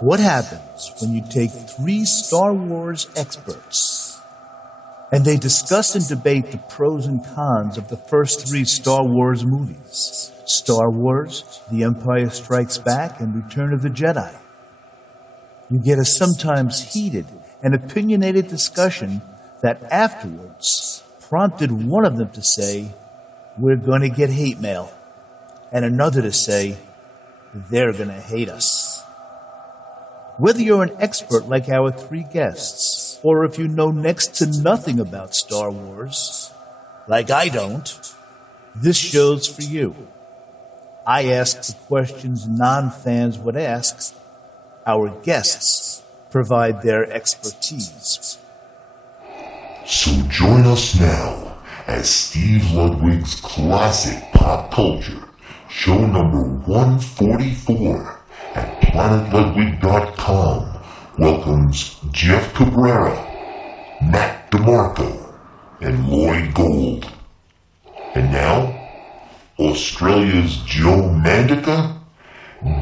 What happens when you take three Star Wars experts and they discuss and debate the pros and cons of the first three Star Wars movies? Star Wars, The Empire Strikes Back, and Return of the Jedi. You get a sometimes heated and opinionated discussion that afterwards prompted one of them to say, "We're going to get hate mail," and another to say, "They're going to hate us." Whether you're an expert like our three guests, or if you know next to nothing about Star Wars, like I don't, this show's for you. I ask the questions non-fans would ask. Our guests provide their expertise. So join us now as Steve Ludwig's classic pop culture, show number 144 at PlanetLudwig.com, welcomes Jeff Cabrera, Matt DeMarco, and Lloyd Gold. And now, Australia's Joe Mandica,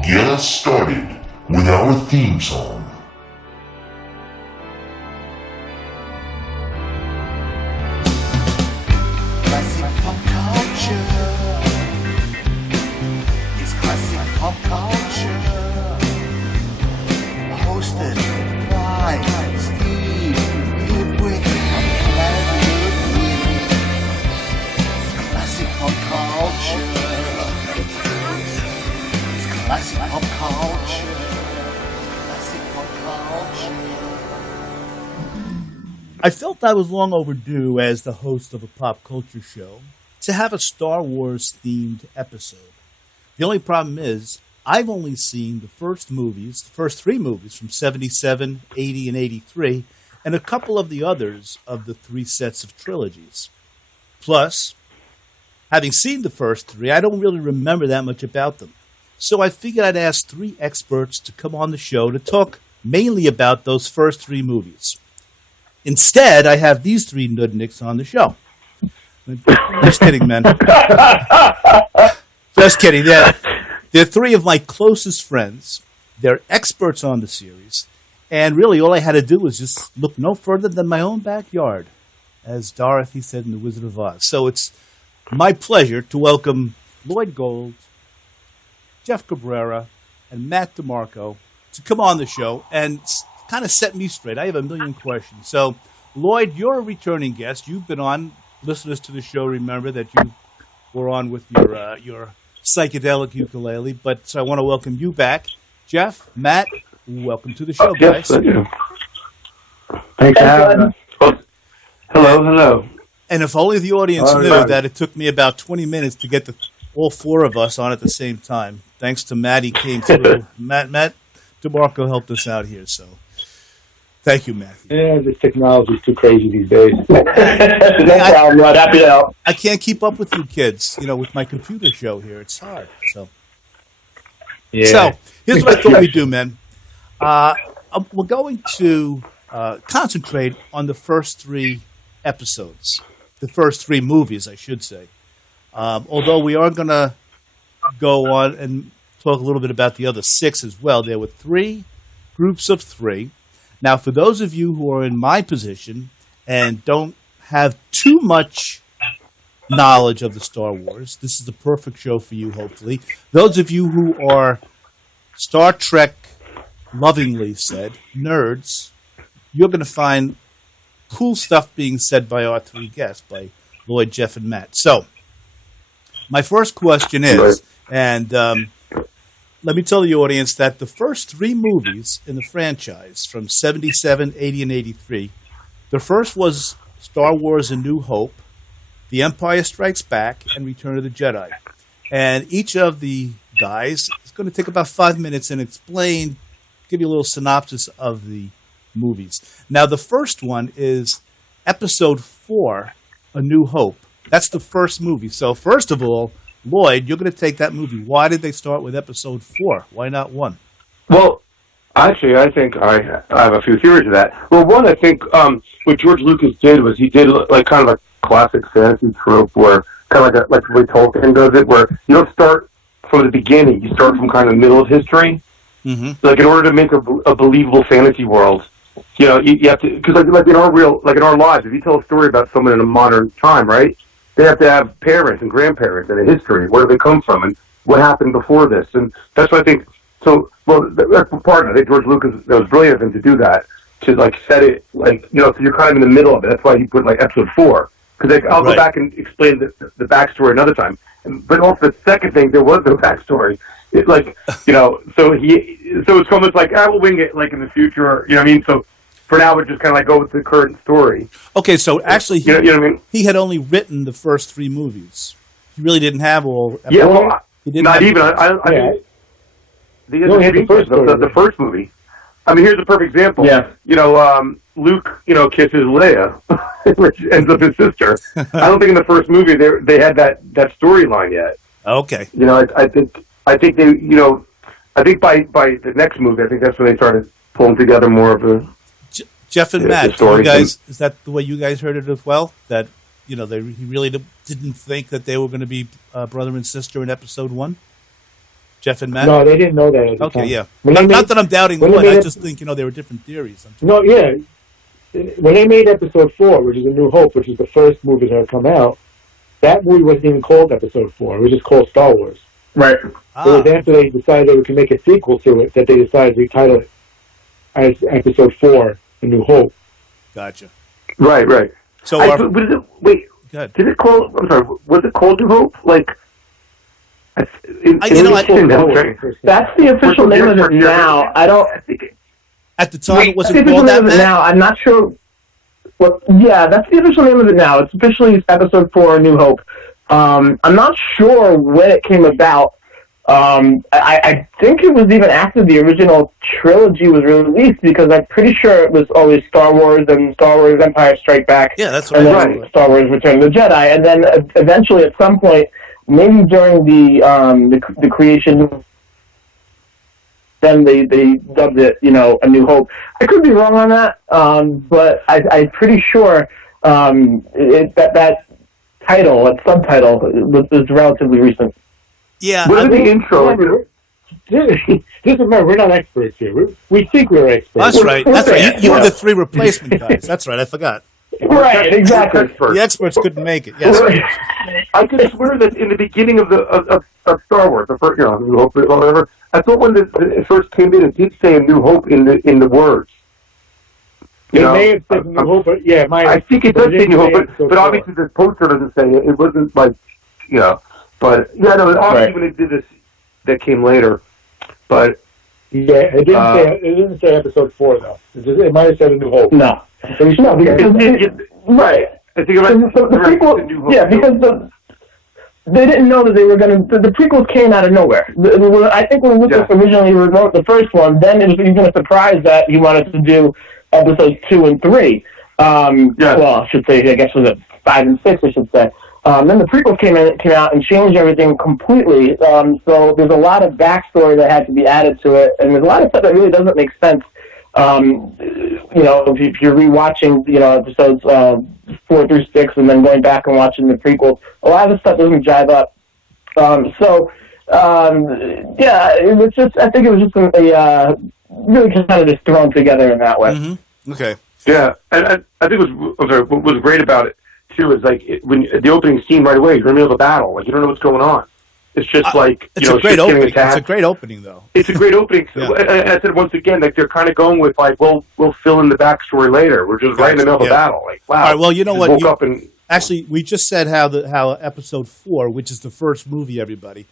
get us started with our theme song. Classic pop culture. It's classic pop culture. Hosted by Steve Ludwig and Planet Ludwig. It's classic pop culture. It's classic pop culture. I felt I was long overdue as the host of a pop culture show to have a Star Wars themed episode. The only problem is I've only seen the first three movies from 77, 80, and 83, and a couple of the others of the three sets of trilogies. Plus, having seen the first three, I don't really remember that much about them. So I figured I'd ask three experts to come on the show to talk mainly about those first three movies. Instead, I have these three nudniks on the show. Just kidding, man. Just kidding. They're three of my closest friends. They're experts on the series. And really, all I had to do was just look no further than my own backyard, as Dorothy said in The Wizard of Oz. So it's my pleasure to welcome Lloyd Gold, Jeff Cabrera, and Matt DeMarco to come on the show and kind of set me straight. I have a million questions. So, Lloyd, you're a returning guest. You've been on. Listeners to the show remember that you were on with your psychedelic ukulele. But so I want to welcome you back. Jeff, Matt, welcome to the show, guys. Yes, I do. Thanks for having us. Hello. And if only the audience knew that it took me about 20 minutes to get all four of us on at the same time. Thanks to Matt, he came through. Matt DeMarco helped us out here, so thank you, Matthew. Yeah, this technology's too crazy these days. No problem, Rod. Happy to help. I can't keep up with you kids, with my computer show here. It's hard. So here's what I thought we'd do, man. We're going to concentrate on the first three episodes, the first three movies, I should say. Although we are going to go on and talk a little bit about the other six as well. There were three groups of three. Now, for those of you who are in my position and don't have too much knowledge of the Star Wars, this is the perfect show for you, hopefully. Those of you who are Star Trek, lovingly said, nerds, you're going to find cool stuff being said by our three guests, by Lloyd, Jeff, and Matt. So, my first question is, and let me tell the audience that the first three movies in the franchise from 77, 80, and 83, the first was Star Wars A New Hope, The Empire Strikes Back, and Return of the Jedi. And each of the guys is going to take about 5 minutes and give you a little synopsis of the movies. Now, the first one is Episode 4, A New Hope. That's the first movie. So, first of all, Lloyd, you're going to take that movie. Why did they start with Episode 4? Why not 1? Well, actually, I think I have a few theories of that. Well, one, I think what George Lucas did was he did like kind of a classic fantasy trope where kind of like the way Tolkien does it, where you don't start from the beginning. You start from kind of the middle of history, Like in order to make a believable fantasy world, you have to, because like in our lives, if you tell a story about someone in a modern time, right? They have to have parents and grandparents and a history. Where do they come from, and what happened before this? And that's what I think. So, well, that's part of it. I think George Lucas, that was brilliant of him to do that, to like set it like so you're kind of in the middle of it. That's why he put like episode 4. Because I'll go back and explain the backstory another time. But also the second thing, there was no backstory. It like so it's almost like we'll wing it like in the future. You know what I mean? So for now, we're just kind of like go with the current story. Okay, so actually, you know what I mean? He had only written the first 3 movies. He really didn't have all. Yeah, well, he didn't not even. I mean, the first movie. I mean, here's a perfect example. Yeah. Luke, kisses Leia, which ends up his sister. I don't think in the first movie they had that storyline yet. Okay. I think they, I think by the next movie, I think that's when they started pulling together more of a. Jeff and Matt, you guys, is that the way you guys heard it as well? That he really didn't think that they were going to be brother and sister in episode 1. Jeff and Matt? No, they didn't know that at the time. Yeah. Not that I'm doubting Lloyd, I just think, there were different theories. No, yeah. When they made episode 4, which is A New Hope, which is the first movie that had come out, that movie wasn't even called episode 4. It was just called Star Wars. Right. It was after they decided they could make a sequel to it that they decided to retitle it as episode 4, A New Hope. Gotcha. Right. So, wait. Did it call? I'm sorry. Was it called New Hope? Like, That's the official name of it now. I don't. At the time, it wasn't called that. Now, I'm not sure. Yeah, that's the official name of it now. It's officially episode 4, A New Hope. I'm not sure when it came about. I think it was even after the original trilogy was released, because I'm pretty sure it was always Star Wars and Star Wars Empire Strike Back. Yeah, that's right. And then Star Wars Return of the Jedi. And then eventually at some point, maybe during the creation, then they dubbed it, A New Hope. I could be wrong on that, but I'm pretty sure that title, that subtitle, was relatively recent. Yeah, what is the intro? Just remember, we're not experts here. We think we're experts. That's right. You were the 3 replacement guys. That's right. I forgot. Right, exactly. The experts couldn't make it. Yes. I could swear that in the beginning of Star Wars, the first, New Hope or whatever, I thought when it first came in, it did say A New Hope in the words. It may have said New Hope, but yeah, I think it does say New Hope, but obviously the poster doesn't say it. It wasn't like, but obviously when it did this, that came later. But yeah, it didn't say episode 4 though. It might have said A New Hope. No, right. I think the prequel, because they didn't know that they were going to. The prequels came out of nowhere. I think when Lucas originally wrote the first one, then it was even a surprise that he wanted to do episodes 2 and 3. Well, I should say, I guess was it 5 and 6, I should say. Then the prequels came out and changed everything completely. So there's a lot of backstory that had to be added to it, and there's a lot of stuff that really doesn't make sense. If you're rewatching, episodes 4 through 6, and then going back and watching the prequels, a lot of the stuff doesn't jive up. It was just. I think it was just really kind of just thrown together in that way. Mm-hmm. Okay. Yeah, and I think what was great about it too is like when the opening scene right away, you're in the middle of a battle, like you don't know what's going on. It's just like it's a great opening. It's a great opening, though. It's a great opening. Yeah. I said once again, like they're kind of going with like, we'll fill in the backstory later. We're just right in the middle of a battle. Like, wow. All right. Well, you know what? Actually, we just said how episode 4, which is the first movie, everybody,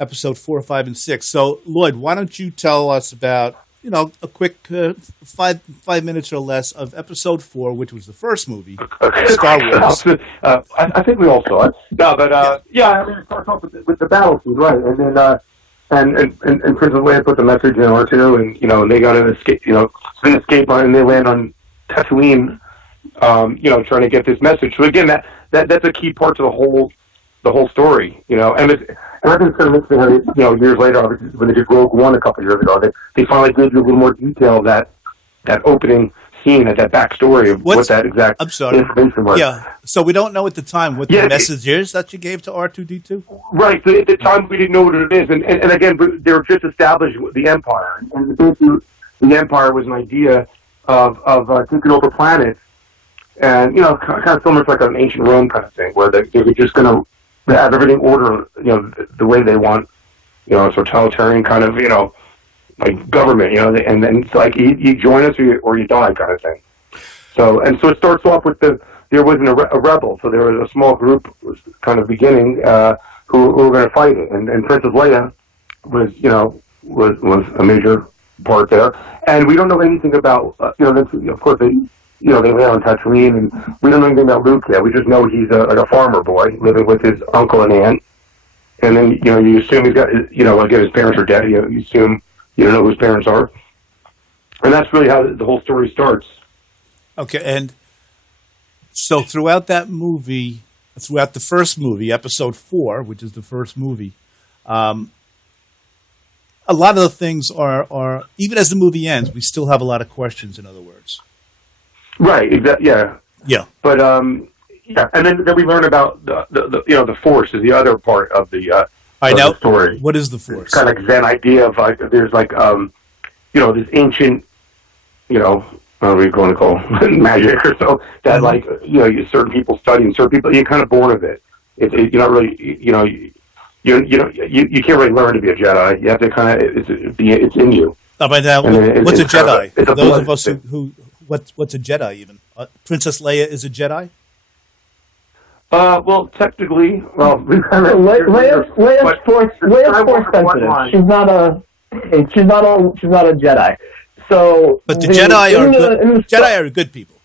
episode 4, 5, and 6. So, Lloyd, why don't you tell us about a quick 5 minutes or less of episode 4, which was the first movie, Star Wars. I think we all saw it. No, but I mean, it starts off with the battle scene, right? And then and Princess Leia put the message in R2, and they got an escape, and they land on Tatooine, trying to get this message. So again, that's a key part to the whole story, and I think it's kind of interesting how, years later, obviously, when they did Rogue One a couple of years ago, they finally gave you a little more detail of that opening scene, at that backstory of what that exact information was. Yeah. So we don't know at the time what the message is that you gave to R2D2? Right. So at the time, we didn't know what it is. And again, they were just establishing the Empire. And the Empire was an idea of taking over planets. And, kind of similar to like an ancient Rome kind of thing, where they were just going to have everything ordered, the way they want, a totalitarian kind of, like government, and then it's like you join us or you die kind of thing. So it starts off with there wasn't a rebel, so there was a small group kind of beginning who were going to fight it, and Princess Leia was a major part there, and we don't know anything about of course they land on Tatooine, and we don't know anything about Luke yet. We just know he's like a farmer boy living with his uncle and aunt, and then you assume he's got again his parents are dead. You assume you don't know who his parents are, and that's really how the whole story starts. Okay, and so throughout that movie, throughout the first movie, Episode 4, which is the first movie, a lot of the things are even as the movie ends, we still have a lot of questions. In other words, right? Exactly. Yeah. Yeah. But and then we learn about the Force is the other part of the the story. What is the Force? It's kind of like Zen idea of like there's like this ancient what are we going to call magic or so that like certain people study and certain people you're kind of born of it. You're not really you can't really learn to be a Jedi. You have to kind of it's in you. Oh, by now, what's a Jedi? For those of us who what's a Jedi even? Princess Leia is a Jedi. Well, technically, Leia's force sensitive. She's not a Jedi. So, but the Jedi are good people.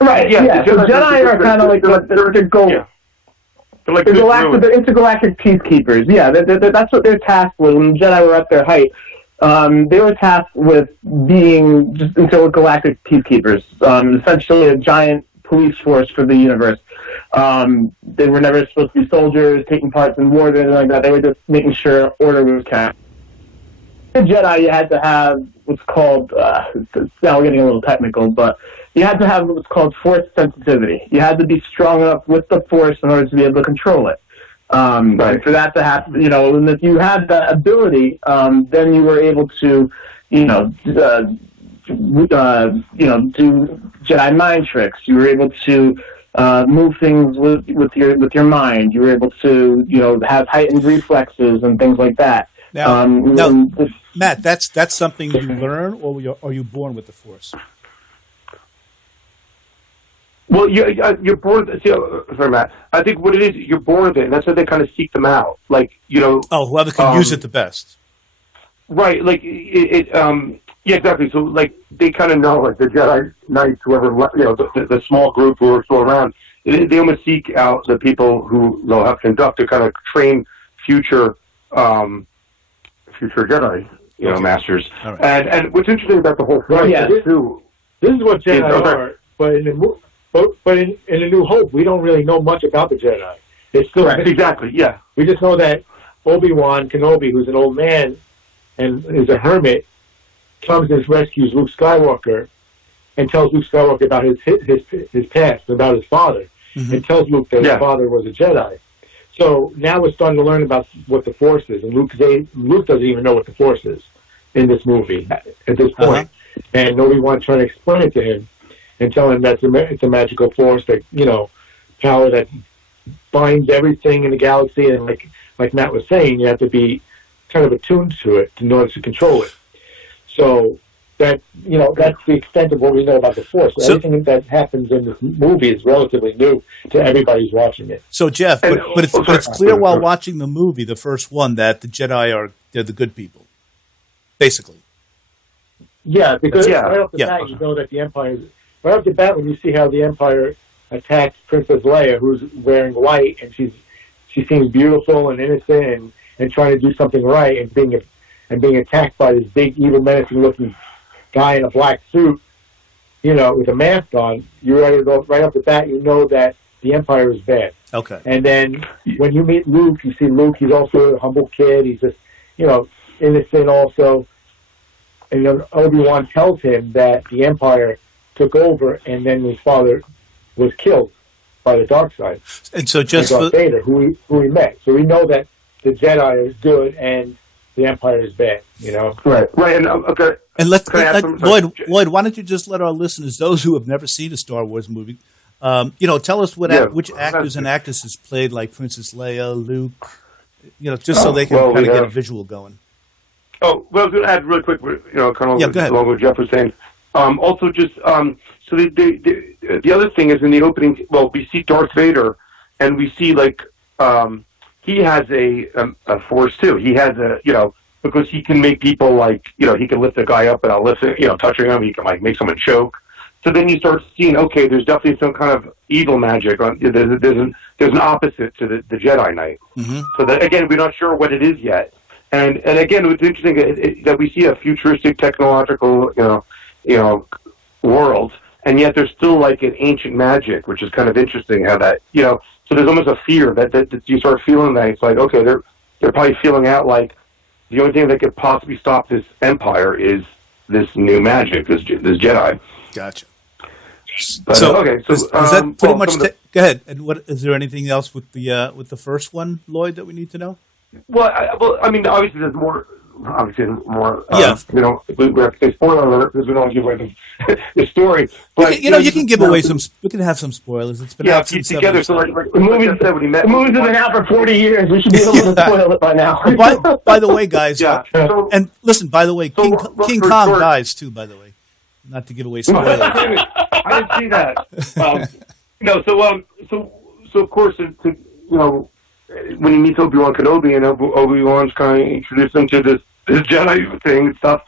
Right. Yeah. So Jedi are kind of like the intergalactic peacekeepers. Yeah, that's what they're tasked with. When the Jedi were at their height, they were tasked with being just intergalactic peacekeepers. Essentially, a giant police force for the universe. They were never supposed to be soldiers taking part in wars or anything like that. They were just making sure order was kept. The Jedi, you had to have what's called, now we're getting a little technical, but you had to have what's called force sensitivity. You had to be strong enough with the force in order to be able to control it. And for that to happen, and if you had that ability, then you were able to, do Jedi mind tricks. You were able to move things with your mind. You were able to, have heightened reflexes and things like that. Now, Matt, that's something you learn, or are you born with the Force? Well, you're born. Sorry, Matt. I think what it is, you're born with it, and that's why they kind of seek them out. Like whoever can use it the best. Right. Like yeah, exactly. So like they kind of know, like the Jedi Knights, whoever the small group who are still around. They almost seek out the people who they'll have to conduct to kind of train future Jedi, masters. Right. And what's interesting about the whole thing too. This is what Jedi are, but in A New Hope, we don't really know much about the Jedi. It's still exactly, yeah. We just know that Obi-Wan Kenobi, who's an old man and is a hermit, comes and rescues Luke Skywalker and tells Luke Skywalker about his past, about his father, and tells Luke that his father was a Jedi. So now we're starting to learn about what the Force is, and Luke doesn't even know what the Force is in this movie at this point. And Obi-Wan trying to explain it to him and tell him that it's a magical force that, power that binds everything in the galaxy, and like Matt was saying, you have to be kind of attuned to it in order to control it. So that that's the extent of what we know about the Force. So everything that happens in this movie is relatively new to everybody who's watching it. So Jeff, but it's clear while watching the movie, the first one, that the Jedi they're the good people, basically. Yeah, because right off the bat, you know that the Empire. Right off the bat, when you see how the Empire attacks Princess Leia, who's wearing white, and she seems beautiful and innocent and trying to do something right, and being attacked by this big, evil, menacing-looking guy in a black suit, with a mask on, right off the bat, you know that the Empire is bad. Okay. And then when you meet Luke, you see Luke, he's also a humble kid. He's just, innocent also. Obi-Wan tells him that the Empire took over, and then his father was killed by the dark side. And so just Darth Vader, who he met. So we know that the Jedi is good and the Empire is bad. Right. And okay. And Lloyd, why don't you just let our listeners, those who have never seen a Star Wars movie, tell us which actors and actresses played like Princess Leia, Luke, just so they can kind of get a visual going. Oh, well, I was going to add really quick, kind of along what Jeff was saying. Also, just so the other thing is in the opening. Well, we see Darth Vader, and we see he has a force too. He has because he can make people he can lift a guy up without touching him. He can make someone choke. So then you start seeing, okay, there's definitely some kind of evil magic. There's an opposite to the Jedi Knight. Mm-hmm. So that again, we're not sure what it is yet. And again, it's interesting that we see a futuristic technological, world, and yet there's still an ancient magic, which is kind of interesting how that, so there's almost a fear that you start feeling that it's okay, they're probably feeling out the only thing that could possibly stop this empire is this new magic, this Jedi. Gotcha. But, so okay, so is that pretty much? Go ahead. And is there anything else with the first one, Lloyd, that we need to know? Well, I mean, obviously there's more. Obviously, more. Yeah. We have to say spoiler alert because we don't give away the story. But you can give away some. We can have some spoilers. It's been out since together. So the movie's been out for 40 years. We should be able to spoil it by now. By the way, guys. And listen. By the way, King Kong dies too. By the way, not to give away spoilers. I didn't see that. So of course, when he meets Obi-Wan Kenobi, and Obi-Wan's kind of introduced him to this Jedi thing and stuff,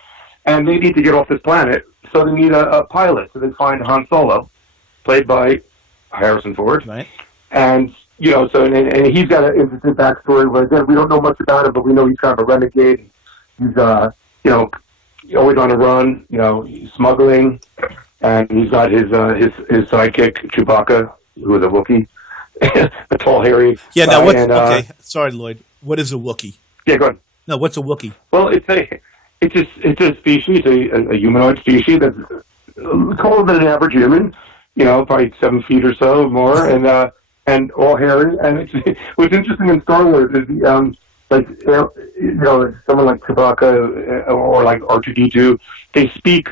and they need to get off this planet, so they need a pilot. So they find Han Solo, played by Harrison Ford, right? And and he's got an interesting backstory where again we don't know much about him, but we know he's kind of a renegade. He's always on the run. He's smuggling, and he's got his sidekick Chewbacca, who is a Wookiee. A tall, hairy. Yeah. Now, okay? Sorry, Lloyd. What is a Wookiee? Yeah, go ahead. No, what's a Wookiee? Well, it's a species, a humanoid species that's taller than an average human. Probably 7 feet or so more, and all hairy. And what's interesting in Star Wars is someone like Chewbacca or like R2-D2, they speak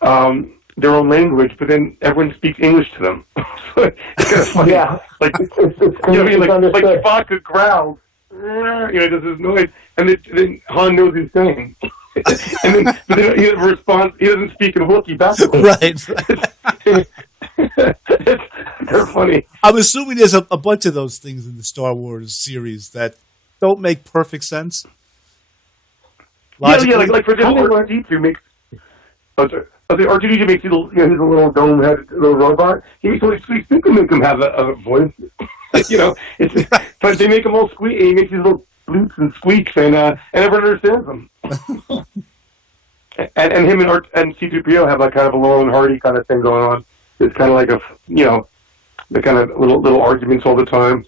their own language, but then everyone speaks English to them. So it's kind of funny. Yeah. Like Chewbacca growls, does this noise, and then Han knows he's saying. and then he responds, he doesn't speak in Wookiee back to him. Right. They're funny. I'm assuming there's a bunch of those things in the Star Wars series that don't make perfect sense. Logically. Yeah, like for example, R2-D2 makes... R2-D2 makes he's a little dome-headed little robot. He can make him have a voice. But they make him all squeak. He makes these little bloops and squeaks, and everyone understands them. and him and C-3PO have kind of a Laurel and Hardy kind of thing going on. It's kind of like the kind of little arguments all the time.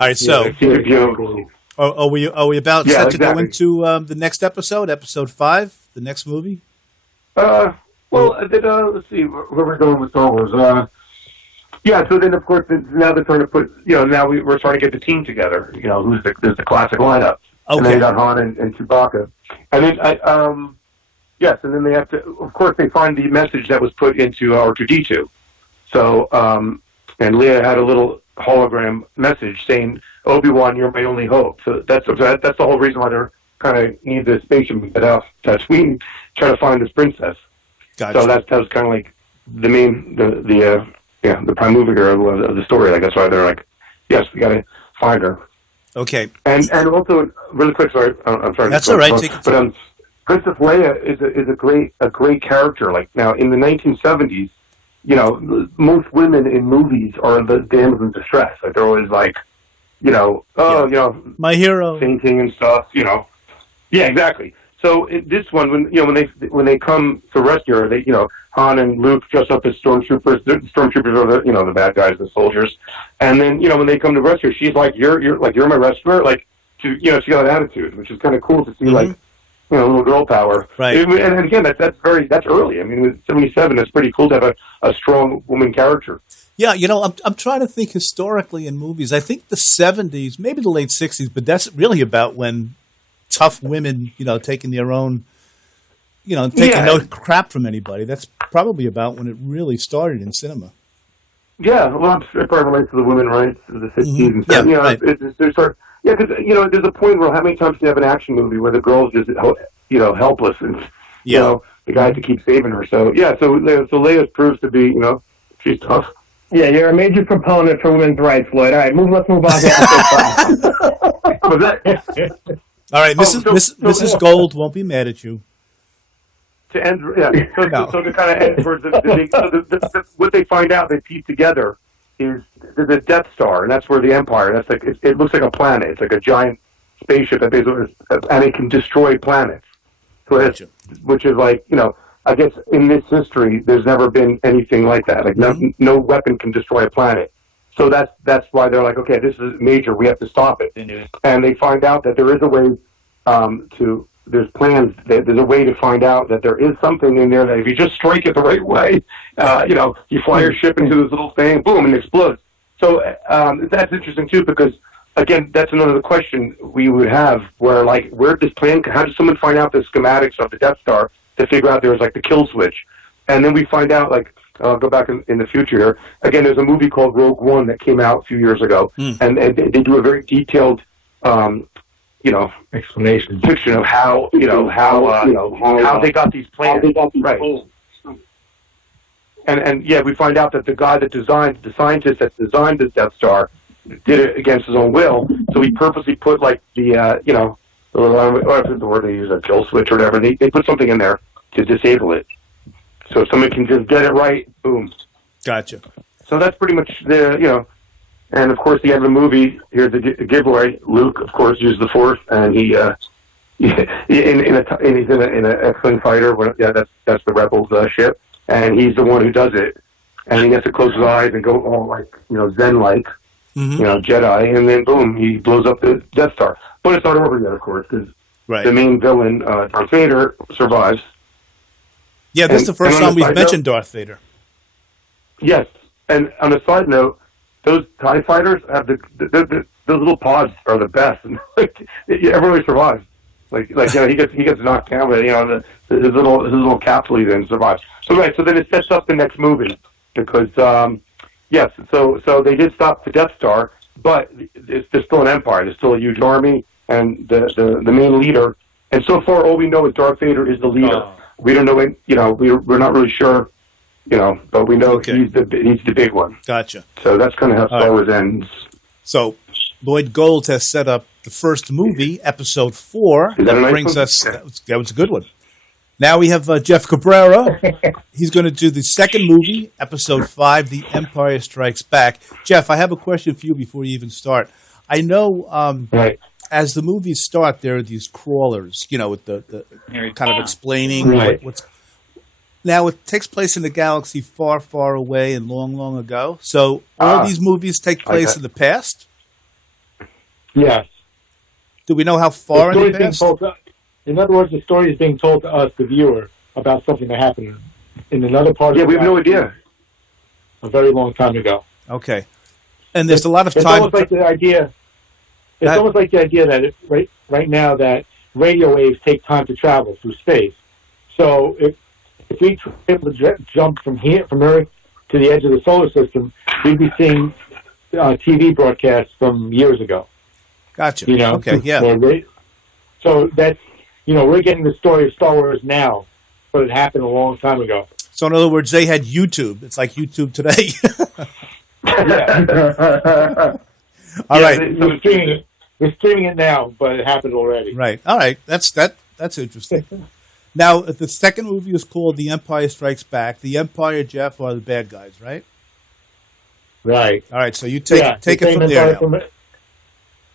All right, so C-3PO. Are we about set to go into the next episode 5, the next movie? Let's see where we're going with Star Wars. So then, of course, now they're trying to put, now we're trying to get the team together, there's the classic lineup. Okay. And then you got Han and Chewbacca. And then, and then they have to, of course, they find the message that was put into R2-D2. So, and Leia had a little hologram message saying, Obi-Wan, you're my only hope. So that's the whole reason why they're kind of need the spaceship and get out Tatooine, try to find this princess. Gotcha. So that was kind of like the main, the prime mover of the story. Like that's why they're like, yes, we got to find her. Okay. And also really quick, sorry, I'm sorry. That's all right. But Princess Leia is a great character. Like now in the 1970s, most women in movies are the damsels in distress. Like they're always like, my hero, fainting and stuff. Yeah, exactly. So this one, when they come to rescue her, they Han and Luke dress up as stormtroopers. The stormtroopers are the bad guys, the soldiers. And then when they come to rescue her, she's like, you're my rescuer. Like she got an attitude, which is kind of cool to see. Mm-hmm. Like little girl power. Right. And again, that's early. I mean, with 77, it's pretty cool to have a strong woman character. Yeah, I'm trying to think historically in movies. I think the 70s, maybe the late 60s, but that's really about when tough women, taking their own, taking no crap from anybody. That's probably about when it really started in cinema. Yeah, well, it probably relates to the women's rights of the 60s and stuff. Yeah, right. Because, there's a point where how many times do you have an action movie where the girl's just, helpless and, the guy has to keep saving her. So, so Leia proves to be, she's tough. Yeah, you're a major proponent for women's rights, Lloyd. All right, let's move on to episode 5. All right, Mrs. Gold won't be mad at you. To end, so to kind of end towards what they find out, they piece together is the Death Star, and that's where the Empire. That's like it looks like a planet. It's like a giant spaceship that and it can destroy planets. So which is like I guess in this history, there's never been anything like that. Like no weapon can destroy a planet. So that's why they're like, okay, this is major. We have to stop it. And they find out that there is a way there's plans. There's a way to find out that there is something in there that if you just strike it the right way, you fly your ship into this little thing, boom, and it explodes. So that's interesting too, because again, that's another question we would have where did this plan? How did someone find out the schematics of the Death Star to figure out there was the kill switch? And then we find out I'll go back in the future here. Again, there's a movie called Rogue One that came out a few years ago, and they do a very detailed explanation fiction of how they got these plans. Right. And we find out that the guy the scientist that designed the Death Star did it against his own will. So he purposely put the word they use, a kill switch or whatever. They put something in there to disable it, so someone can just get it right. Boom. Gotcha. So that's pretty much And of course, the end of the movie, here's the giveaway. Luke, of course, used the Force, and he's in an X-wing fighter. That's the Rebels ship, and he's the one who does it. And he has to close his eyes and go all Zen-like, Jedi, and then boom, he blows up the Death Star. But it's not over yet, of course, because the main villain, Darth Vader, survives. Yeah, this is the first time we've mentioned Darth Vader. Yes, and on a side note, those TIE fighters have the little pods are the best, and everybody survives. He gets knocked down, but his little capsule then survives. So then it sets up the next movie because so they did stop the Death Star, but there's still an empire. There's still a huge army, and the main leader. And so far, all we know is Darth Vader is the leader. We don't know. We're not really sure. But we know he's the big one. Gotcha. So that's kind of how Star Wars ends. So Lloyd Gold has set up the first movie, Episode 4. That brings us. That was a good one. Now we have Jeff Cabrera. He's going to do the second movie, Episode 5, The Empire Strikes Back. Jeff, I have a question for you before you even start. I know as the movies start, there are these crawlers, with the kind of explaining what's. Now, it takes place in a galaxy far, far away and long, long ago. So all these movies take place in the past? Yes. Do we know how far in the past? In other words, the story is being told to us, the viewer, about something that happened in another part of the we have no idea. A very long time ago. Okay. And there's a lot of time... It's almost like the idea that right now that radio waves take time to travel through space. So if we were able to jump from Earth to the edge of the solar system, we'd be seeing TV broadcasts from years ago. Gotcha. Okay, yeah. So that's, we're getting the story of Star Wars now, but it happened a long time ago. So in other words, they had YouTube. It's like YouTube today. All right. We're streaming it now, but it happened already. Right. All right. That's interesting. Now, the second movie is called The Empire Strikes Back. The Empire, Jeff, are the bad guys, right? Right. All right, so you take it from there now.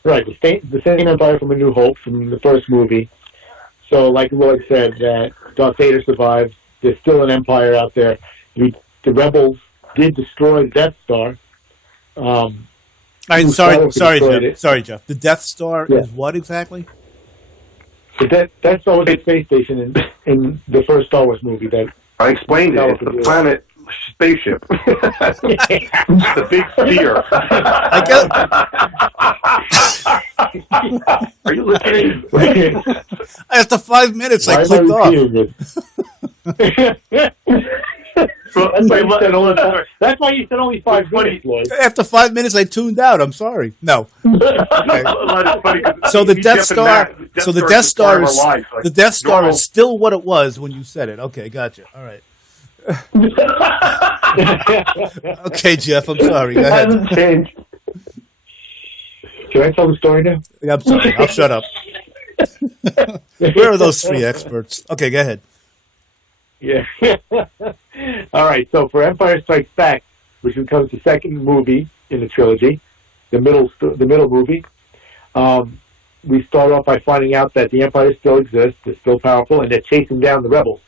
The same Empire from A New Hope, from the first movie. So, like Lloyd said, that Darth Vader survived. There's still an Empire out there. The Rebels did destroy the Death Star. Sorry, Jeff. The Death Star is what exactly? But that's always a space station in the first Star Wars movie. That I explained it. It's the planet spaceship. The big sphere. Are you listening? After 5 minutes, I clicked off. That's why you said only 5 minutes, Lloyd. After 5 minutes, I tuned out. I'm sorry. No. Okay. So the Death Star. So the Death Star is the Death Star is still what it was when you said it. Okay, gotcha. All right. Okay, Jeff. I'm sorry. Go ahead. Hasn't changed. Can I tell the story now? I'm sorry. I'll shut up. Where are those three experts? Okay, go ahead. Yeah. All right. So for Empire Strikes Back, which becomes the second movie in the trilogy, the middle movie, we start off by finding out that the Empire still exists, they're still powerful, and they're chasing down the rebels.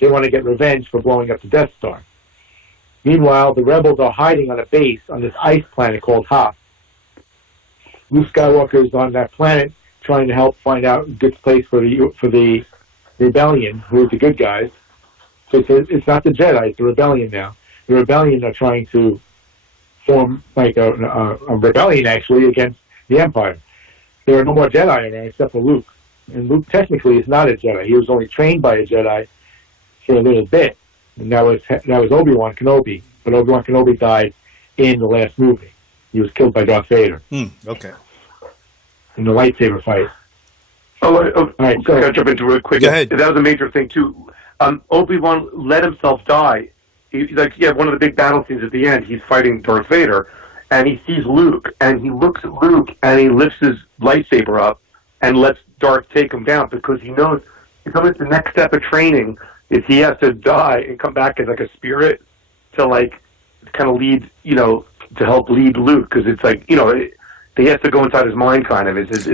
They want to get revenge for blowing up the Death Star. Meanwhile, the rebels are hiding on a base on this ice planet called Hoth. Luke Skywalker is on that planet trying to help find out a good place for the rebellion, who are the good guys. So it's not the Jedi, it's the rebellion now. The rebellion are trying to form like a rebellion, actually, against the Empire. There are no more Jedi around except for Luke. And Luke technically is not a Jedi. He was only trained by a Jedi for a little bit. And that was Obi-Wan Kenobi. But Obi-Wan Kenobi died in the last movie. He was killed by Darth Vader. Okay. In the lightsaber fight. All right, so I got to jump into it real quick. Go ahead. That was a major thing, too. Obi-Wan let himself die. One of the big battle scenes at the end, he's fighting Darth Vader, and he sees Luke, and he looks at Luke, and he lifts his lightsaber up and lets Darth take him down, because he knows the next step of training is he has to die and come back as like a spirit to like kind of lead, to help lead Luke, because it's like, he has to go inside his mind kind of. It's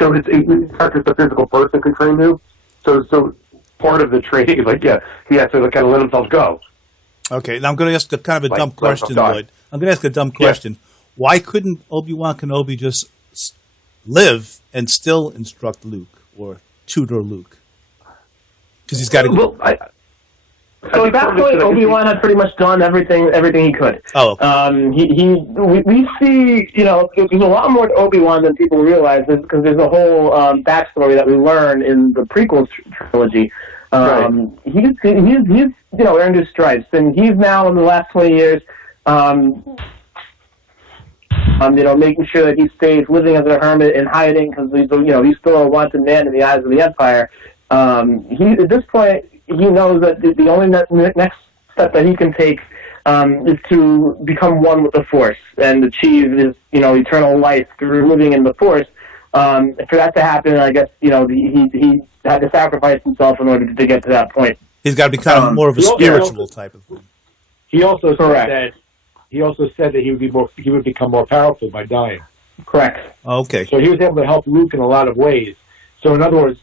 not just a physical person can train you. So part of the training is like, he has to kind of let himself go. Okay, now I'm going to ask a kind of a dumb question, Lloyd. I'm going to ask a dumb question. Why couldn't Obi-Wan Kenobi just live and still instruct Luke or tutor Luke? Because he's got to. Well, So at that point, Obi-Wan had pretty much done everything he could. Oh, okay. We see, there's a lot more to Obi-Wan than people realize, because there's a whole backstory that we learn in the prequel trilogy. Right. He's earned his stripes, and he's now in the last 20 years, making sure that he stays living as a hermit and hiding, because he's still a wanted man in the eyes of the Empire. At this point, he knows that the only next step that he can take is to become one with the Force and achieve his, eternal life through living in the Force. For that to happen, I guess, he had to sacrifice himself in order to get to that point. He's got to become more of a spiritual type of thing. He also said that he would become more powerful by dying. Correct. Okay. So he was able to help Luke in a lot of ways. So in other words,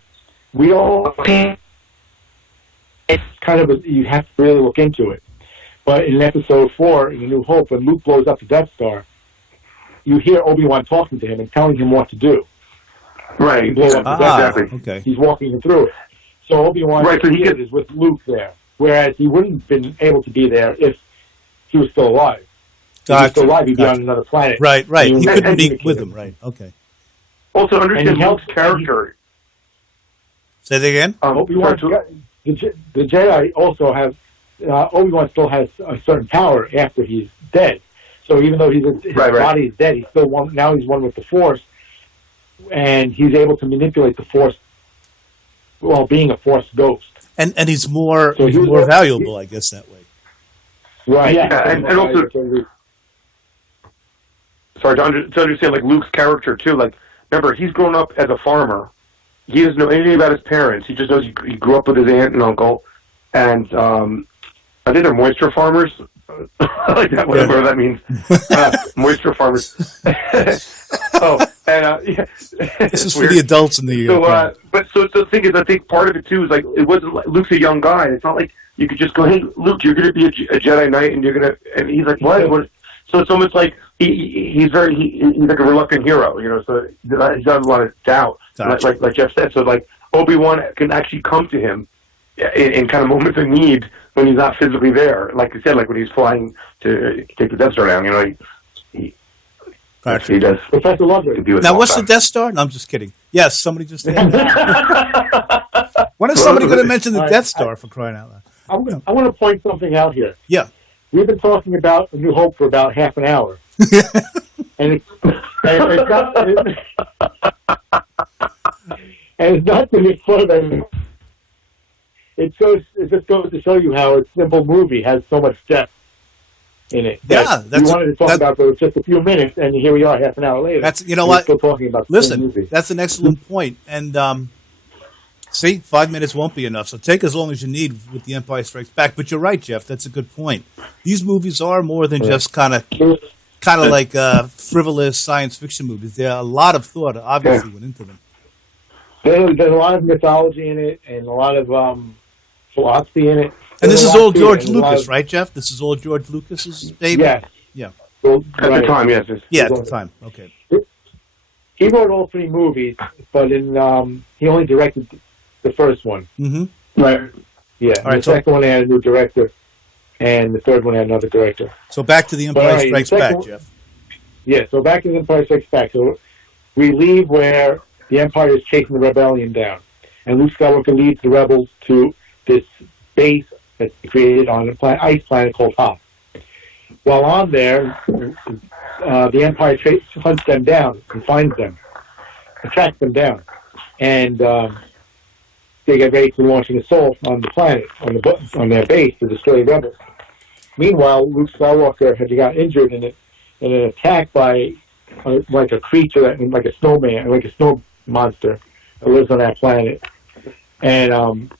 it's kind of you have to really look into it. But in Episode 4, in A New Hope, when Luke blows up the Death Star, you hear Obi-Wan talking to him and telling him what to do. Right. Exactly. Okay. He's walking him through it. So Obi-Wan is with Luke there, whereas he wouldn't have been able to be there if he was still alive. If he was still alive, he'd be on another planet. Right. He couldn't be with him. Right. Okay. Also, understand Luke's character. Say that again? The Jedi also have... Obi-Wan still has a certain power after he's dead. So even though his body is dead, he's still one. Now he's one with the Force, and he's able to manipulate the Force while being a Force ghost. And he's more valuable, I guess, that way. Right. Yeah, and also, sorry, to understand, like, Luke's character, too. Like, remember, he's grown up as a farmer. He doesn't know anything about his parents. He just knows he grew up with his aunt and uncle. And I think they're moisture farmers. Like that, whatever that means. Moisture farmers. This is for the adults in the but the thing is, I think part of it too is like it wasn't like Luke's a young guy. It's not like you could just go, "Hey, Luke, you're going to be a Jedi Knight," and and he's like, "What?" So it's almost like he's like a reluctant hero, So he does a lot of doubt, like Jeff said. So like Obi-Wan can actually come to him in kind of moments of need when he's not physically there. Like you said, like when he's flying to take the Death Star down, he does. Professor Ludwig. Now, what's the Death Star? No, I'm just kidding. Yes, somebody just said that. When is somebody going to mention the Death Star, for crying out loud? I want to point something out here. Yeah. We've been talking about A New Hope for about half an hour. and it's not to make fun of it. It just goes to show you how a simple movie has so much depth in it. Yeah, we wanted to talk about for just a few minutes, and here we are, half an hour later. What? Still talking about listen, that's an excellent point. And see, 5 minutes won't be enough. So take as long as you need with The Empire Strikes Back. But you're right, Jeff. That's a good point. These movies are more than just kind of like frivolous science fiction movies. There are a lot of thought, obviously, went into them. There's a lot of mythology in it, and a lot of philosophy in it. And this is all George Lucas, right, Jeff? This is all George Lucas's baby? Yes. Yeah. Well, at the time, yes. Yeah, at the time. Okay. He wrote all three movies, but he only directed the first one. Mm-hmm. Right. Yeah. All right, the second one had a new director, and the third one had another director. So back to The Empire Strikes Back, Jeff. Yeah, so back to The Empire Strikes Back. So we leave where the Empire is chasing the rebellion down, and Luke Skywalker leads the rebels to this base that's created on an ice planet called Hoth. While on there, the Empire hunts them down and finds them, tracks them down, and they get ready to launch an assault on the planet, on their base to destroy the rebels. Meanwhile, Luke Skywalker had got injured in an attack by like a creature, like a snowman, like a snow monster that lives on that planet. And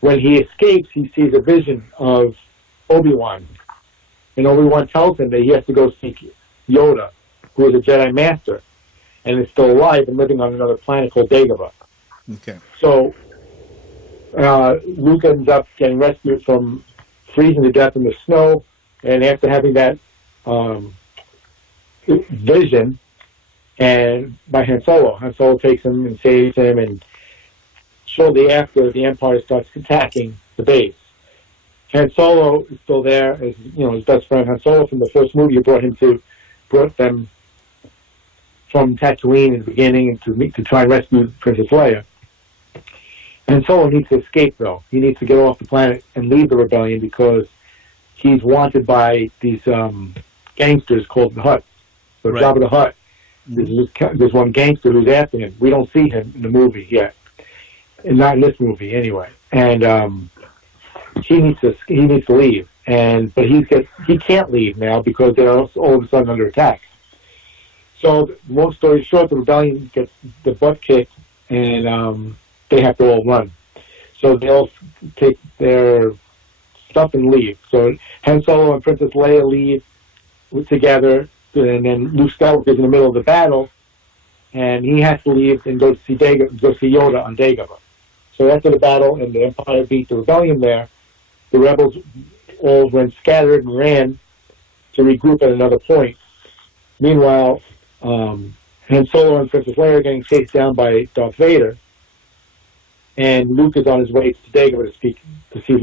when he escapes, he sees a vision of Obi-Wan. And Obi-Wan tells him that he has to go seek Yoda, who is a Jedi Master, and is still alive and living on another planet called Dagobah. Okay. So Luke ends up getting rescued from freezing to death in the snow, and after having that vision, and by Han Solo takes him and saves him, and shortly after, the Empire starts attacking the base. Han Solo is still there as his best friend. Han Solo from the first movie brought them from Tatooine in the beginning to try and rescue Princess Leia. Han Solo needs to escape, though. He needs to get off the planet and leave the rebellion because he's wanted by these gangsters called the Hutt. So right. Jabba the Hutt. There's one gangster who's after him. We don't see him in the movie yet, and not in this movie anyway. And he needs to leave, but he can't leave now because they're all of a sudden under attack. So, long story short, the rebellion gets the butt kicked, and they have to all run. So they all take their stuff and leave. So Han Solo and Princess Leia leave together, and then Luke Skywalker is in the middle of the battle, and he has to leave and go see Yoda on Dagobah. So after the battle and the Empire beat the rebellion there, the rebels all went scattered and ran to regroup at another point. Meanwhile, Han Solo and Princess Leia are getting chased down by Darth Vader, and Luke is on his way to Dagobah to see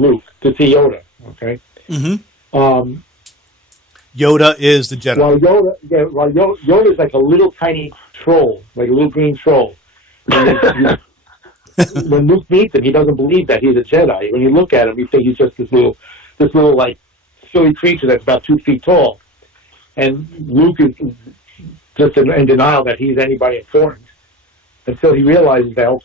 Yoda. Okay. Mm-hmm. Yoda is the Jedi. While Yoda is like a little tiny troll, like a little green troll. When Luke meets him, he doesn't believe that he's a Jedi. When you look at him, you think he's just this little like silly creature that's about 2 feet tall. And Luke is just in denial that he's anybody important until he realizes that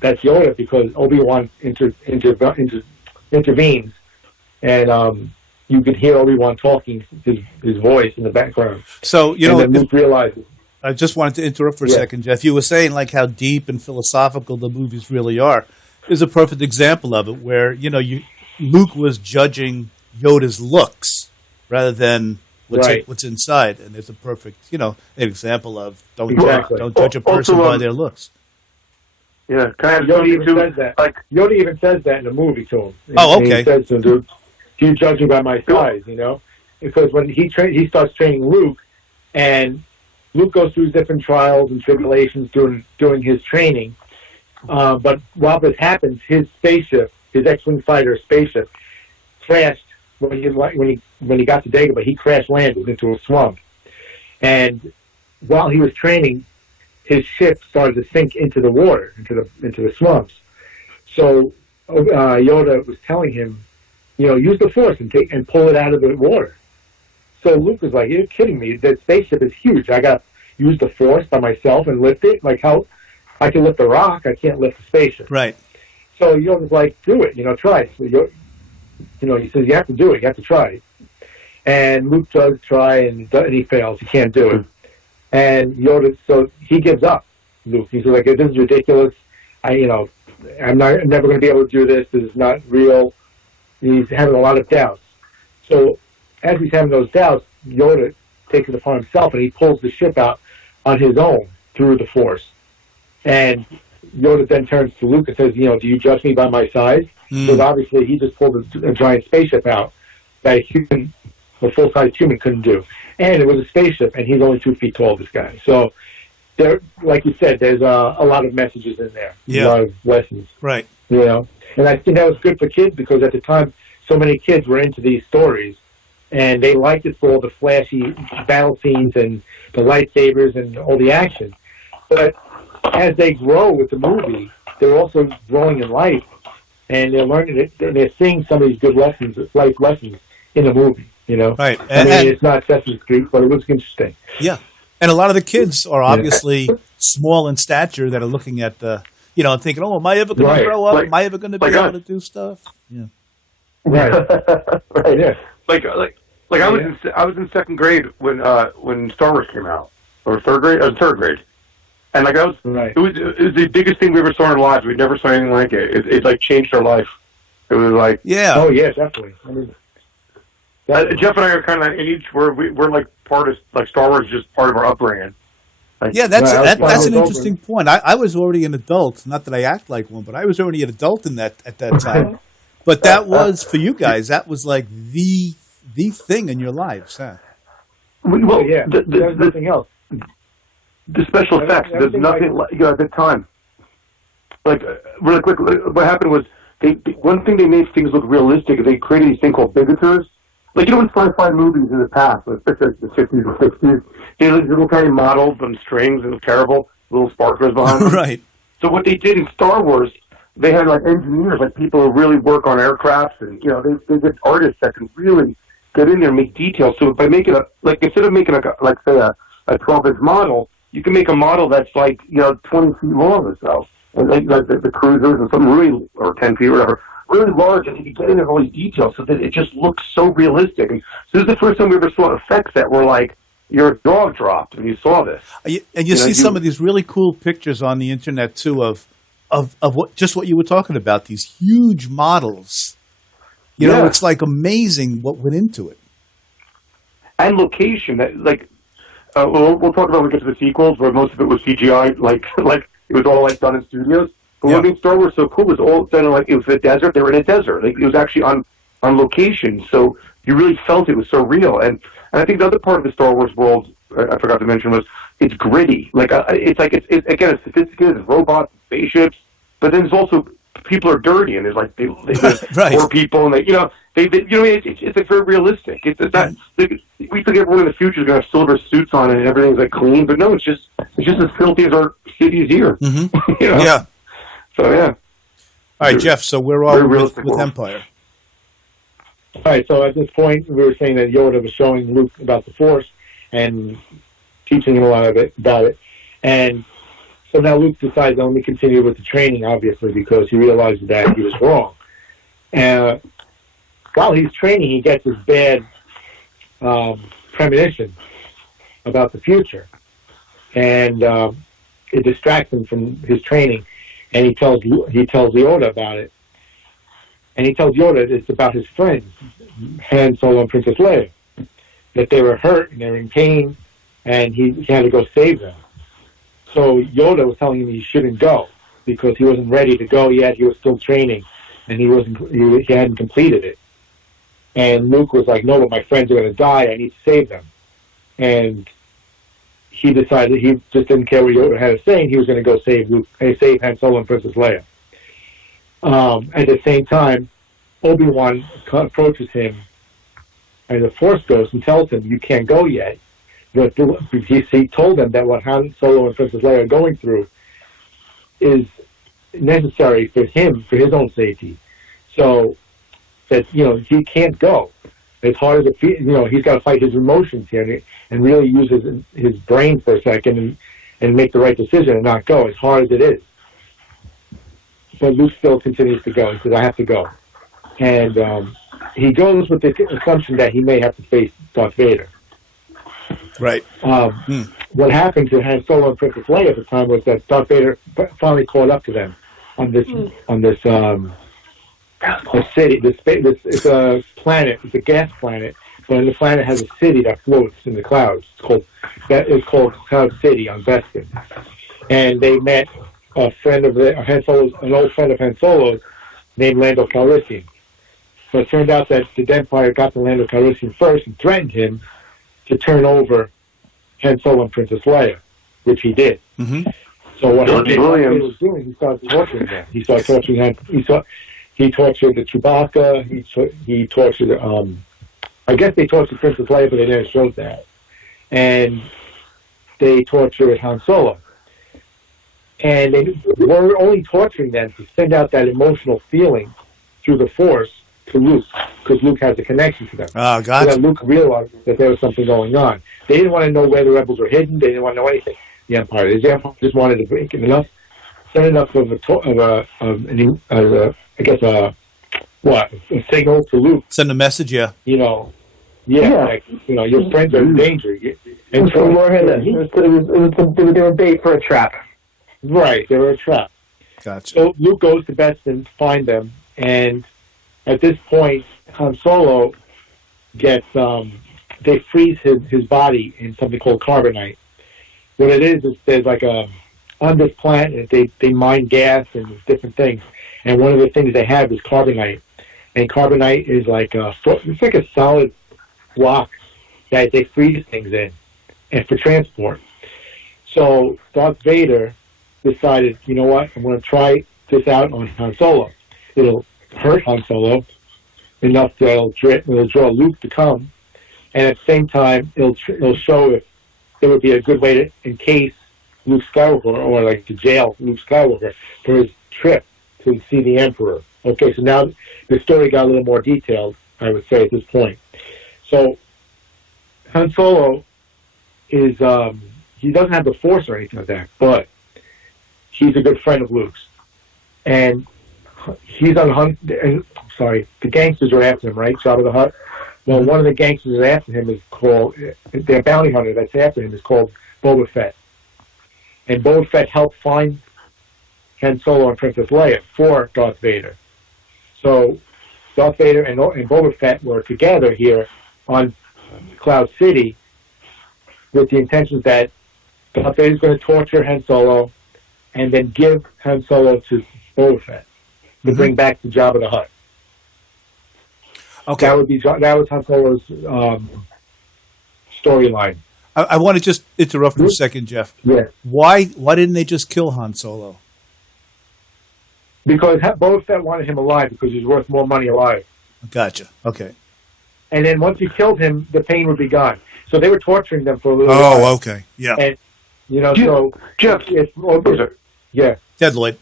that's Yoda because Obi-Wan intervenes, and you could hear Obi-Wan talking his voice in the background. So then Luke realizes. I just wanted to interrupt for a second, Jeff. You were saying like how deep and philosophical the movies really are. There's a perfect example of it where Luke was judging Yoda's looks rather than what's inside, and there's a perfect an example of don't judge a person by their looks. Yeah, Yoda even says that. Yoda even says that in the movie to him. Oh, okay. He says to him, "Do you judge me by my size?" Because when he starts training Luke, and Luke goes through different trials and tribulations during his training, But while this happens, his spaceship, his X-wing fighter spaceship, crashed when he got to Dagobah. He crash landed into a swamp, and while he was training, his ship started to sink into the water, into the swamps. So Yoda was telling him, use the Force and pull it out of the water. So Luke was like, "You're kidding me? That spaceship is huge. I got to use the Force by myself and lift it. Like how I can lift a rock, I can't lift a spaceship." Right. So Yoda's like, "Do it. Try it." So he says, "You have to do it. You have to try it." And Luke does try, and he fails. He can't do it. And Yoda, so he gives up. Luke, he's like, "This is ridiculous. I'm never going to be able to do this. This is not real." He's having a lot of doubts. So as he's having those doubts, Yoda takes it upon himself, and he pulls the ship out on his own through the Force. And Yoda then turns to Luke and says, "Do you judge me by my size?" Because obviously he just pulled a giant spaceship out that a full-sized human couldn't do. And it was a spaceship, and he's only 2 feet tall, this guy. So, there, like you said, there's a lot of messages in there, a lot of lessons. Right. And I think that was good for kids because at the time, so many kids were into these stories, and they liked it for all the flashy battle scenes and the lightsabers and all the action. But as they grow with the movie, they're also growing in life, and they're learning it, and they're seeing some of these good lessons, life lessons, in the movie. Right. It's not Sesame Street, but it looks interesting. Yeah. And a lot of the kids are obviously small in stature that are looking at the, and thinking, "Oh, am I ever going to grow up? Am I ever going to be able to do stuff?" Yeah. Right. Right. Yeah. I was in second grade when Star Wars came out, or third grade, and it was the biggest thing we ever saw in our lives. We never saw anything like it. It changed our life. It was like, yeah. Oh yeah, definitely. Jeff and I are kind of in each. We're like part of Star Wars, is just part of our upbringing. That's an interesting point. I was already an adult. Not that I act like one, but I was already an adult at that time. But that was for you guys. That was like the thing in your lives, huh? Well, yeah. There's nothing else. The special effects. There's nothing at the time. Really quick, what happened was one thing they made things look realistic is they created these thing called bigators. In sci-fi movies in the past, especially the 50s or 60s, they had little tiny models on strings. It was terrible. Little sparklers behind them. Right. So what they did in Star Wars, they had engineers, people who really work on aircrafts, and they get artists that can really get in there and make details. So by making instead of making say a 12-inch model, you can make a model that's 20 feet long or so, and the cruisers and something really, or 10 feet or whatever, really large, and you can get in there all these details so that it just looks so realistic. And so this is the first time we ever saw effects that were your jaw dropped when you saw this. And you see some of these really cool pictures on the internet too of what you were talking about, these huge models. It's amazing what went into it. And location, we'll talk about when we get to the sequels where most of it was CGI, it was all done in studios. But what made Star Wars so cool was all done it was a desert. They were in a desert. It was actually on location, so you really felt it was so real. And I think the other part of the Star Wars world I forgot to mention was it's gritty. It's again, it's sophisticated. There's robots, spaceships, but then there's also people are dirty, and there's poor people, and it's very realistic. It's not. We think everyone in the future is going to have silver suits on and everything's clean, but no, it's just as filthy as our cities here. Mm-hmm. Yeah. So yeah. All right, Jeff. So we're all with Empire. All right. So at this point, we were saying that Yoda was showing Luke about the Force and teaching him a lot about it, and so now Luke decides, let me continue with the training, obviously, because he realizes that he was wrong. And while he's training, he gets this bad premonition about the future, and it distracts him from his training. And he tells Yoda about it, and he tells Yoda it's about his friends, Han Solo and Princess Leia, that they were hurt and they were in pain, and he had to go save them. So Yoda was telling him he shouldn't go because he wasn't ready to go yet. He was still training, and he hadn't completed it. And Luke was like, "No, but my friends are going to die. I need to save them." And he decided he just didn't care what Yoda had to say, and he was going to go save Han Solo and Princess Leia. At the same time, Obi-Wan approaches him as a Force ghost and tells him, "You can't go yet." But he told them that what Han Solo and Princess Leia are going through is necessary for him, for his own safety. So that, he can't go. As hard as he's got to fight his emotions here and really use his brain for a second and make the right decision and not go, as hard as it is. So Luke still continues to go. He says, "I have to go." And he goes with the assumption that he may have to face Darth Vader. Right. What happened to Han Solo and Princess Leia at the time was that Darth Vader finally caught up to them on this a city. It's a planet. It's a gas planet, but the planet has a city that floats in the clouds. It's called Cloud City on Bespin. And they met a friend of an old friend of Han Solo's named Lando Calrissian. So it turned out that the Empire got to Lando Calrissian first and threatened him to turn over Han Solo and Princess Leia, which he did. Mm-hmm. So what he was doing, he started torturing them. He started torturing Han. He tortured the Chewbacca. He tortured. I guess they tortured Princess Leia, but they never showed that. And they tortured Han Solo. And they were only torturing them to send out that emotional feeling through the Force to Luke, because Luke has a connection to them. Oh, gotcha. So that Luke realized that there was something going on. They didn't want to know where the rebels were hidden. They didn't want to know anything. The Empire just wanted to break enough, send enough of a signal to Luke. Send a message, yeah. Your friends are in danger. And so they were bait for a trap. Right, they were a trap. Gotcha. So Luke goes to Bespin to find them, and at this point, Han Solo gets, they freeze his body in something called carbonite. What it is there's like on this planet, they mine gas and different things, and one of the things they have is carbonite. And carbonite is it's like a solid block that they freeze things in, and for transport. So Darth Vader decided, you know what, I'm going to try this out on Han Solo. It'll hurt Han Solo enough that it'll draw Luke to come, and at the same time, it'll show if it would be a good way to encase Luke Skywalker, or to jail Luke Skywalker for his trip to see the Emperor. Okay, so now the story got a little more detailed, I would say, at this point. So Han Solo is, he doesn't have the Force or anything like that, but he's a good friend of Luke's. And he's on hunt, the gangsters are after him, right? Jabba the Hutt. Well, one of the gangsters after him is called, their bounty hunter that's after him is called Boba Fett. And Boba Fett helped find Han Solo and Princess Leia for Darth Vader. So Darth Vader and Boba Fett were together here on Cloud City with the intentions that Darth Vader's going to torture Han Solo and then give Han Solo to Boba Fett to bring back to Jabba the Hutt. Okay, that was Han Solo's storyline. I want to just interrupt for a second, Jeff. Yeah. Why didn't they just kill Han Solo? Because Boba Fett wanted him alive because he's worth more money alive. Gotcha. Okay. And then once you killed him, the pain would be gone. So they were torturing them for a little while. Oh, okay. Yeah. And, so... Jeff, yeah. Ted Lloyd.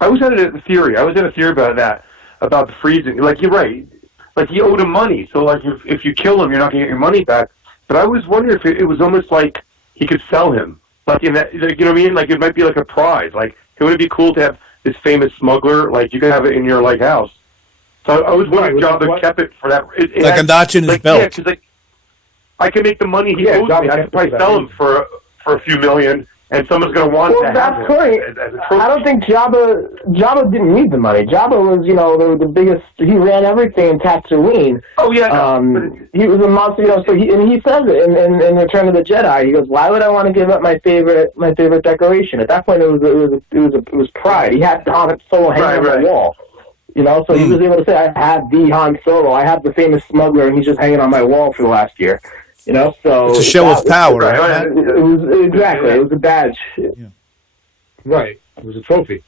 I was in a theory about that, about the freezing. You're right. He owed him money. So, if you kill him, you're not going to get your money back. But I was wondering if it was almost like he could sell him. In that, you know what I mean? It might be like a prize. Would it be cool to have this famous smuggler? You could have it in your, house. So I was wondering if Jabba kept it for that. A notch in his belt. Yeah, because, I can make the money he owes me. I could probably sell him for a few million. And someone's going to want to have it as a trophy. I don't think Jabba didn't need the money. Jabba was, the biggest. He ran everything in Tatooine. Oh yeah, he was a monster. So he says it in Return of the Jedi. He goes, "Why would I want to give up my favorite decoration?" At that point, it was pride. He had Han Solo hanging on the wall. So he was able to say, "I have the Han Solo. I have the famous smuggler, and he's just hanging on my wall for the last year." You know, so It's a show of power, right? It was exactly. It was a badge. Yeah. Right. It was a trophy.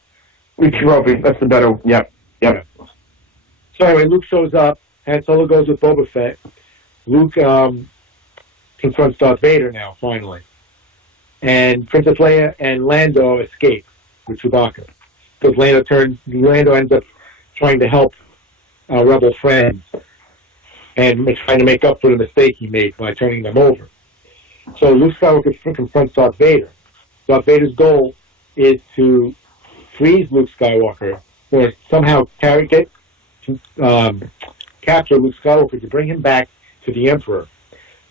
Trophy. That's the better. Yep. So anyway, Luke shows up. Han Solo goes with Boba Fett. Luke confronts Darth Vader now, finally. And Princess Leia and Lando escape with Chewbacca. Because Lando ends up trying to help rebel friends and trying to make up for the mistake he made by turning them over. So Luke Skywalker confronts Darth Vader. Darth Vader's goal is to freeze Luke Skywalker or somehow capture Luke Skywalker to bring him back to the Emperor.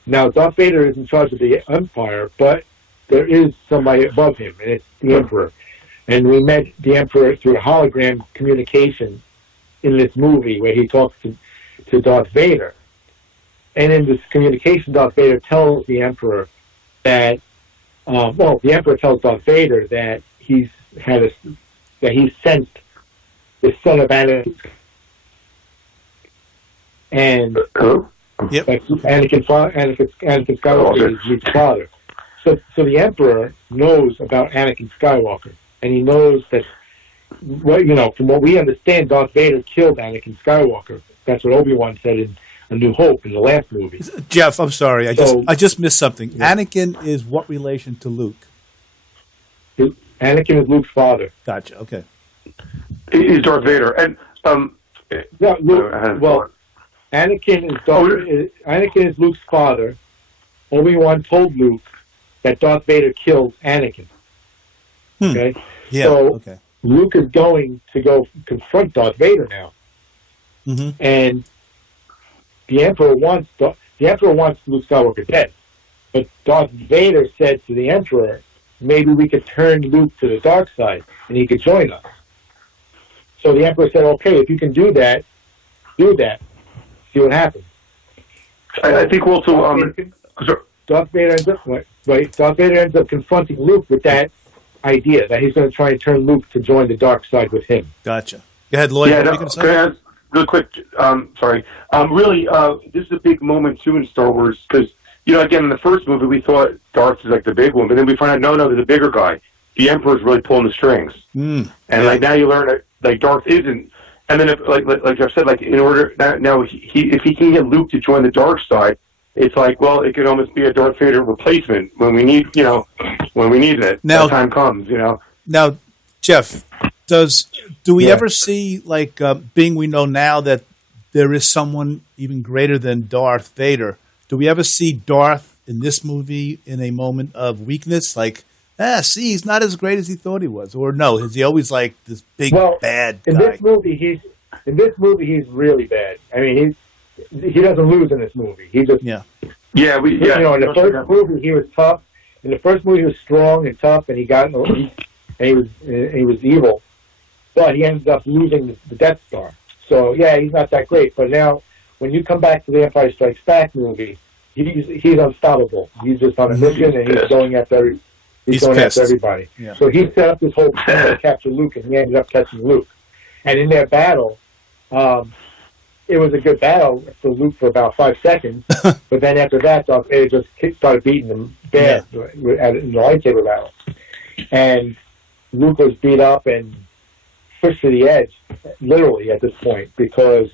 Now, Darth Vader is in charge of the Empire, but there is somebody above him, and it's the Emperor. And we met the Emperor through a hologram communication in this movie where he talks to Darth Vader. And in this communication, Darth Vader tells the Emperor that, the Emperor tells Darth Vader that he's sensed the son of Anakin. And Yep. Anakin Skywalker is Luke's father. So the Emperor knows about Anakin Skywalker, and he knows that, from what we understand, Darth Vader killed Anakin Skywalker. That's what Obi-Wan said in A New Hope in the last movie. Jeff, I'm sorry, I just missed something. Yeah. Anakin is what relation to Luke? Anakin is Luke's father. Gotcha. Okay. He's Darth Vader, and Anakin is Luke's father. Obi-Wan told Luke that Darth Vader killed Anakin. Okay? Yeah, so okay. Luke is going to go confront Darth Vader now. Mm-hmm. And the Emperor wants Luke Skywalker dead. But Darth Vader said to the Emperor, maybe we could turn Luke to the dark side and he could join us. So the Emperor said, okay, if you can do that. See what happens. I think also Darth Vader ends up confronting Luke with that idea that he's going to try and turn Luke to join the dark side with him. Gotcha. Go ahead, Lloyd. Yeah, can I ask real quick? Sorry. Really, this is a big moment too in Star Wars because again in the first movie we thought Darth is like the big one, but then we find out no, there's a bigger guy. The Emperor's really pulling the strings, and like now you learn that like Darth isn't. And then, like Jeff said, like in order now, if he can get Luke to join the dark side, it's like, well, it could almost be a Darth Vader replacement when we need, when we need it. Now, that time comes, Now, Jeff, do we ever see being we know now that there is someone even greater than Darth Vader? Do we ever see Darth in this movie in a moment of weakness, like? He's not as great as he thought he was, or no? Is he always like this big bad guy? In this movie, he's really bad. I mean, he doesn't lose in this movie. He just In the first movie, he was tough. In the first movie, he was strong and tough, and he was evil. But he ended up losing the Death Star. So he's not that great. But now, when you come back to the Empire Strikes Back movie, he's unstoppable. He's just on a mission, and he's going after. He's going after everybody. Yeah. So he set up this whole plan to capture Luke, and he ended up catching Luke. And in their battle, it was a good battle for Luke for about 5 seconds. But then after that, Darth Vader just started beating him bad in the lightsaber battle. And Luke was beat up and pushed to the edge, literally at this point, because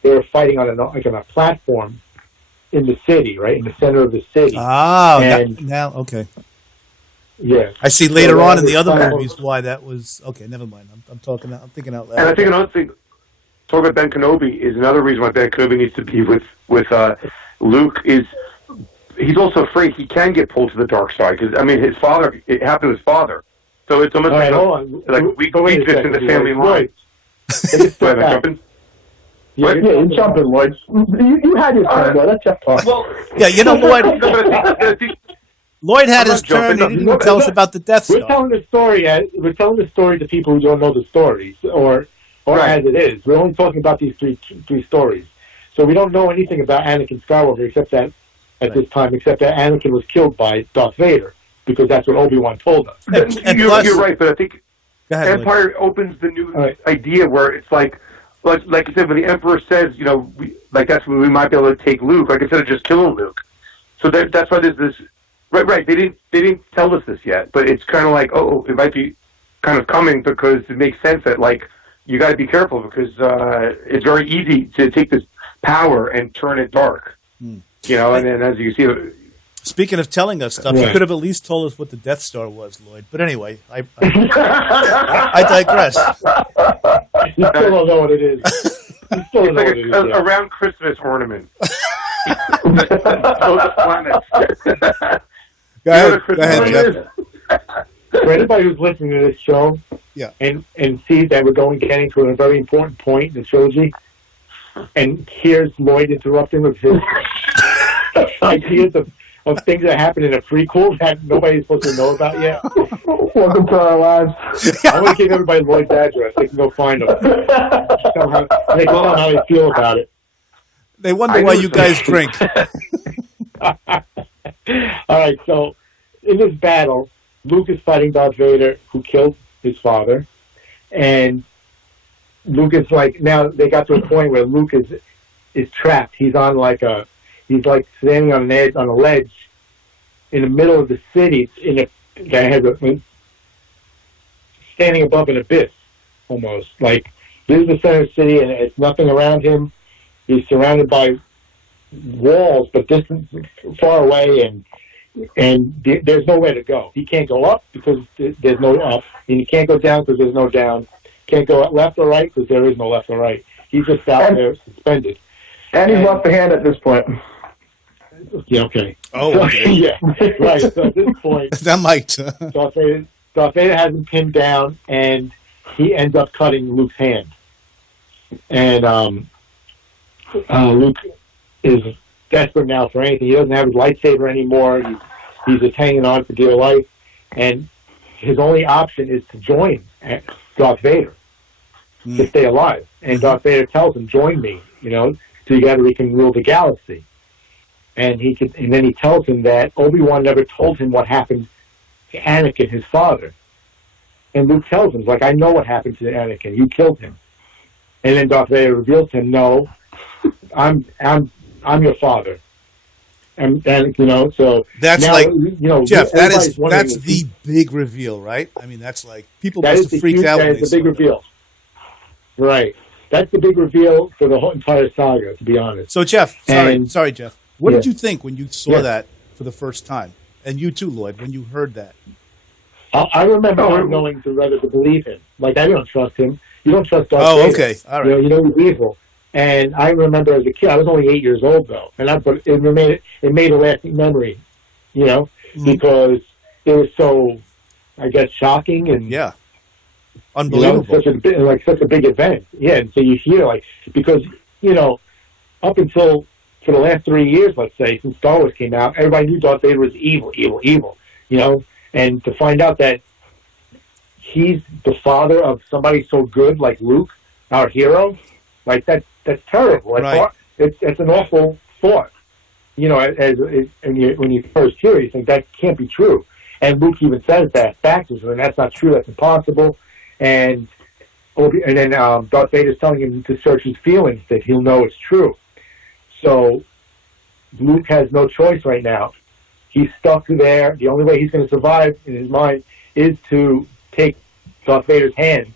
they were fighting on a platform in the city, right in the center of the city. Now okay. Yeah, I see later on in the other movies why that was okay. Never mind. I'm thinking out loud. And I think another thing, talking about Ben Kenobi is another reason why Ben Kenobi needs to be with Luke is he's also afraid he can get pulled to the dark side because his father. It happened to his father, so it's almost weakness in the family line. You're jumping, Lloyd. You had your turn, Lloyd. Let's just talk. You know what? Lloyd had his turn. He didn't even tell us about the Death Star. We're telling the story to people who don't know the stories, or as it is. We're only talking about these three stories. So we don't know anything about Anakin Skywalker except that Anakin was killed by Darth Vader because that's what Obi-Wan told us. You're right, but I think Empire opens the new idea where it's like I said, when the Emperor says, that's when we might be able to take Luke, instead of just killing Luke. So that's why there's this. Right. They didn't tell us this yet, but it's kind of like, it might be kind of coming because it makes sense that like you got to be careful because it's very easy to take this power and turn it dark. And then as you see. Speaking of telling us stuff, you could have at least told us what the Death Star was, Lloyd. But anyway, I digress. You still don't know what it is. You still don't know what it is. It's like a round Christmas ornament. Go ahead, Jeff. For anybody who's listening to this show and sees that we're getting to a very important point in the trilogy, and here's Lloyd interrupting with his ideas of things that happen in a prequel that nobody's supposed to know about yet. Welcome to our lives. I'm going to give everybody Lloyd's address. They can go find him. They can tell how they feel about it. They wonder why you guys drink. All right, so in this battle, Luke is fighting Darth Vader, who killed his father, and Luke is like, now they got to a point where Luke is trapped. He's like standing on a ledge in the middle of the city that has standing above an abyss, almost. Like, this is the center of the city, and it's nothing around him. He's surrounded by walls, but distant, far away, and there's nowhere to go. He can't go up because there's no up, and he can't go down because there's no down. Can't go left or right because there is no left or right. He's just out there suspended. And he's left the hand at this point. Yeah, okay. Oh, okay. Yeah, right. So at this point, that might. Darth Vader has him pinned down, and he ends up cutting Luke's hand. And Luke is desperate now for anything. He doesn't have his lightsaber anymore. He's just hanging on for dear life, and his only option is to join Darth Vader to stay alive. And Darth Vader tells him, "Join me. Together we can rule the galaxy." And then he tells him that Obi-Wan never told him what happened to Anakin, his father. And Luke tells him, like, I know what happened to Anakin. You killed him. And then Darth Vader reveals to him, no, I'm your father. And so that's now, like, Jeff, that's the big reveal, right? I mean, that's like, people must have freaked out. That is the big reveal. Right. That's the big reveal for the whole entire saga, to be honest. So, Jeff, sorry, Jeff. What did you think when you saw that for the first time? And you too, Lloyd, when you heard that? I remember not knowing whether to believe him. Like, I don't trust him. You don't trust Darth Vader. Oh, okay. All right. You know he's evil. And I remember as a kid, I was only 8 years old, though. But it made a lasting memory, because it was so, I guess, shocking and... Yeah. Unbelievable. Such a big event. Yeah, and so you hear, because, up until... for the last 3 years, let's say, since Star Wars came out, everybody knew Darth Vader was evil, and to find out that he's the father of somebody so good like Luke, our hero, like that's terrible. Right. It's an awful thought, when you first hear it, you think that can't be true. And Luke even says that back to him, and that's not true, that's impossible. And then Darth Vader's telling him to search his feelings, that he'll know it's true. So Luke has no choice right now. He's stuck there. The only way he's going to survive in his mind is to take Darth Vader's hand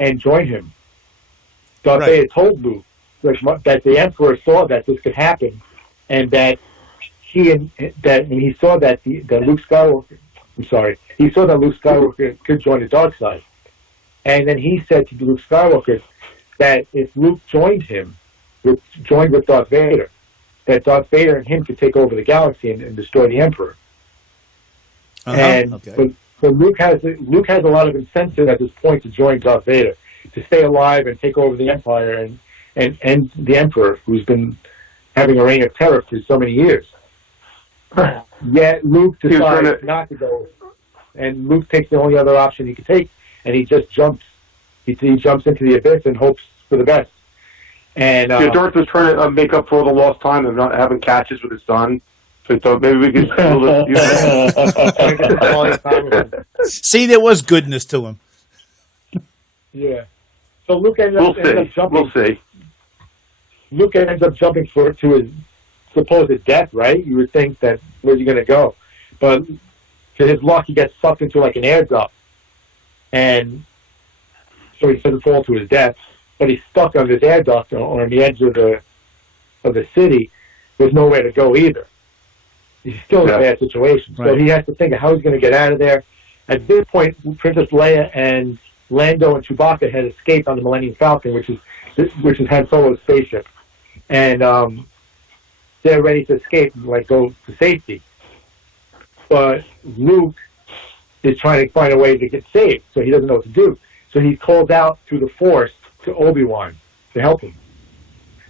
and join him. Darth Vader told Luke that the Emperor saw that this could happen, and that he saw that Luke Skywalker. He saw that Luke Skywalker could join the dark side, and then he said to Luke Skywalker that if Luke joined with Darth Vader, that Darth Vader and him could take over the galaxy and destroy the Emperor. But Luke has a lot of incentive at this point to join Darth Vader, to stay alive and take over the Empire and the Emperor, who's been having a reign of terror for so many years. Yet Luke decides not to go, and Luke takes the only other option he could take, and he just jumps. He jumps into the abyss and hopes for the best. And Darth was trying to make up for all the lost time of not having catches with his son. So he thought maybe we could See, there was goodness to him. Yeah. So Luke ends up jumping. We'll see. Luke ends up jumping to supposed death, right? You would think that where's he going to go? But to his luck, he gets sucked into like an air duct, and so he doesn't fall to his death. But he's stuck on this air duct or on the edge of the city with nowhere to go either. He's still in a bad situation, so he has to think of how he's going to get out of there. At this point, Princess Leia and Lando and Chewbacca had escaped on the Millennium Falcon, which is Han Solo's spaceship, and they're ready to escape and like go to safety. But Luke is trying to find a way to get saved, so he doesn't know what to do. So he calls out through the Force to Obi-Wan to help him,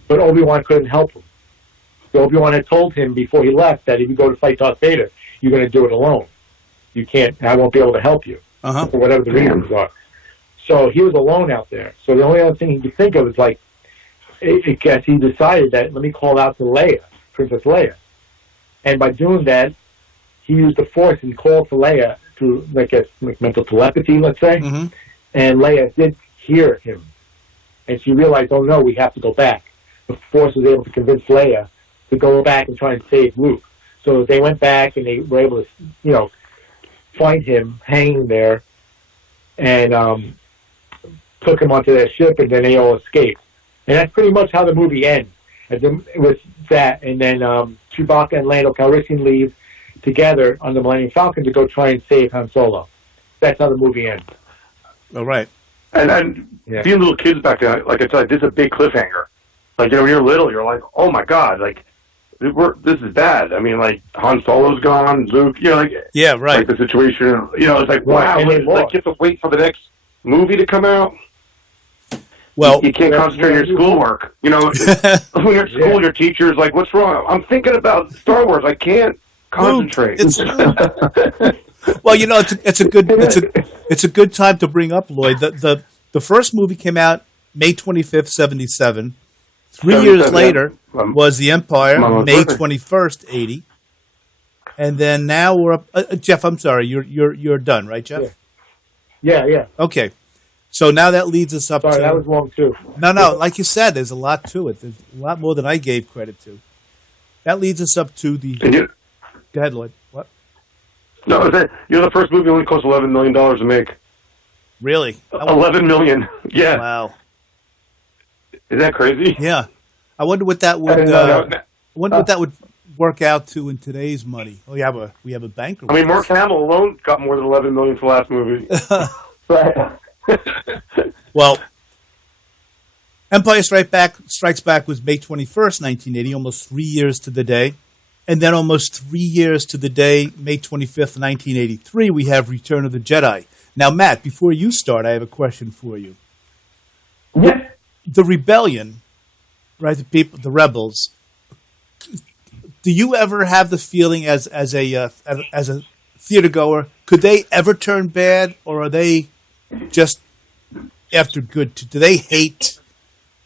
but Obi-Wan couldn't help him. So Obi-Wan had told him before he left that if you go to fight Darth Vader, you're going to do it alone. You can't. I won't be able to help you for whatever the reasons are. So he was alone out there. So the only other thing he could think of is like, I guess he decided that let me call out to Leia, Princess Leia, and by doing that, he used the Force and called to Leia through like mental telepathy, let's say, and Leia did hear him, and she realized, oh no, we have to go back. The Force was able to convince Leia to go back and try and save Luke. So they went back and they were able to, find him hanging there, and took him onto their ship, and then they all escaped. And that's pretty much how the movie ends. With that, and then Chewbacca and Lando Calrissian leave together on the Millennium Falcon to go try and save Han Solo. That's how the movie ends. All right. And being little kids back then, like I said, this is a big cliffhanger. Like, when you're little, you're like, oh my God, like, this is bad. I mean, like, Han Solo's gone, Luke, like, yeah, right. Like the situation, it's like, wow, like, you have to wait for the next movie to come out. Well, you can't concentrate on your schoolwork. When you're at school, your teacher's like, what's wrong? I'm thinking about Star Wars. I can't concentrate. Well, it's a good time to bring up, Lloyd. The first movie came out May 25th, 77. 3 years later was The Empire, May 21st, 80. And then now we're up. Jeff, I'm sorry, you're done, right, Jeff? Yeah. Okay. So now that leads us up to... Sorry, that was long, too. No, like you said, there's a lot to it. There's a lot more than I gave credit to. That leads us up to the... Go ahead, Lloyd. What? No, the first movie only cost $11 million to make. Really? $11 million. Yeah. Wow. Isn't that crazy? Yeah. I wonder what that would work out to in today's money. Oh, we have a banker. I mean, Mark Hamill alone got more than $11 million for the last movie. Right. Well, Empire Strikes Back was May 21st, 1980, almost 3 years to the day. And then almost 3 years to the day, May 25th, 1983, we have Return of the Jedi. Now, Matt, before you start, I have a question for you. Yeah. The rebellion, right, the rebels, do you ever have the feeling as a theater goer, could they ever turn bad, or are they just after good? Do they hate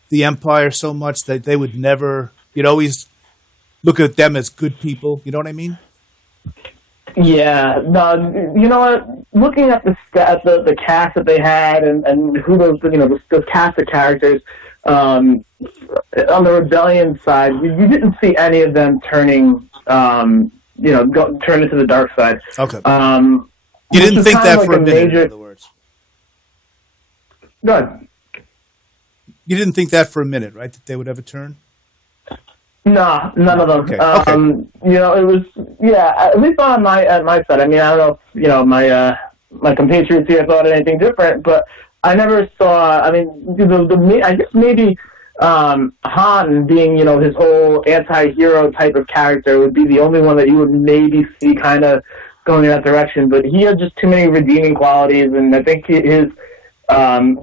the Empire so much that they would never, you'd always look at them as good people? You know what I mean? Yeah. No, you know what? Looking at the cast that they had and who the cast of characters on the rebellion side, you didn't see any of them turning, turn into the dark side. Okay. You didn't think that for a minute, in other words. Good. You didn't think that for a minute, right? That they would ever turn? No, none of them. Okay. It was at least on my side. I mean, I don't know if my compatriots here thought anything different, but I never saw. I mean, I guess maybe Han being his whole anti-hero type of character would be the only one that you would maybe see kind of going in that direction. But he had just too many redeeming qualities, and I think his one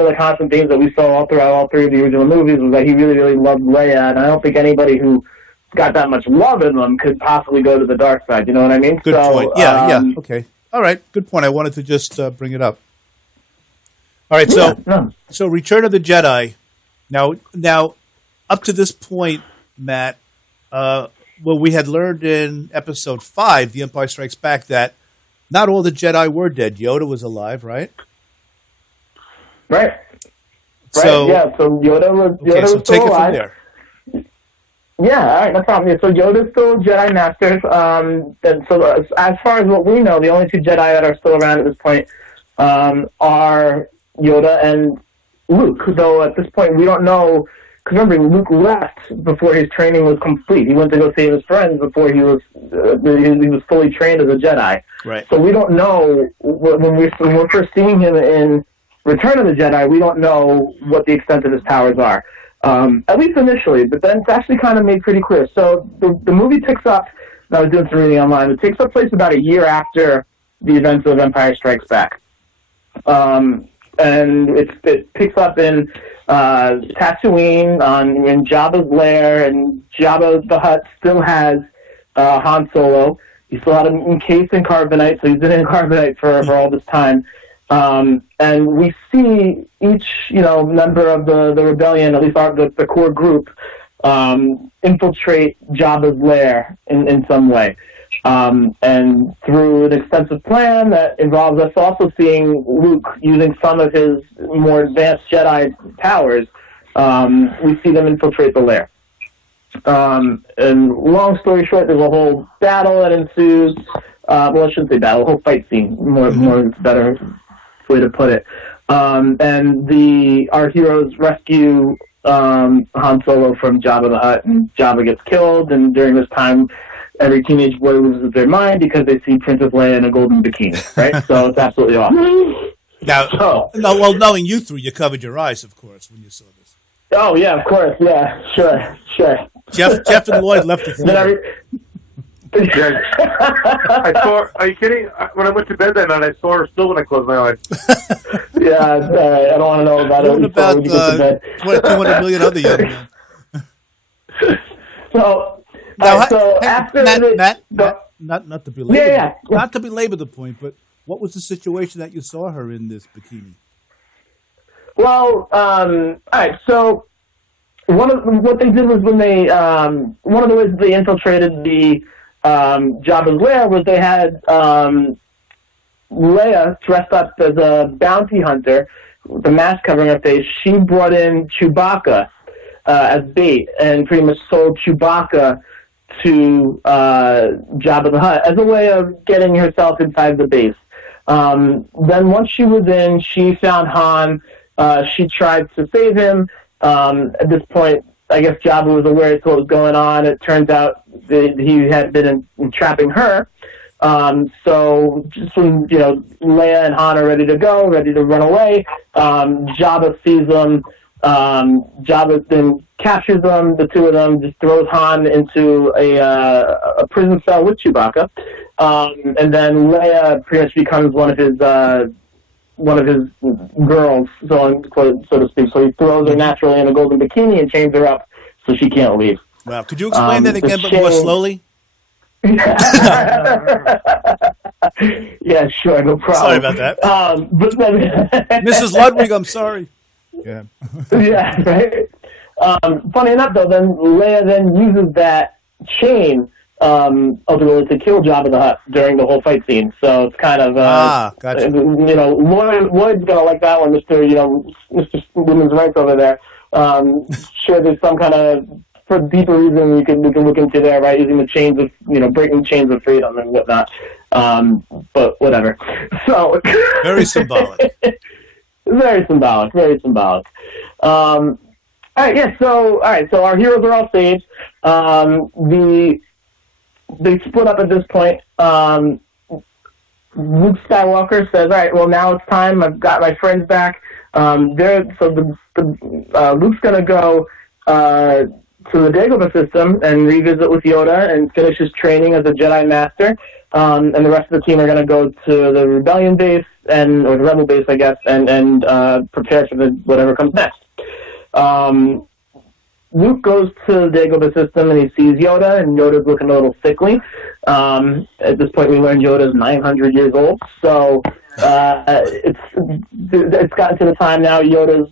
of the constant themes that we saw all throughout all three of the original movies was that he really, really loved Leia, and I don't think anybody who got that much love in them could possibly go to the dark side. You know what I mean? Good point. Yeah. Okay. All right. Good point. I wanted to just bring it up. All right. So Return of the Jedi. Now, up to this point, Matt, we had learned in Episode 5, The Empire Strikes Back, that not all the Jedi were dead. Yoda was alive, right? Right. So Yoda was so still take alive. it from there. Yeah, all right, no problem. Yeah, so Yoda's still Jedi Master. And so as far as what we know, the only two Jedi that are still around at this point are Yoda and Luke. Though at this point we don't know, because remember, Luke left before his training was complete. He went to go save his friends before he was fully trained as a Jedi. Right. So we don't know, when we're first seeing him in Return of the Jedi, we don't know what the extent of his powers are. At least initially, but then it's actually kind of made pretty clear. So the movie picks up, I was doing some reading online, it takes up place about a year after the events of Empire Strikes Back. And it picks up in Tatooine, in Jabba's lair, and Jabba the Hutt still has Han Solo. He still had him encased in carbonite, so he's been in carbonite for all this time. And we see each, member of the rebellion, at least the core group, infiltrate Jabba's lair in some way. And through an extensive plan that involves us also seeing Luke using some of his more advanced Jedi powers, we see them infiltrate the lair. And long story short, there's a whole battle that ensues. Well, I shouldn't say battle, a whole fight scene, more is a better way to put it. And our heroes rescue Han Solo from Jabba the Hutt, and Jabba gets killed, and during this time, every teenage boy loses their mind because they see Princess Leia in a golden bikini, right? So it's absolutely awesome. Now, well, knowing you three, you covered your eyes, of course, when you saw this. Oh, yeah, of course, yeah, sure. Jeff and Lloyd left the theater. I saw her. Are you kidding? When I went to bed that night, I saw her still when I closed my eyes. Yeah, I don't want to know about it. What about 200 million other young men? So, now, after Matt, not to belabor, yeah. Not to belabor the point, but what was the situation that you saw her in this bikini? Well, all right. So, what they did was when they one of the ways they infiltrated the Jabba's lair was they had Leia dressed up as a bounty hunter with a mask covering her face. She brought in Chewbacca as bait and pretty much sold Chewbacca to Jabba the Hutt as a way of getting herself inside the base. Then once she was in, she found Han. She tried to save him. At this point, I guess Jabba was aware of what was going on. It turns out that he had been entrapping her. So just when, Leia and Han are ready to go, ready to run away, Jabba sees them. Jabba then captures them, the two of them, just throws Han into a prison cell with Chewbacca. And then Leia pretty much becomes one of his girls, so to speak. So he throws her naturally in a golden bikini and chains her up so she can't leave. Wow. Could you explain that again, but more slowly? Yeah, sure, no problem. Sorry about that. But then Mrs. Ludwig, I'm sorry. Yeah. Yeah, right. Funny enough, though, then Leia then uses that chain ultimately to kill Jabba the Hutt during the whole fight scene. So it's kind of gotcha. Lloyd's gonna like that one, Mr. Women's Rights over there. Sure, there's some kind of for deeper reason we can look into there, right? Using the chains of breaking chains of freedom and whatnot. But whatever. So very symbolic. Very symbolic. Very symbolic. All right. So our heroes are all saved. They split up at this point. Luke Skywalker says, "All right, well now it's time. I've got my friends back." Luke's gonna go to the Dagobah system and revisit with Yoda and finish his training as a Jedi Master. And the rest of the team are gonna go to the Rebellion base or the Rebel base, I guess, and prepare for whatever comes next. Luke goes to the Dagobah system and he sees Yoda, and Yoda's looking a little sickly. At this point, we learned Yoda's 900 years old, so it's gotten to the time now Yoda's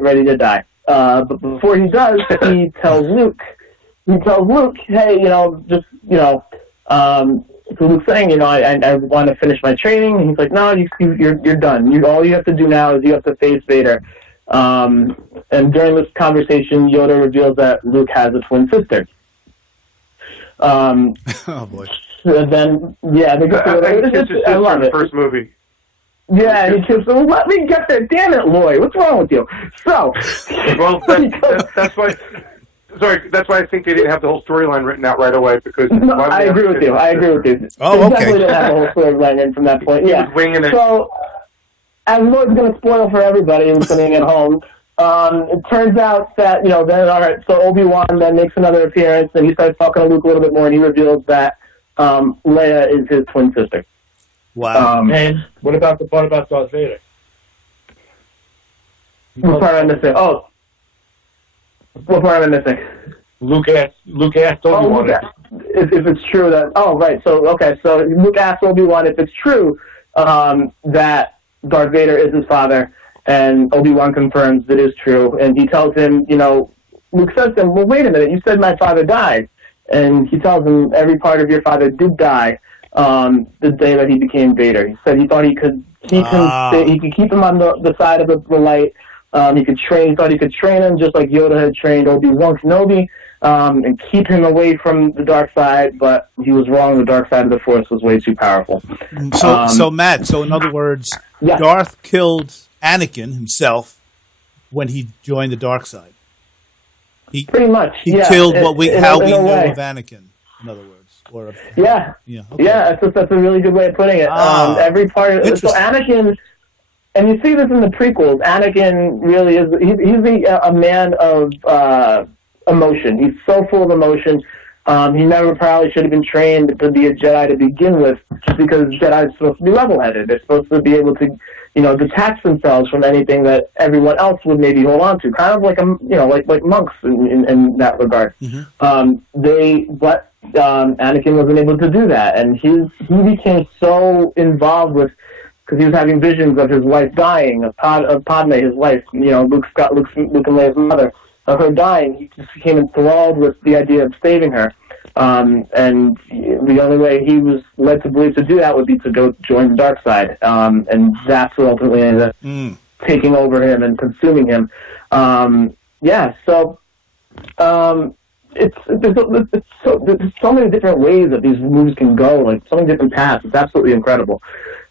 ready to die. But before he does, he tells Luke, hey, so Luke's saying, I want to finish my training, and he's like, no, you're done. All you have to do now is you have to face Vader. And during this conversation, Yoda reveals that Luke has a twin sister. Oh boy. Then they go through I love it. The first movie. Yeah, he just let me get there. Damn it, Lloyd. What's wrong with you? So, well, that's why. Sorry, that's why I think they didn't have the whole storyline written out right away. Because I agree with you. Oh, they definitely didn't have the whole storyline in from that point. Yeah. Winging it. So, as Lloyd's going to spoil for everybody who's sitting at home, it turns out that then all right. So Obi-Wan then makes another appearance, and he starts talking to Luke a little bit more, and he reveals that Leia is his twin sister. Wow. And what about the part about Darth Vader? What part am I missing? Oh, what part am I missing? Luke asked Obi-Wan. If it's true that... Oh, right. So Luke asked Obi-Wan if it's true that Darth Vader is his father, and Obi-Wan confirms it is true. And he tells him, Luke says to him, well, wait a minute, you said my father died. And he tells him every part of your father did die the day that he became Vader. He said he thought he could keep him on the side of the light. He thought he could train him just like Yoda had trained Obi-Wan Kenobi, and keep him away from the dark side, but he was wrong. The dark side of the Force was way too powerful. So Matt, in other words, Darth killed Anakin himself when he joined the dark side. Pretty much. He killed how we know of Anakin, in other words. Okay. That's a really good way of putting it. Every part of so Anakin, and you see this in the prequels. Anakin really is he's a man of emotion. He's so full of emotion. He never probably should have been trained to be a Jedi to begin with, just because Jedi are supposed to be level-headed. They're supposed to be able to, detach themselves from anything that everyone else would maybe hold on to, kind of like like monks in that regard. Mm-hmm. Anakin wasn't able to do that, and he became so involved with, because he was having visions of his wife dying, of Padme, his wife, Luke and Leia's mother, of her dying. He just became enthralled with the idea of saving her. And the only way he was led to believe to do that would be to go join the dark side. And that's what ultimately ended up taking over him and consuming him. There's so many different ways that these movies can go, like so many different paths. It's absolutely incredible.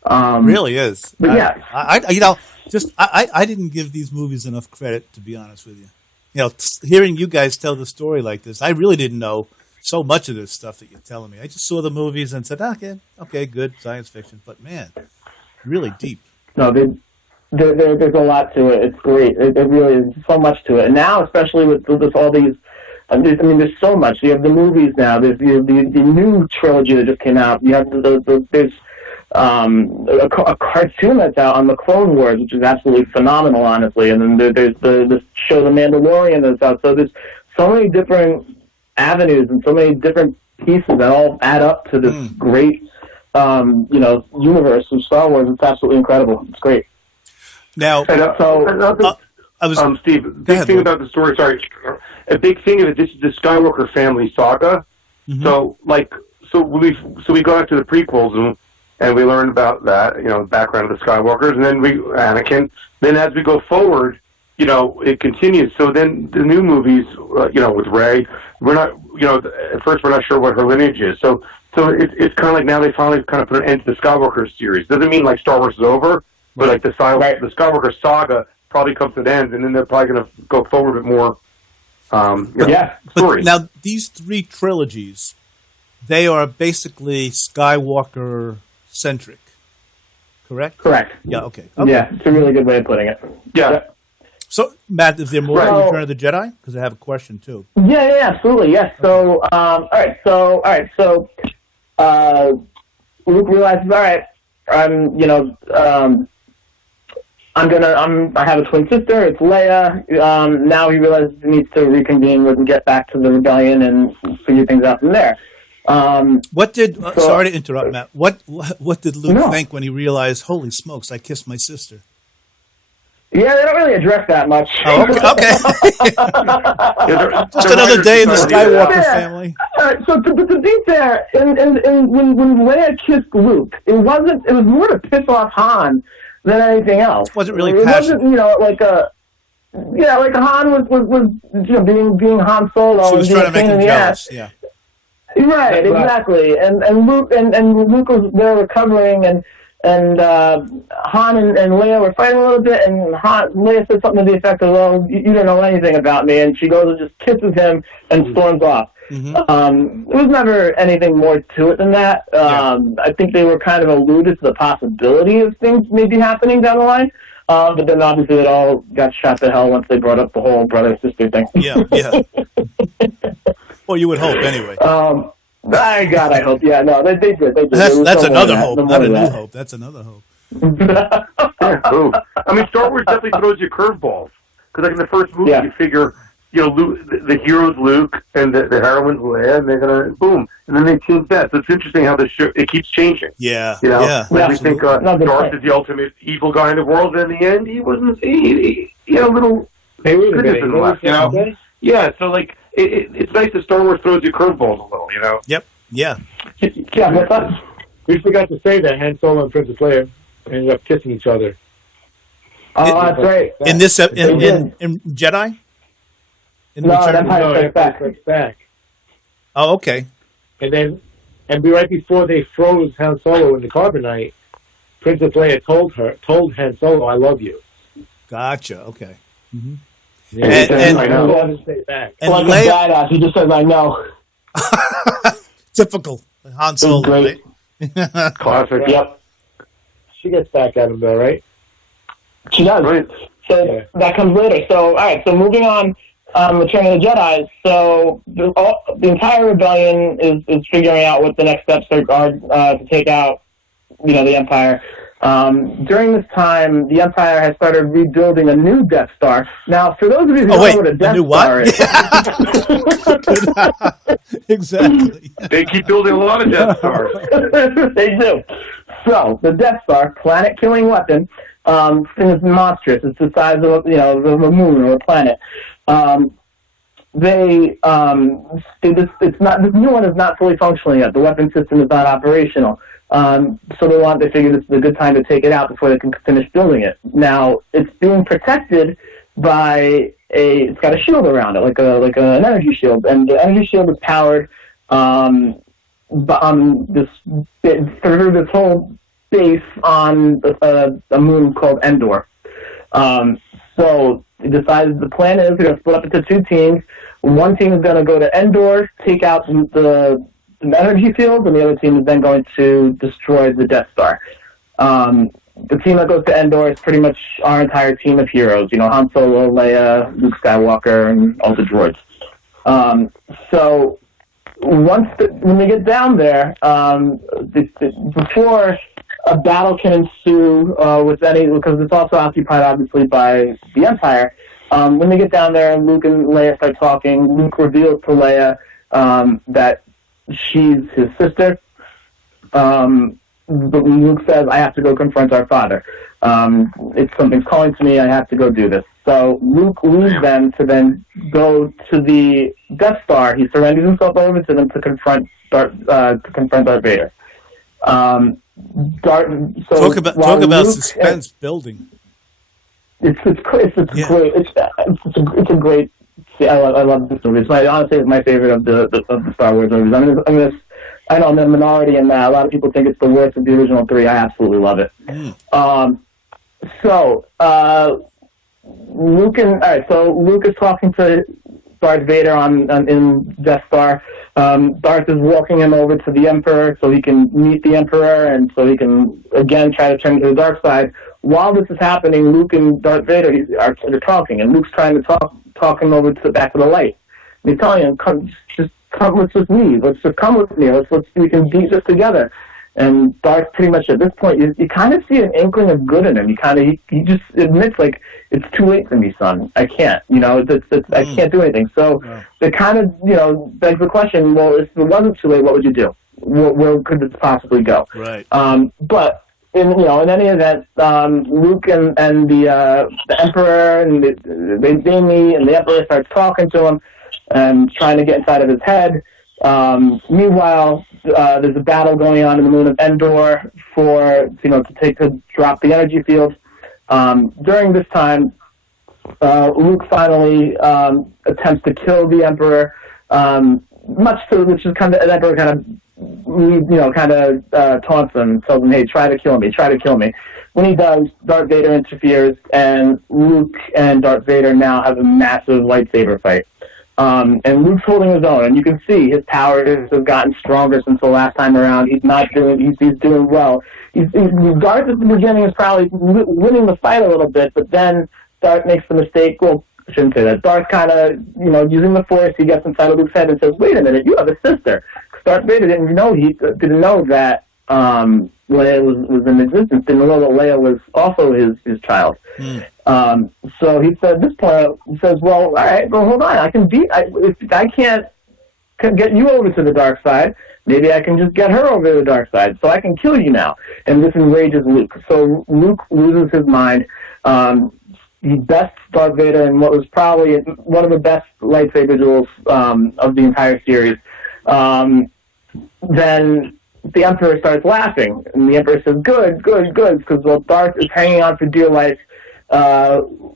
Really is. But I didn't give these movies enough credit, to be honest with you. Hearing you guys tell the story like this, I really didn't know so much of this stuff that you're telling me. I just saw the movies and said, okay, good, science fiction. But man, really deep. No, there's a lot to it. It's great. It really is so much to it. And now, especially with all these, there's so much. You have the movies now. There's the new trilogy that just came out. You have there's a cartoon that's out on the Clone Wars, which is absolutely phenomenal, honestly. And then there's the show The Mandalorian that's out. So there's so many different avenues and so many different pieces that all add up to this great, universe of Star Wars. It's absolutely incredible. It's great. Now, Steve, big thing about the story. Sorry, a big thing is that this is the Skywalker family saga. Mm-hmm. So we go out to the prequels and we learn about that, the background of the Skywalkers, and then Anakin. Then as we go forward, it continues. So then the new movies, with Rey, we're not, at first we're not sure what her lineage is. So it's kind of like now they finally kind of put an end to the Skywalker series. Doesn't mean like Star Wars is over, but like the Skywalker saga probably comes to an end, and then they're probably going to go forward a bit more. Story. Now these three trilogies, they are basically Skywalker centric, correct? Correct. Yeah. Okay. Yeah, it's a really good way of putting it. Yeah. So, Matt, is there more to Return of the Jedi? Because I have a question too. Yeah, absolutely. Yes. So, all right. Luke realizes, all right, I have a twin sister. It's Leia. Now he realizes he needs to reconvene and get back to the rebellion and figure things out from there. Sorry to interrupt, Matt. What did Luke think when he realized, holy smokes, I kissed my sister? Yeah, they don't really address that much. Oh, okay. Just another day in the Skywalker family. So to be fair, and when Leia kissed Luke, it was more to piss off Han than anything else. Wasn't really passionate. It wasn't, like Han was being Han Solo. She was trying to make him jealous. Yeah. Right, exactly. And Luke was there recovering, and Han and Leia were fighting a little bit, and Leia said something to the effect of, "Well, you don't know anything about me," and she goes and just kisses him and storms off. There was never anything more to it than that. I think they were kind of alluded to the possibility of things maybe happening down the line. But then obviously it all got shot to hell once they brought up the whole brother-sister thing. Yeah. Well, you would hope anyway. I hope. Yeah, no, they did. That's another hope, not a new hope. That's another hope. I mean, Star Wars definitely throws you curveballs. Because like in the first movie, you figure, Luke, the hero's Luke and the heroine's Leia, and they're going to, boom. And then they change that. So it's interesting how it keeps changing. Yeah. We think Darth is the ultimate evil guy in the world, and in the end, he wasn't. He had a little goodness in the left, Yeah, so like, it's nice that Star Wars throws you curveballs a little, Yep. Yeah. We forgot to say that Han Solo and Princess Leia ended up kissing each other. Oh, that's right. In this in Jedi? Empire Strikes Back. Oh, okay. And right before they froze Han Solo in the carbonite, Princess Leia told Han Solo, "I love you." Gotcha. Okay. Mm-hmm. Yeah, and I know. And like Leia, a badass, he just says, "I know." Typical Han Solo. Great. Right? Classic. Yep. She gets back at him though, right? She does. Right. So that comes later. So all right. So moving on. Return of the Jedi. So the entire rebellion is figuring out what the next steps are to take out, the Empire. During this time, the Empire has started rebuilding a new Death Star. Now, for those of you who don't know what a Death Star is, exactly. They keep building a lot of Death Stars. They do. So the Death Star, planet-killing weapon, thing is monstrous. It's the size of a moon or a planet. This new one is not fully functional yet. The weapon system is not operational. So they figure this is a good time to take it out before they can finish building it. Now, it's being protected by it's got a shield around it, like an energy shield, and the energy shield is powered on through this whole base on a moon called Endor. So they decided the plan is they're going to split up into two teams. One team is going to go to Endor, take out the energy field, and the other team is then going to destroy the Death Star. The team that goes to Endor is pretty much our entire team of heroes. Han Solo, Leia, Luke Skywalker, and all the droids. So when they get down there, before a battle can ensue because it's also occupied obviously by the Empire. When they get down there, Luke and Leia start talking. Luke reveals to Leia that she's his sister. But Luke says, "I have to go confront our father. Something's calling to me. I have to go do this." So Luke leaves them to then go to the Death Star. He surrenders himself over to them to confront Darth Vader. Talk about suspense building. It's great. It's a great. I love this movie. Honestly, it's my favorite of the Star Wars movies. I know I'm in the minority in that. A lot of people think it's the worst of the original three. I absolutely love it. Luke is talking to Darth Vader in Death Star. Darth is walking him over to the Emperor so he can meet the Emperor and so he can again try to turn to the dark side. While this is happening, Luke and Darth Vader are talking, and Luke's trying to talk him over to back of the light. And he's telling him, "Come, let's just leave. Let's just come with me. We can beat this together." And Darth pretty much at this point, you kind of see an inkling of good in him. He just admits, like, "It's too late for me, son. I can't. I can't do anything." So it kind of, begs the question, well, if it wasn't too late, what would you do? Where could this possibly go? Right. But in any event, Luke and the Emperor and they meet, and the Emperor starts talking to him and trying to get inside of his head. Meanwhile, there's a battle going on in the moon of Endor to drop the energy field. During this time, Luke finally attempts to kill the Emperor. much to which is kind of the Emperor taunts him, tells him, "Hey, try to kill me, try to kill me." When he does, Darth Vader interferes, and Luke and Darth Vader now have a massive lightsaber fight. And Luke's holding his own, and you can see his powers have gotten stronger since the last time around. He's doing well. Darth at the beginning is probably winning the fight a little bit, but then Darth makes the mistake. Well, I shouldn't say that. Darth kind of, using the Force, he gets inside of Luke's head and says, "Wait a minute, you have a sister." Darth Vader didn't know that Leia was in existence. Didn't know that Leia was also his child. So he said, at this point, he says, "Well, all right, well, hold on. If I can't get you over to the dark side, maybe I can just get her over to the dark side, so I can kill you now." And this enrages Luke. So Luke loses his mind. He bests Darth Vader in what was probably one of the best lightsaber duels of the entire series. Then the Emperor starts laughing, and the Emperor says, "Good, good, good," because while Darth is hanging on for dear life,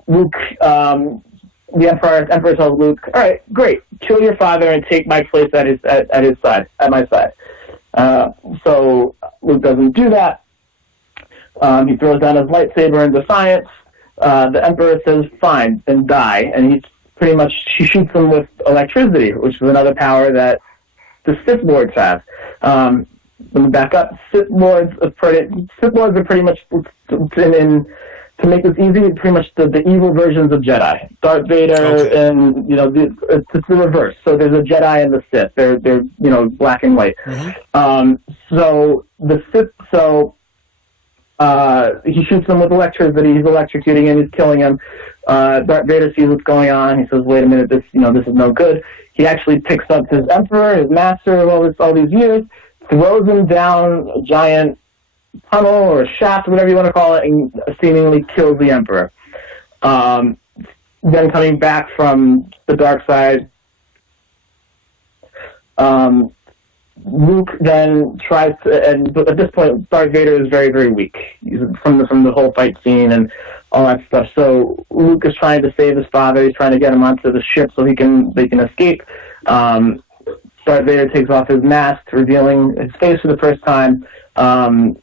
Luke, the Emperor tells Luke, "All right, great, kill your father and take my place at my side." So Luke doesn't do that. He throws down his lightsaber in defiance. The Emperor says, "Fine, then die," and he shoots him with electricity, which is another power that the Sith Lords have. Let me back up. Sith Lords are pretty much, to make this easy, pretty much the evil versions of Jedi. Darth Vader, and it's the reverse. So there's a Jedi and the Sith. They're black and white. So the Sith. He shoots him with electricity. He's electrocuting him. He's killing him. Darth Vader sees what's going on. He says, "Wait a minute, this is no good." He actually picks up his Emperor, his master of all these years, throws him down a giant tunnel or a shaft, whatever you want to call it, and seemingly kills the Emperor. Then coming back from the dark side, Luke then tries to, and at this point, Darth Vader is very, very weak from the whole fight scene and all that stuff. So Luke is trying to save his father. He's trying to get him onto the ship so they can escape. Darth Vader takes off his mask, revealing his face for the first time. Says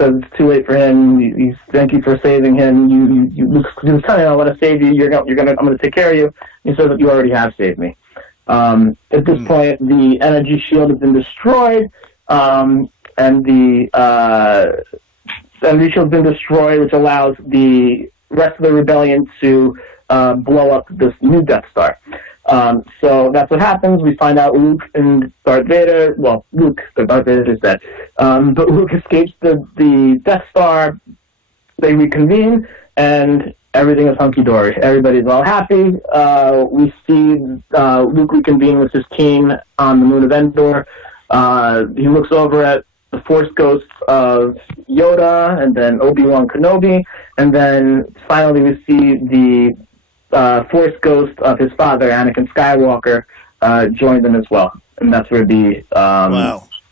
it's too late for him. He's thank you for saving him. He was telling him, "I want to save you. I'm going to take care of you." He says that you already have saved me. At this point, the energy shield has been destroyed, and the energy shield has been destroyed, which allows the rest of the rebellion to blow up this new Death Star. So that's what happens. We find out Luke and Darth Vader. Well, Darth Vader is dead. But Luke escapes the Death Star. They reconvene, and everything is hunky-dory. Everybody's all happy. We see Luke reconvene with his team on the moon of Endor. He looks over at the Force ghosts of Yoda and then Obi-Wan Kenobi. And then finally we see the Force ghost of his father, Anakin Skywalker, join them as well. And that's where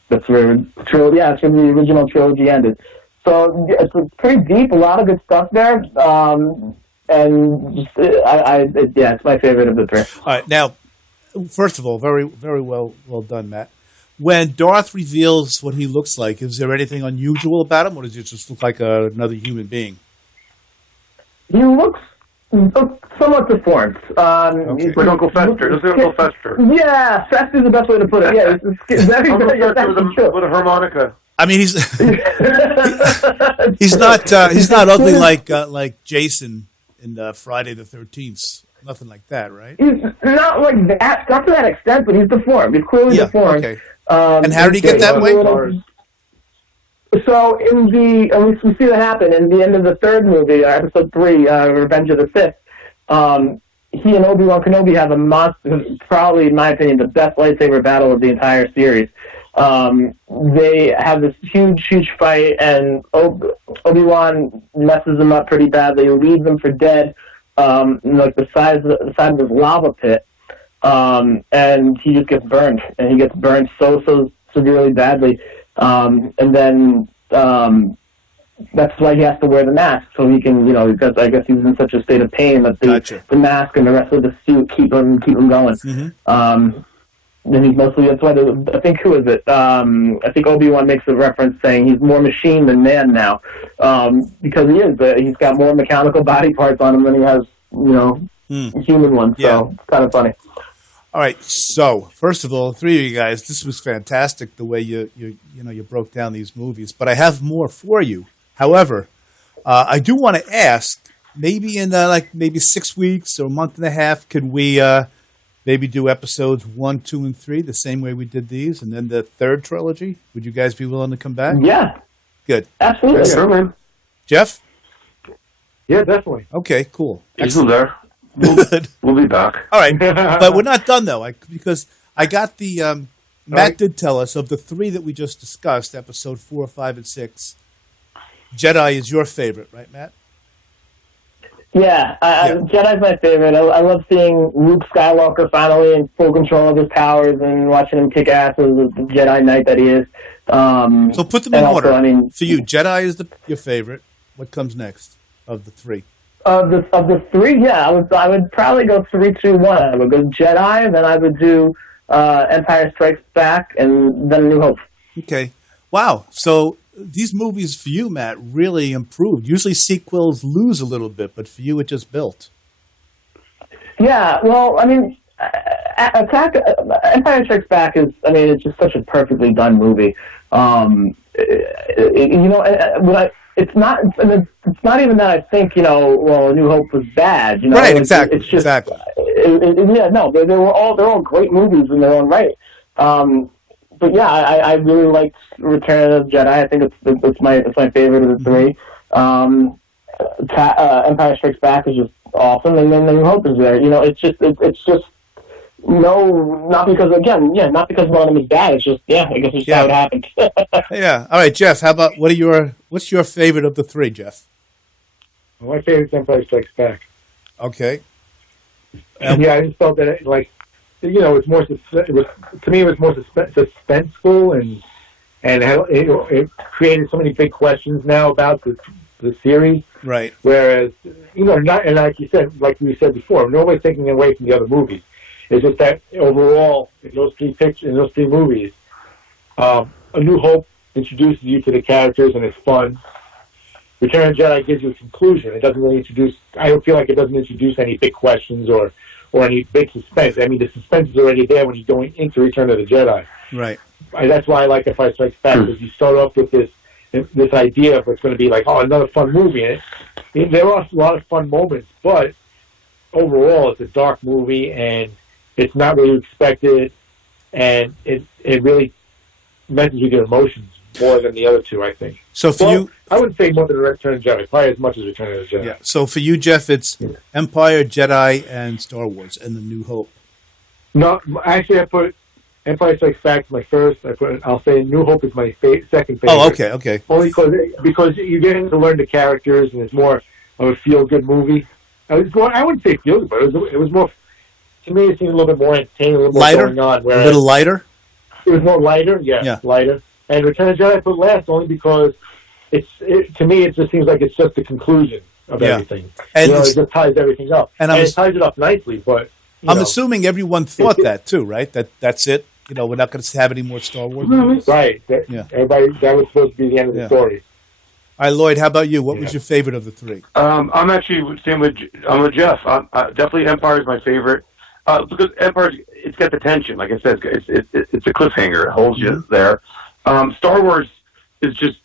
that's where the original trilogy ended. So it's pretty deep, a lot of good stuff there, and it's my favorite of the three. All right, now, first of all, very, very well done, Matt. When Darth reveals what he looks like, is there anything unusual about him, or does he just look like another human being? He looks somewhat deformed. Like Uncle Fester. This is Uncle Fester. Yeah, Fester's the best way to put it. Yeah, Uncle Fester with a harmonica. I mean, he's not ugly like Jason in Friday the 13th. Nothing like that, right? He's not like that, not to that extent, but he's deformed. He's clearly deformed. Okay. And how did he get that way? So we see that happen in the end of the third movie, episode 3, Revenge of the Sith. He and Obi-Wan Kenobi have a monster, probably in my opinion, the best lightsaber battle of the entire series. They have this huge fight, and Obi-Wan messes them up pretty badly. He leaves them for dead, like the side of this lava pit, and he just gets burned, and he gets burned so severely badly, and then that's why he has to wear the mask, so he can, because I guess he's in such a state of pain that the mask and the rest of the suit keep him going. Mm-hmm. he's mostly, that's why, I think, who is it? I think Obi-Wan makes a reference saying he's more machine than man now, because he is. He's got more mechanical body parts on him than he has, human ones, so it's kind of funny. All right, so first of all, three of you guys, this was fantastic the way you broke down these movies. But I have more for you. However, I do want to ask, maybe in maybe 6 weeks or a month and a half, could we maybe do episodes 1, 2, and 3 the same way we did these, and then the third trilogy? Would you guys be willing to come back? Yeah, good, absolutely. Yeah, sure, man. Jeff? Yeah, definitely. Okay, cool. He's still there. Good. We'll be back. All right, but we're not done though, because I got the Matt did tell us of the 3 that we just discussed, episode 4, 5, and 6. Jedi is your favorite, right, Matt? Yeah, Jedi's my favorite. I love seeing Luke Skywalker finally in full control of his powers and watching him kick ass as the Jedi Knight that he is. So put them in order. Also, for you, Jedi is your favorite. What comes next of the 3? Of the 3, yeah, I would probably go 3, 2, 1. I would go Jedi, then I would do Empire Strikes Back, and then New Hope. Okay. Wow. So these movies for you, Matt, really improved. Usually sequels lose a little bit, but for you it just built. Yeah, well, I mean, Empire Strikes Back is, it's just such a perfectly done movie. It's not even that I think, New Hope was bad. Right, exactly. It's just, exactly. They're all great movies in their own right. But yeah, I really liked Return of the Jedi. I think it's my favorite of the 3. Empire Strikes Back is just awesome, and then New Hope is there. It's just not because one of them is bad. It's just I guess it's just how it happened. Yeah. All right, Jeff. How about what's your favorite of the 3, Jeff? Well, my favorite is Empire Strikes Back. Okay. I just felt that it's more. To me, it was more suspenseful, and it created so many big questions now about the series. Right. Whereas not, and like you said, like we said before, nobody's taking away from the other movies. It's just that overall, in those 3 movies, A New Hope introduces you to the characters and it's fun. Return of the Jedi gives you a conclusion. It doesn't really I don't feel like it doesn't introduce any big questions or any big suspense. I mean, the suspense is already there when you're going into Return of the Jedi. Right. That's why I like Empire Strikes Back, because you start off with this idea of it's going to be like, another fun movie. And there are a lot of fun moments, but overall, it's a dark movie, and it's not what you expected, and it really messes with your emotions more than the other 2, I think. So for you, I wouldn't say more than Return of the Jedi, probably as much as Return of the Jedi. Yeah. So for you, Jeff, it's Empire, Jedi, and Star Wars, and the New Hope. No, actually, I put Empire Strikes Back as my first. I'll say New Hope is my second favorite. Oh, okay. Only because you're getting to learn the characters, and it's more of a feel-good movie. I wouldn't say feel-good, but it was more. To me, it seemed a little bit more entertaining, a little more lighter? going on. A little lighter? It was more lighter, yeah. Lighter. And Return of the Jedi I put last only because to me, it just seems like it's just the conclusion of everything. And it just ties everything up. And it ties it up nicely, but... I'm assuming everyone thought that, too, right? That's it? We're not going to have any more Star Wars movies? Right. Everybody, that was supposed to be the end of the story. All right, Lloyd, how about you? What was your favorite of the 3? I'm actually I'm with Jeff. Definitely Empire is my favorite. Because Empire, it's got the tension. Like I said, it's a cliffhanger. It holds you there. Star Wars is just,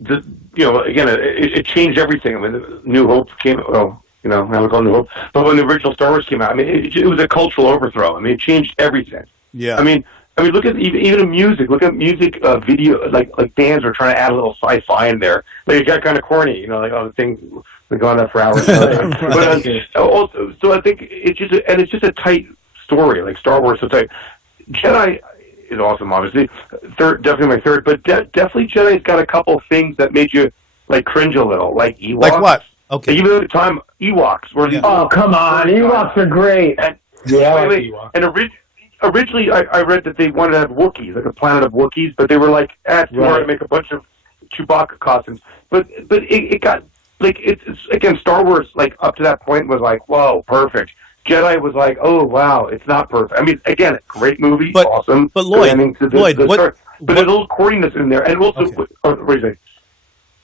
again, it changed everything. I mean, New Hope came, now we call it New Hope. But when the original Star Wars came out, I mean, it was a cultural overthrow. I mean, it changed everything. Yeah. I mean, look at even in music. Look at music video. Like bands are trying to add a little sci-fi in there. Like it got kind of corny. The things been going on for hours. But also, so I think it's just a tight story. Like Star Wars, so tight. Jedi is awesome, obviously. Definitely my third. But definitely Jedi's got a couple things that made you like cringe a little, like Ewoks. Like what? Okay. Even at the time, Ewoks were. Oh, come on, Ewoks are great. I like Ewoks. And originally, I read that they wanted to have Wookiees, like a planet of Wookiees, but they were like, tomorrow to make a bunch of Chewbacca costumes. But it got, like, it's again, Star Wars, like, up to that point was like, whoa, perfect. Jedi was like, oh wow, it's not perfect. I mean, again, great movie, But- awesome. but Lloyd, ending to Lloyd, what- story. But there's a little corniness in there, and also, Okay. what do you say?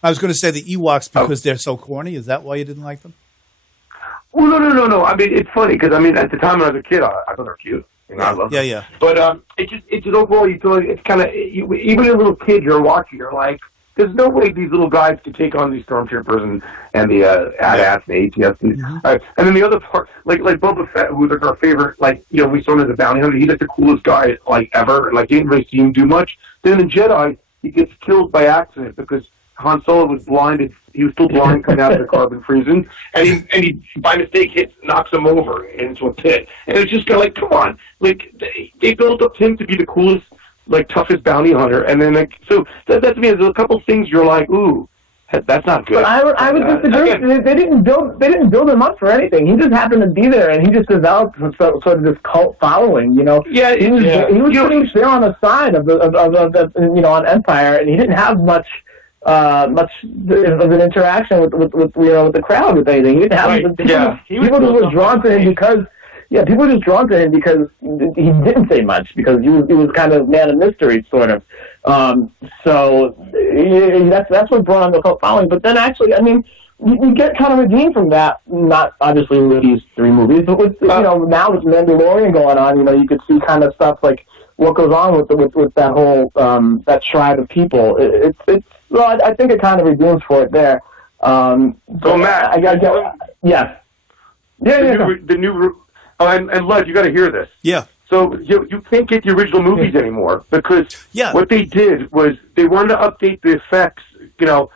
I was going to say the Ewoks because they're so corny. Is that why you didn't like them? Well, no. I mean, it's funny because I mean, at the time when I was a kid, I thought they were cute. You know, I love them. Yeah. But it's just overall, you feel like it's kind of even a little kid you're watching, you're like, there's no way these little guys could take on these stormtroopers and the AT-ATs and the ATS. And then the other part, like Boba Fett, who's like our favorite, like we saw him as a bounty hunter. He's like the coolest guy like ever. And, like you didn't really see him do much. Then in Jedi, he gets killed by accident because Han Solo was blinded. He was still blind coming out of the carbon freezing, and he by mistake knocks him over into a pit. And it's just kind of like, come on, like they built up him to be the coolest, like toughest bounty hunter, and then like so that to me, there's a couple things you're like, ooh, that's not good. But I would disagree. They didn't build him up for anything. He just happened to be there, and he just developed sort of this cult following. You know, Yeah, he was pretty there on the side of the on Empire, and he didn't have much of an interaction with the crowd with anything. He didn't have people who were drawn to him because. Yeah, people were just drawn to him because he didn't say much, because he was kind of man of mystery, sort of. So that's what brought on the cult following. But then actually, I mean, you get kind of redeemed from that, not obviously with these three movies, but with, now with Mandalorian going on, you could see kind of stuff like what goes on with that whole, that tribe of people. I think it kind of redeems for it there. So Matt, yeah. The new and Lud, you got to hear this. Yeah. So you can't get the original movies anymore because what they did was they wanted to update the effects, so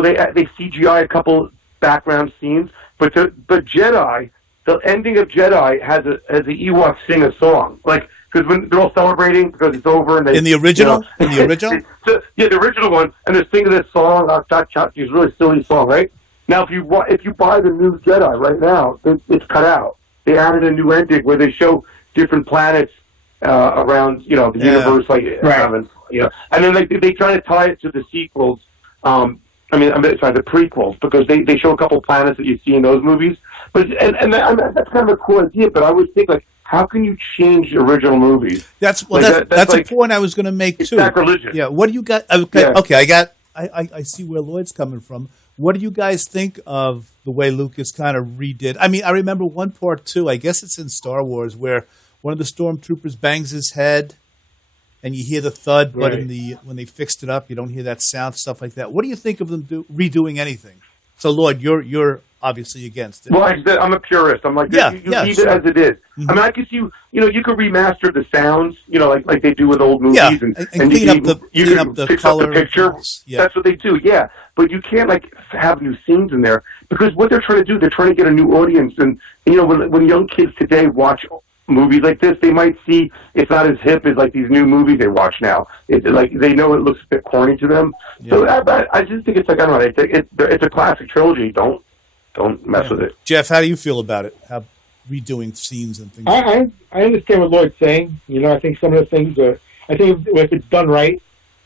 they CGI a couple background scenes, but Jedi, the ending of Jedi has the Ewoks sing a song, like because when they're all celebrating because it's over and in the original, the original one, and they're singing this song, it's a really silly song, right? Now if you buy the new Jedi right now, it's cut out. They added a new ending where they show different planets around, the universe, and then they try to tie it to the sequels. The prequels, because they show a couple planets that you see in those movies. But that's kind of a cool idea. But I always think, like, how can you change the original movies? That's a point I was going to make too. Sacrilegious. Yeah. What do you got? Okay. I see where Lloyd's coming from. What do you guys think of the way Lucas kind of redid? I mean, I remember one part too. I guess it's in Star Wars where one of the stormtroopers bangs his head, and you hear the thud. But when they fixed it up, you don't hear that sound. Stuff like that. What do you think of them redoing anything? So, Lloyd, you're obviously against it. Well, I'm a purist. I'm like, you leave it as it is. Mm-hmm. I mean, I guess you could remaster the sounds, like they do with old movies, and clean up the fix color, up the picture. Yeah. That's what they do. Yeah, but you can't have new scenes in there because what they're trying to do, they're trying to get a new audience, and when young kids today watch movies like this, they might see it's not as hip as like these new movies they watch now. It's like they know it looks a bit corny to them. Yeah. So I just think it's like, I don't know. It's a classic trilogy. Don't mess with it. Jeff, how do you feel about it? How redoing scenes and things? I understand what Lloyd's saying. I think some of the things I think if it's done right,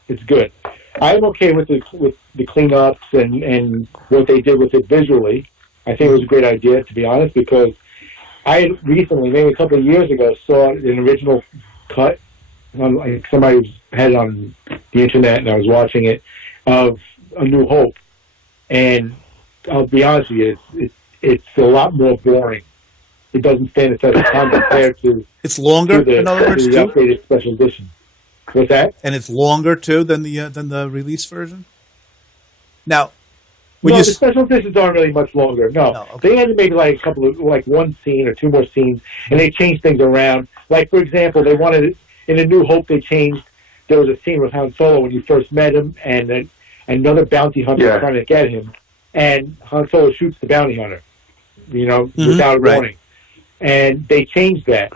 it's good. I'm okay with the cleanups and what they did with it visually. I think it was a great idea, to be honest, because I had recently, maybe a couple of years ago, saw an original cut. Somebody had it on the internet, and I was watching it, of A New Hope. And I'll be honest with you, it's a lot more boring. It doesn't stand a test of time compared to... It's longer, in other words, the upgraded special edition. What's that? And it's longer, too, than the release version? Now... the special editions aren't really much longer. No. Okay. They had to make a couple of one scene or two more scenes, and they changed things around. Like, for example, they wanted in A New Hope. There was a scene with Han Solo when you first met him, and another bounty hunter was trying to get him, and Han Solo shoots the bounty hunter, without a warning. And they changed that.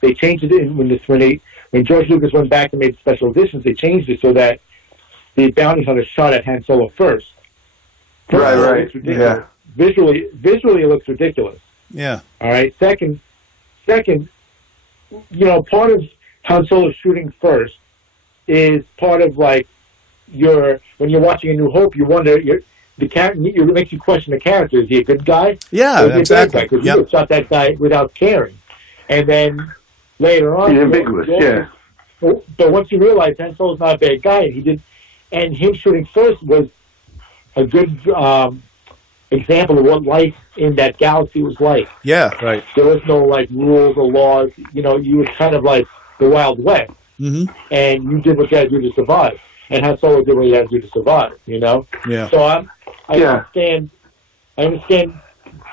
They changed it when George Lucas went back and made special editions. They changed it so that the bounty hunter shot at Han Solo first. Right. Yeah. Visually, it looks ridiculous. Yeah. All right. Second, part of Han Solo shooting first is part of when you're watching A New Hope, you wonder it makes you question the character. Is he a good guy? Yeah, exactly. Because you shot that guy without caring, and then later on, he's ambiguous. Yeah. But once you realize Han Solo's not a bad guy, and him shooting first was a good example of what life in that galaxy was like. Yeah, right. There was no like rules or laws. You know, you was kind of like the Wild West, and you did what you had to do to survive. And Han Solo did what he had to do to survive. You know. Yeah. So I understand. I understand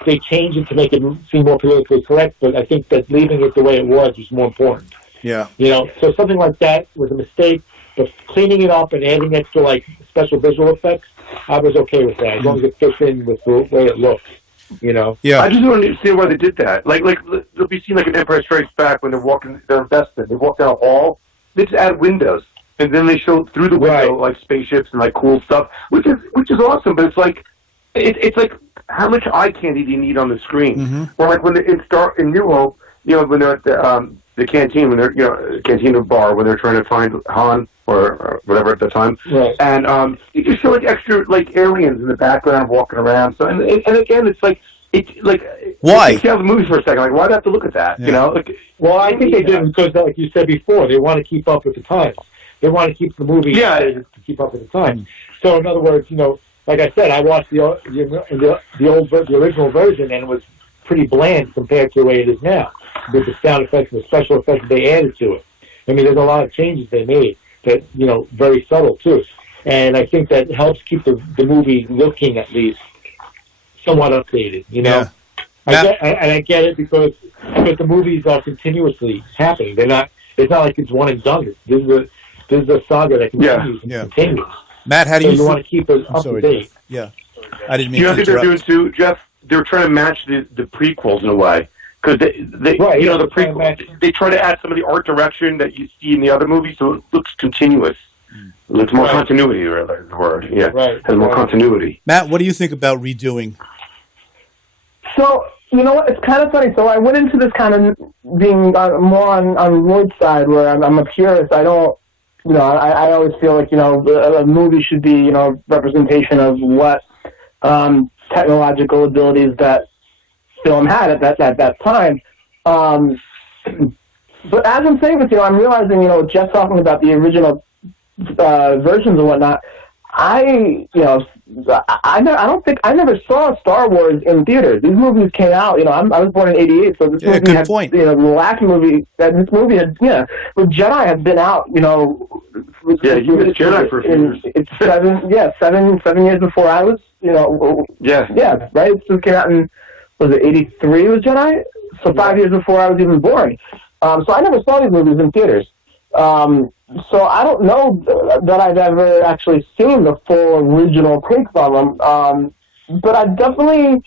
they changed it to make it seem more politically correct, but I think that leaving it the way it was more important. Yeah. You know, so something like that was a mistake, but cleaning it up and adding extra like special visual effects, I was okay with that as long as it fits in with the way it looks. You know. Yeah. I just don't understand why they did that. Like it'll be seen like in Empire Strikes Back when they're walking, they're invested. They walk down a hall. They just add windows, and then they show through the window like spaceships and like cool stuff, which is awesome. But it's like it's how much eye candy do you need on the screen? Or like when in New Hope, you know, when they're at the canteen, when they're cantina bar when they're trying to find Han or whatever at the time, and you just show like extra like aliens in the background walking around. So and again, it's like why? You out the movie for a second. Like, why do I have to look at that? You know? Like, well, I think they did because, like you said before, they want to keep up with the times. They want to keep the movie to keep up with the times. So, in other words, you know, like I said, I watched the original version, and it was pretty bland compared to the way it is now, with the sound effects and the special effects that they added to it. I mean, there's a lot of changes they made that, you know, very subtle too, and I think that helps keep the movie looking at least somewhat updated. You know, I get it because the movies are continuously happening. They're not. It's not like it's one and done. This is a saga that continues and continues. Matt, how do you want to keep it up to date? Yeah, I didn't mean to interrupt. You know what they're doing too, Jeff? They're trying to match the prequels in a way. Because the prequels, they try to add some of the art direction that you see in the other movies, so it looks continuous. It looks more continuity, rather, the word. Yeah, has more continuity. Matt, what do you think about redoing? So, you know what, it's kind of funny. So I went into this kind of being more on Lloyd's side, where I'm a purist. I don't, you know, I always feel like, you know, a movie should be, you know, representation of what technological abilities that film had at that time. But as I'm saying this, you know, I'm realizing, you know, Jeff talking about the original versions and whatnot. I don't think I never saw Star Wars in theaters. These movies came out, you know, I was born in '88, so this movie had, you know, the last movie that this movie had, with Jedi had been out, you know. You was Jedi for a few years. It's seven years before I was, you know. Yeah, right. So it came out in, was it '83? Was Jedi? So 5 years before I was even born. So I never saw these movies in theaters. So I don't know that I've ever actually seen the full original takes on them. But I definitely,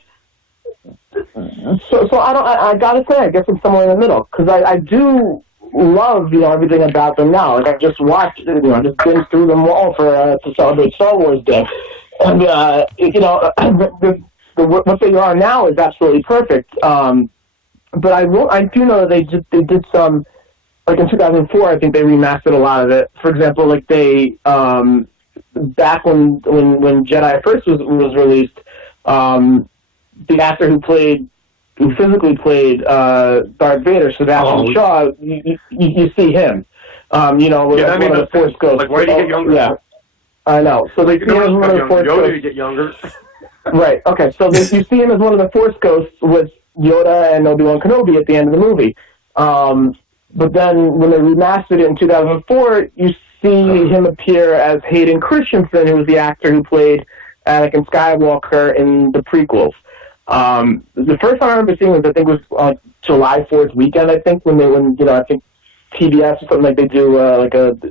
so I gotta say, I guess I'm somewhere in the middle, because I do love, you know, everything about them now. Like, I just watched, you know, I just been through them all to celebrate Star Wars Day. And, you know, what they are now is absolutely perfect. But I do know that they did some, like in 2004, I think they remastered a lot of it. For example, like they, back when Jedi first was released, the actor who physically played Darth Vader, Sebastian Shaw, you see him. You know, one of the Force Ghosts. Like, why do you get younger? Yeah, I know. So they see him as one of the Force Ghosts. Yoda, you get younger. Right. Okay. So you see him as one of the Force Ghosts with Yoda and Obi-Wan Kenobi at the end of the movie. But then when they remastered it in 2004, you see him appear as Hayden Christensen, who was the actor who played Anakin Skywalker in the prequels. The first time I remember seeing this, I think, was July 4th weekend. I think when you know, I think TBS or something, like they do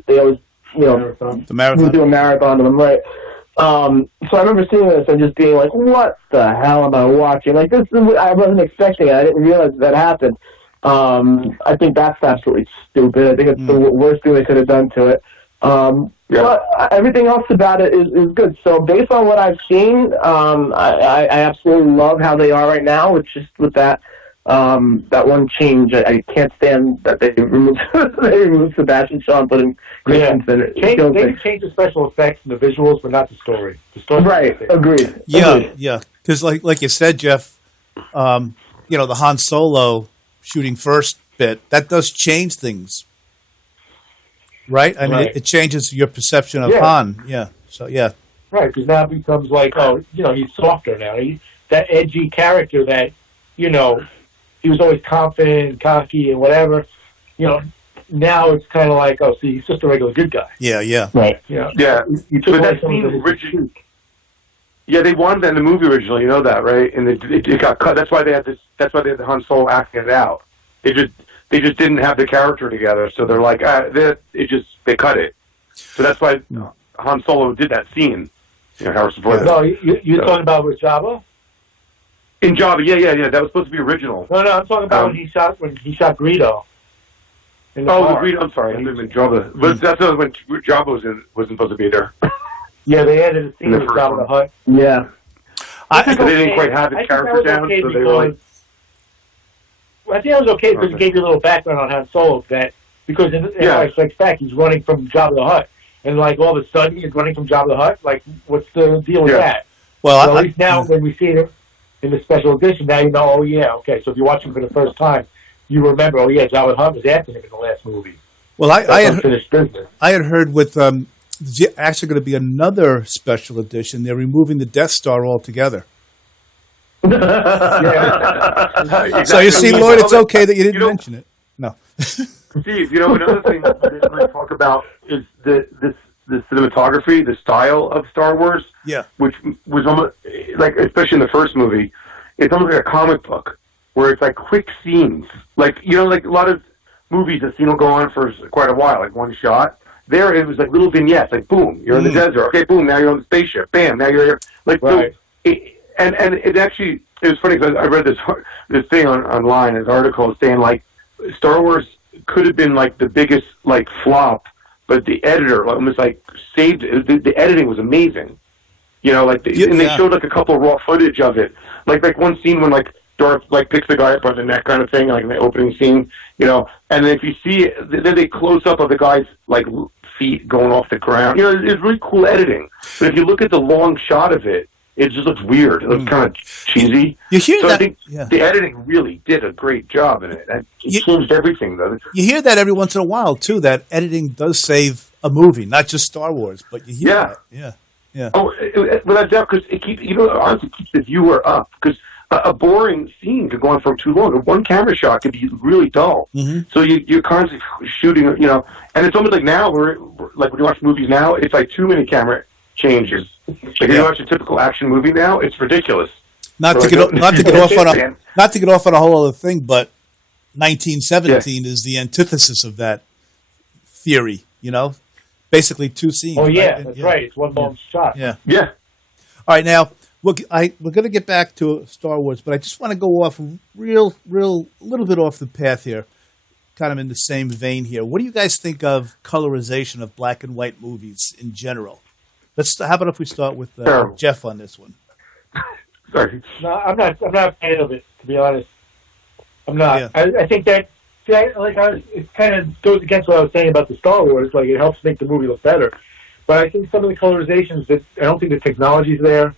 they always, you know, the marathon. We do a marathon of them, right? So I remember seeing this and just being like, "What the hell am I watching?" Like, this, I wasn't expecting it. I didn't realize that happened. I think that's absolutely stupid. I think it's the worst thing they could have done to it. But everything else about it is good. So based on what I've seen, I absolutely love how they are right now, with that That one change, I can't stand that they removed Sebastian Shaw and put in Christensen. They changed the special effects and the visuals, but not the story. The story, right? Agreed. Yeah. Because like you said, Jeff, the Han Solo shooting first bit that does change things, right? I mean, it changes your perception of Han. Yeah. So yeah. Right, because now it becomes like, he's softer now. That edgy character that, he was always confident and cocky and whatever. Now it's kind of like, see, he's just a regular good guy. Yeah. Right. Yeah. You took But away that some scene of the originally. Yeah, they wanted that in the movie originally. You know that, right? And it got cut. That's why they had this. That's why they had the Han Solo acting it out. They just didn't have the character together. So they're like, they cut it. So that's why Han Solo did that scene. Harrison Ford. No, you're talking about with Jabba? In Jabba, yeah. That was supposed to be original. No, I'm talking about when he shot Greedo. The Greedo. I'm sorry, I didn't mean Jabba. But that's when Jabba wasn't supposed to be there. Yeah, they added a scene with Jabba the Hutt. Yeah. They didn't quite have his character down, so they were like. I think that was okay because it gave you a little background on Han Solo because in Empire Strikes Back he's running from Jabba the Hutt. And all of a sudden, he's running from Jabba the Hutt. Like, what's the deal with that? Well, at least now, when we see it in the special edition, now you know. Oh yeah, okay. So if you watch him for the first time, you remember. Oh yeah, Jabba the Hutt was after him in the last movie. Well, I had heard with there's actually going to be another special edition. They're removing the Death Star altogether. Exactly. So you see, Lloyd, it's okay that you didn't mention it. No. Steve, another thing that we didn't talk about is the cinematography, the style of Star Wars. Yeah. Which was almost like, especially in the first movie, it's almost like a comic book where it's like quick scenes. Like like a lot of movies, the scene will go on for quite a while, like one shot. There, it was like little vignettes, like boom, you're in the desert. Okay, boom, now you're on the spaceship. Bam, now you're here. Like, right. And it actually, it was funny because I read this thing online, this article saying like Star Wars could have been like the biggest like flop, but the editor almost like saved it. The editing was amazing, and they showed like a couple of raw footage of it, like one scene when like Darth like picks the guy up by the neck kind of thing, like in the opening scene, and then if you see it, then they close up of the guy's like feet going off the ground. It's really cool editing, but if you look at the long shot of it, it just looks weird. It looks kind of cheesy. You hear that? I think the editing really did a great job in it. It changed everything, though. You hear that every once in a while, too, that editing does save a movie, not just Star Wars, but you hear that. Yeah. Oh, without doubt, because it keeps, honestly, it keeps the viewer up. Because a boring scene could go on for too long. One camera shot could be really dull. Mm-hmm. So you're constantly shooting, and it's almost like now, like when you watch movies now, it's like too many camera changes. Like if you watch a typical action movie now, it's ridiculous. Not to get off on a whole other thing, but 1917 is the antithesis of that theory. Basically two scenes. Oh yeah, that's right. It's one long shot. Yeah. All right, now we're going to get back to Star Wars, but I just want to go off a little bit off the path here, kind of in the same vein here. What do you guys think of colorization of black and white movies in general? How about if we start with Jeff on this one? Sorry. No, I'm not a fan of it, to be honest. I'm not. Yeah. I think that it kind of goes against what I was saying about the Star Wars. Like, it helps make the movie look better. But I think some of the colorizations, I don't think the technology's there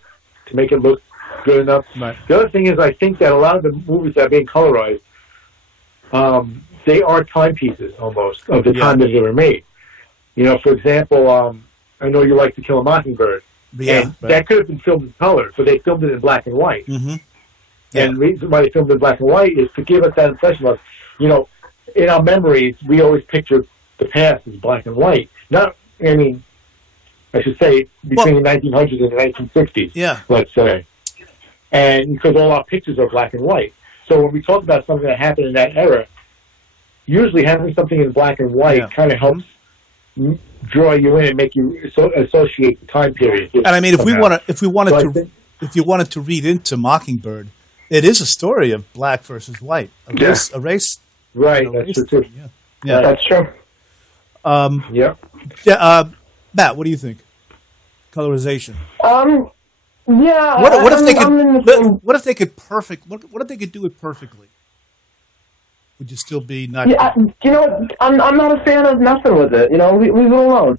to make it look good enough. Right. The other thing is, I think that a lot of the movies that are being colorized, they are timepieces almost of the time that they were made. For example, I know you like To Kill a Mockingbird. Yeah, and that could have been filmed in color, but they filmed it in black and white. Mm-hmm. Yeah. And the reason why they filmed it in black and white is to give us that impression of, in our memories, we always picture the past as black and white. I should say between the 1900s and the 1960s, let's say. And because all our pictures are black and white. So when we talk about something that happened in that era, usually having something in black and white kind of helps draw you in and make you associate the time period. And I mean, if you wanted to read into Mockingbird, it is a story of black versus white, a race. Right, that's true too. Yeah, that's true. Matt, what do you think? Colorization. Yeah. What if they could do it perfectly? Would you still be not? Yeah, you know what? I'm not a fan of messing with it. You know, leave it alone.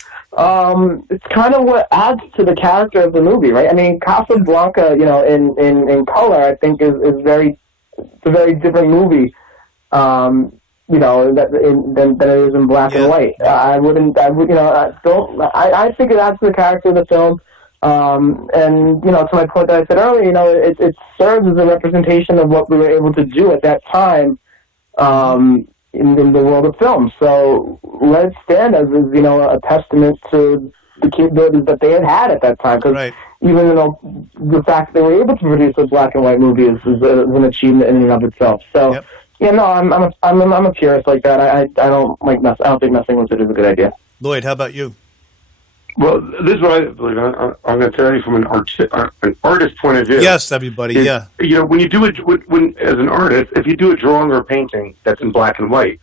It's kind of what adds to the character of the movie, right? I mean, Casablanca, you know, in color, I think is it's a very different movie. You know, than it is in black and white. I would, you know, I think it adds to the character of the film. And, you know, to my point that I said earlier, you know, it serves as a representation of what we were able to do at that time, in the world of film. So let it stand as, you know, a testament to the capabilities that they had at that time. Because even, you know, the fact that they were able to produce a black and white movie is an achievement in and of itself. So, yeah, no, I'm a purist like that. I don't I don't think messing with it is a good idea. Lloyd, how about you? Well, this is what I believe. I'm going to tell you from an artist point of view. Yes, everybody. You know, when you do it, as an artist, if you do a drawing or a painting that's in black and white,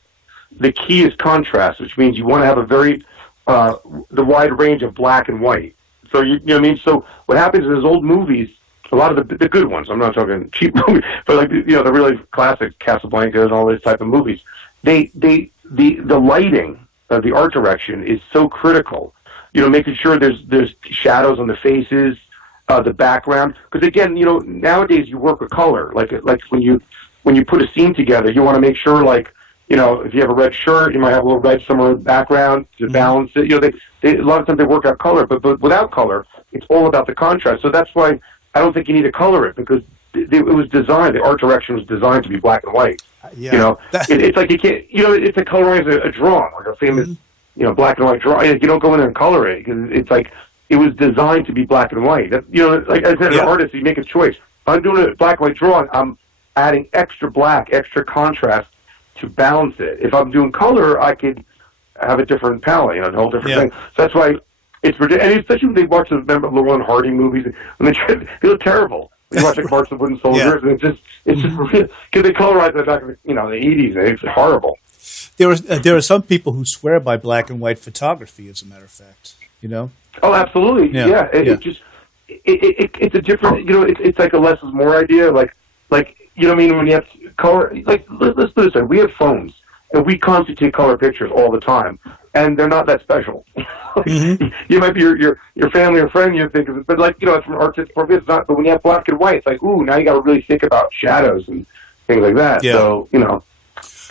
the key is contrast, which means you want to have a very the wide range of black and white. So you know what I mean. So what happens is old movies. A lot of the good ones, I'm not talking cheap movies, but like, you know, the really classic Casablanca and all these type of movies, the lighting, the art direction is so critical. You know, making sure there's shadows on the faces, the background. Because again, you know, nowadays you work with color. Like when you put a scene together, you want to make sure, like, you know, if you have a red shirt, you might have a little red somewhere in the background to balance it. You know, they a lot of times they work out color, but without color, it's all about the contrast. So that's why I don't think you need to color it, because it was designed. The art direction was designed to be black and white. You know, it's like you can't. You know, it's like colorizing a drawing, like a famous, you know, black and white drawing. You don't go in there and color it, because it's like it was designed to be black and white. You know, like I said, as an artist, you make a choice. If I'm doing a black and white drawing, I'm adding extra black, extra contrast to balance it. If I'm doing color, I could have a different palette, you know, a whole different thing. So that's why. It's ridiculous, and especially when they watch the Laurel and Hardy movies, when they look terrible. You watch like March of the Wooden Soldiers, and it's just because they colorized it back in the 80s, and it's horrible. There are some people who swear by black and white photography, as a matter of fact. You know? Oh, absolutely, yeah. It's a different, you know, it's like a less is more idea, like you know what I mean, when you have color, like let's put it this way, we have phones, and we constantly take color pictures all the time. And they're not that special. You might be your family or friend, you think of it, but like, you know, it's from an artistic point of view, it's not. But when you have black and white, it's like, ooh, now you got to really think about shadows and things like that. Yeah. So, you know,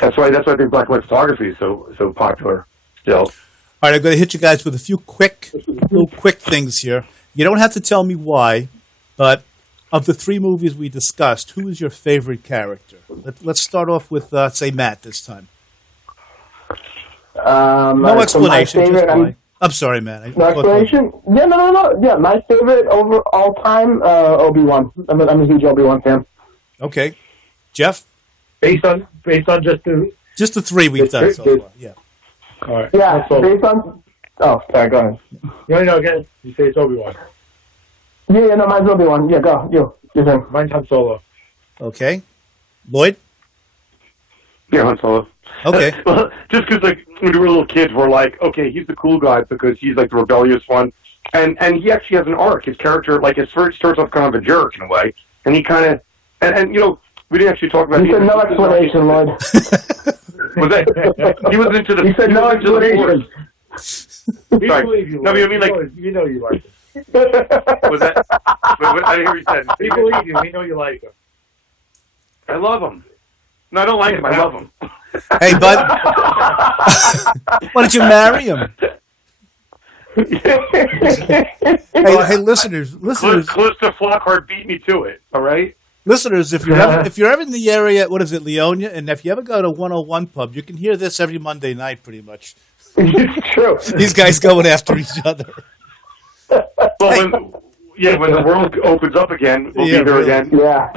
that's why I think black and white photography is so popular still. All right, I'm going to hit you guys with a few quick things here. You don't have to tell me why, but of the three movies we discussed, who is your favorite character? Let's start off with, say, Matt this time. No explanation. I'm sorry, man. No explanation? Yeah, no. Yeah, my favorite over all time, Obi-Wan. I'm a huge Obi-Wan fan. Okay, Jeff. Based on just the three we've done so far. Yeah. All right. Yeah. Based on. Oh, sorry. Go ahead. No. Again, you say it's Obi-Wan. Yeah. No, mine's Obi-Wan. Yeah, go. Your turn. Mine's Han Solo. Okay. Lloyd. Yeah, Han Solo. Okay. Well, just because, like, when we were little kids, we're like, okay, he's the cool guy because he's, like, the rebellious one. And he actually has an arc. His character, like, his first starts off kind of a jerk in a way. And he kind of, and you know, we didn't actually talk about... You said no explanation, Lloyd. Was that... He was into the... You said no explanation. We believe you. No, I mean, like... You know you like him. Was that... I hear what you said. We believe you. We know you like him. I love him. No, I don't like him. I love him. Hey, bud. Why don't you marry him? hey, listeners. Calista Flockhart beat me to it. All right, listeners. If you're ever in the area, what is it, Leonia? And if you ever go to 101 Pub, you can hear this every Monday night, pretty much. It's true. These guys going after each other. Well, when the world opens up again, we'll be there again. Yeah.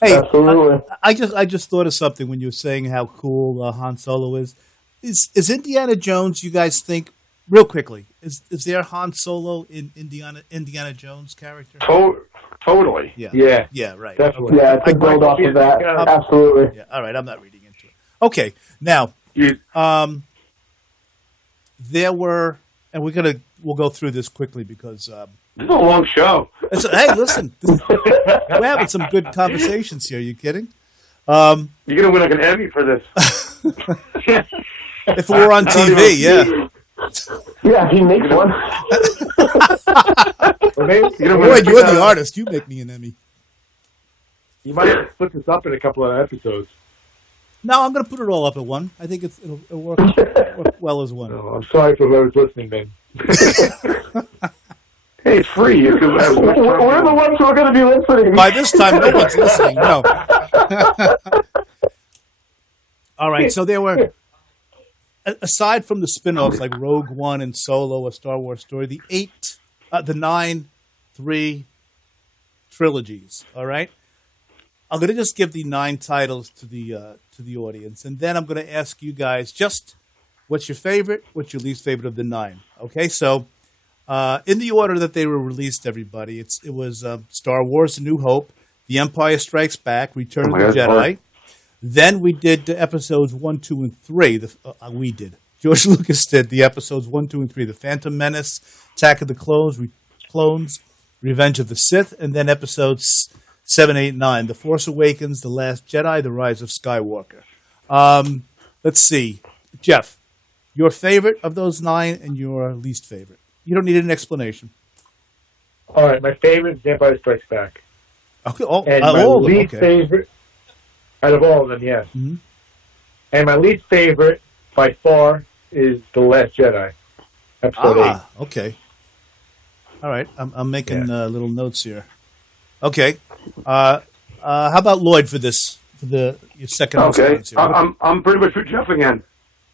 Hey, absolutely. I just thought of something when you were saying how cool Han Solo is. Is Indiana Jones? You guys think real quickly? Is there Han Solo in Indiana Jones character? Totally. Yeah. Right. Definitely. Yeah, to build off of that. Absolutely. Yeah. All right. I'm not reading into it. Okay. Now, there were, and we'll go through this quickly because. This is a long show. Hey, listen, we're having some good conversations here. Are you kidding? You're gonna win like an Emmy for this. If it were on TV, yeah. Yeah, he makes one. Lloyd, you're the artist. You make me an Emmy. You might have to split this up in a couple of episodes. No, I'm going to put it all up at one. I think it'll work well as one. No, I'm sorry for whoever's listening, man. Hey, it's free. You can have as much time We're the ones who are going to be listening. By this time, no one's listening. No. All right. So there were, aside from the spin-offs like Rogue One and Solo, a Star Wars story, the 9 3 trilogies. All right. I'm going to just give the 9 titles to the audience, and then I'm going to ask you guys just what's your favorite, what's your least favorite of the 9. Okay, so in the order that they were released, everybody, it was Star Wars: A New Hope, The Empire Strikes Back, Return of the Jedi. Then we did episodes 1, 2, and 3. We did. George Lucas did the episodes 1, 2, and 3: The Phantom Menace, Attack of the Clones, Revenge of the Sith, and then episodes 7, 8, 9, The Force Awakens, The Last Jedi, The Rise of Skywalker. Let's see. Jeff, your favorite of those 9 and your least favorite. You don't need an explanation. All right, my favorite is The Empire Strikes Back. Okay, and my least favorite, out of all of them, yes. Mm-hmm. And my least favorite, by far, is The Last Jedi, episode 8. Okay. All right, I'm making little notes here. Okay. How about Lloyd for this? Your second response here. I'm pretty much with Jeff again.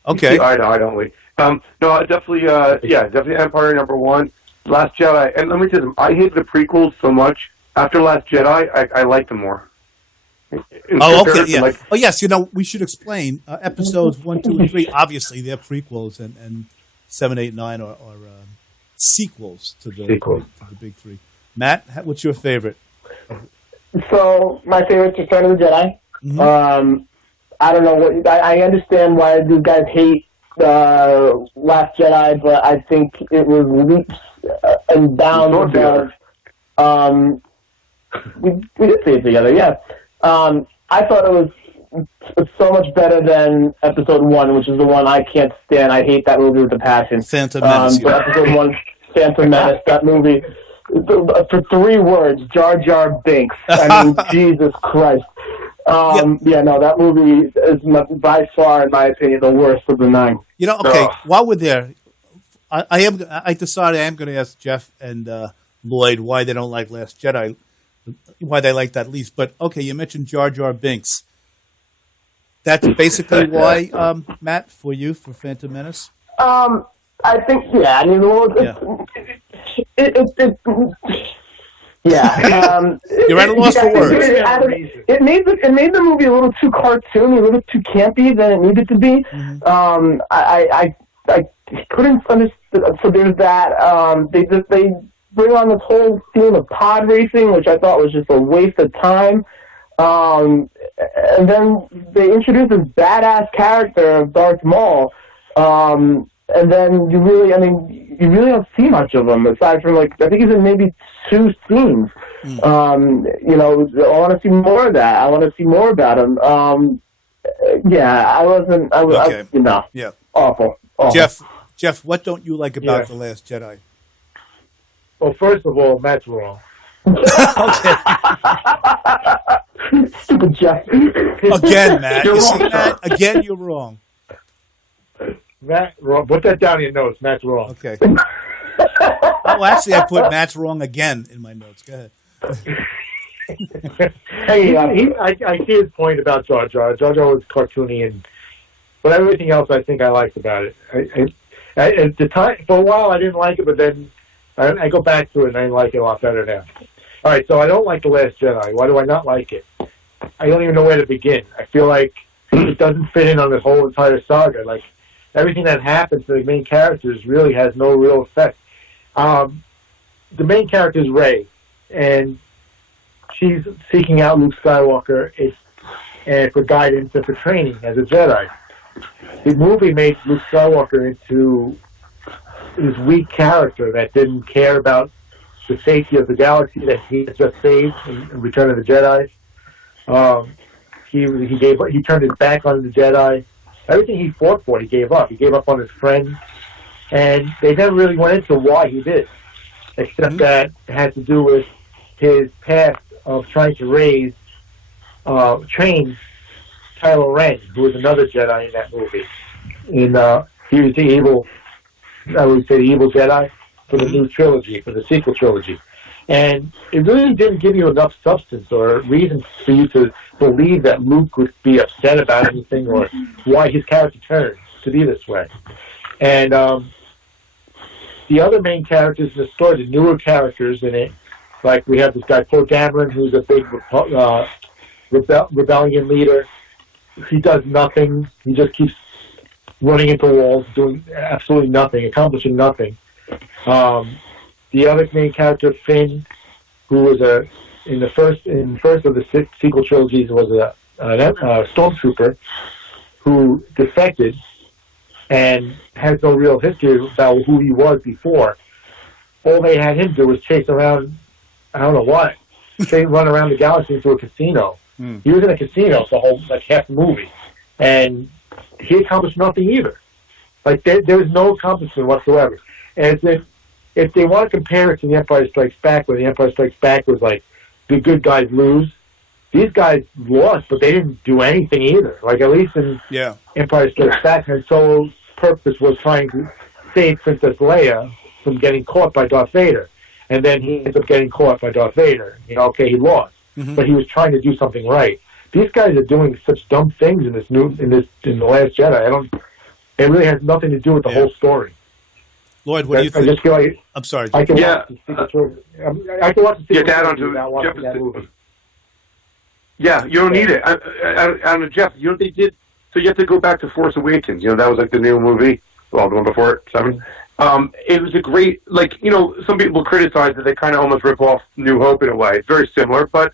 Okay. I don't we? No, definitely. Definitely Empire #1, Last Jedi. And let me tell you, I hated the prequels so much. After Last Jedi, I liked them more. Okay. Yeah. Yes. We should explain episodes 1, 2, and 3. Obviously, they're prequels, and 7, 8, 9 are sequels to the big 3. Matt, what's your favorite? So my favorite's Return of the Jedi. Mm-hmm. I don't know what I understand why these guys hate Last Jedi, but I think it was leaps and bounds above. We did see it together, yeah. I thought it was so much better than Episode 1, which is the one I can't stand. I hate that movie with a passion. Phantom Menace. But Episode 1, Phantom Menace, that movie. For 3 words, Jar Jar Binks. I mean, Jesus Christ. That movie is by far, in my opinion, the worst of the 9. While we're there, I decided I am going to ask Jeff and Lloyd why they don't like Last Jedi, why they like that least. But, okay, you mentioned Jar Jar Binks. That's basically why, Matt, for you, for Phantom Menace? I think, yeah. I mean, You're at a loss for words. It made the movie a little too cartoony, a little too campy than it needed to be. Mm-hmm. I couldn't understand. So there's that. They bring on this whole theme of pod racing, which I thought was just a waste of time. And then they introduced this badass character of Darth Maul. And then you really don't see much of him aside from I think he's in maybe 2 scenes. I want to see more of that. I want to see more about him. Awful. Jeff, what don't you like about The Last Jedi? Well, first of all, Matt's wrong. Okay. Stupid Jeff. Again, Matt. Matt, again, you're wrong. Matt, wrong. Put that down in your notes. Matt's wrong. Okay. Well, actually, I put Matt's wrong again in my notes. Go ahead. I see his point about Jar Jar. Jar Jar was cartoony, but everything else I think I liked about it. At the time, for a while, I didn't like it, but then I go back to it and I like it a lot better now. All right, so I don't like The Last Jedi. Why do I not like it? I don't even know where to begin. I feel like it doesn't fit in on this whole entire saga. Everything that happens to the main characters really has no real effect. The main character is Rey, and she's seeking out Luke Skywalker for guidance and for training as a Jedi. The movie made Luke Skywalker into this weak character that didn't care about the safety of the galaxy that he had just saved in Return of the Jedi. He turned his back on the Jedi. Everything he fought for, he gave up. He gave up on his friends, and they never really went into why he did, except that it had to do with his past of trying to train Kylo Ren, who was another Jedi in that movie. He was the evil, I would say, the evil Jedi for the new trilogy, for the sequel trilogy. And it really didn't give you enough substance or reason for you to believe that Luke would be upset about anything or why his character turned to be this way. And the other main characters in the story, the newer characters in it, like we have this guy, Poe Dameron, who's a big rebellion leader. He does nothing. He just keeps running into walls, doing absolutely nothing, accomplishing nothing. The other main character, Finn, who was in the first of the sequel trilogies, was a stormtrooper who defected and has no real history about who he was before. All they had him do was chase around, I don't know what, run around the galaxy into a casino. He was in a casino for half the movie, and he accomplished nothing either. Like there was no accomplishment whatsoever. And if they want to compare it to The Empire Strikes Back, where The Empire Strikes Back was like the good guys lose, these guys lost, but they didn't do anything either. Like at least in Empire Strikes Back, Han Solo's purpose was trying to save Princess Leia from getting caught by Darth Vader, and then he ends up getting caught by Darth Vader. Okay, he lost, but he was trying to do something right. These guys are doing such dumb things in The Last Jedi. It really has nothing to do with the whole story. Lloyd, what do you think? I just feel like I'm sorry. I can watch the sequel without watching that movie. Yeah, you don't need it. I don't know, Jeff. You know what they did? So you have to go back to Force Awakens. That was like the new movie. Well, the one before it, 7. It was a great, some people criticize that they kind of almost rip off New Hope in a way. It's very similar, but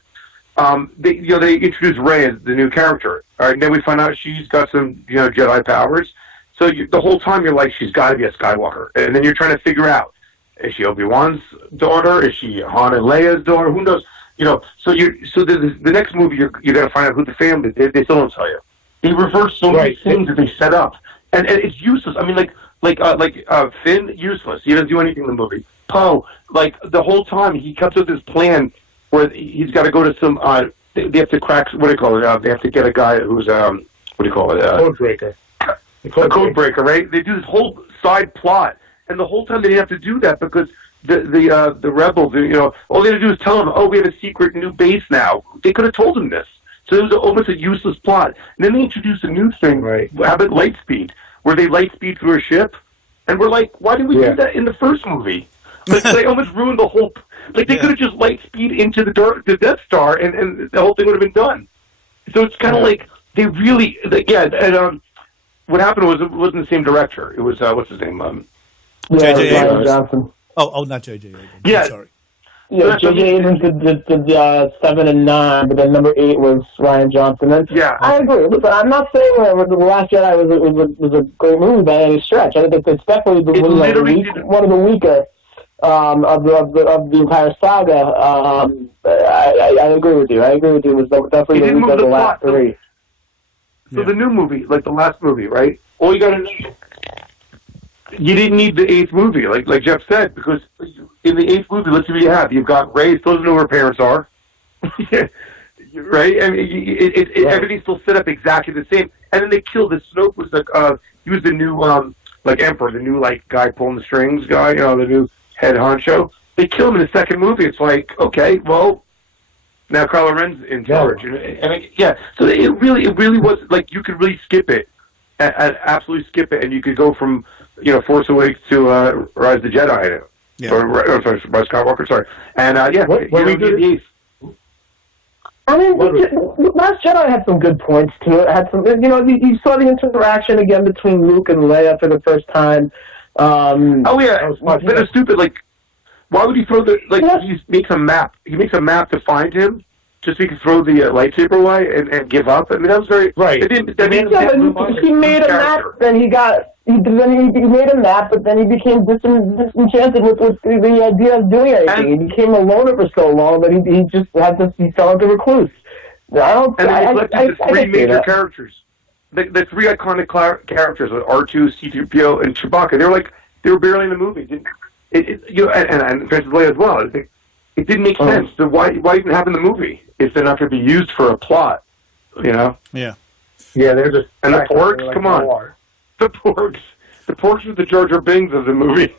they introduced Rey as the new character. All right, and then we find out she's got some, Jedi powers. So the whole time you're like, she's got to be a Skywalker, and then you're trying to figure out, is she Obi-Wan's daughter? Is she Han and Leia's daughter? Who knows? So the next movie you're going to find out who the family is. They still don't tell you. They reverse so many things that they set up, and it's useless. I mean, like Finn, useless. He doesn't do anything in the movie. Poe, the whole time he comes up with this plan where he's got to go to some. They have to crack. What do you call it? They have to get a guy who's what do you call it? Codebreaker. A codebreaker, right? They do this whole side plot, and the whole time they didn't have to do that because the rebels, all they had to do is tell them, oh, we have a secret new base now. They could have told them this. So it was almost a useless plot. And then they introduced a new thing, how about light speed, where they light speed through a ship, and we're like, why didn't we do that in the first movie? They almost ruined the whole. They could have just light speed into the Death Star, and the whole thing would have been done. So it's kind of like they really, what happened was it wasn't the same director. It was what's his name? J.J. Abrams. Johnson. Oh, not J.J. Abrams. Yeah, I'm sorry. Yeah, J.J. Abrams did 7 and 9, but then number 8 was Rian Johnson. And I agree. Listen, I'm not saying that The Last Jedi was a great movie by any stretch. I think it's definitely one of the weaker of the entire saga. I agree with you. It was definitely the weaker of the last 3. So the new movie, like the last movie, right? All you got to know, you didn't need the 8th movie, like Jeff said, because in the 8th movie, let's see what you have. You've got Rey, still doesn't know where her parents are, right? I mean, everything's still set up exactly the same. And then they killed this. Snoke was he was the new emperor, the new guy pulling the strings guy, the new head honcho. They kill him in the second movie. It's like, okay, well. Now Kylo Ren's in charge, So it really was you could really skip it, absolutely skip it, and you could go from Force Awakens to Rise of the Jedi, or Rise Skywalker, sorry, and what we do. I mean, Last Jedi had some good points to it. It had some, you saw the interaction again between Luke and Leia for the first time. It's stupid. Why would he throw he makes a map. He makes a map to find him, just so he can throw the lightsaber away and give up. I mean, that was very... Right. He made a map, then he made a map, but then he became disenchanted with the idea of doing anything. He became a loner for so long that he fell into recluse. I don't. And they selected the I three can see major that. characters. The three iconic characters with R2, C-3PO, and Chewbacca. They were barely in the movie. And Princess Leia as well. It didn't make sense. So why even have in the movie if they're not going to be used for a plot? You know? Yeah. Yeah, they're just. And the porgs, like come on. The porgs are the Jar Jar Binks of the movie.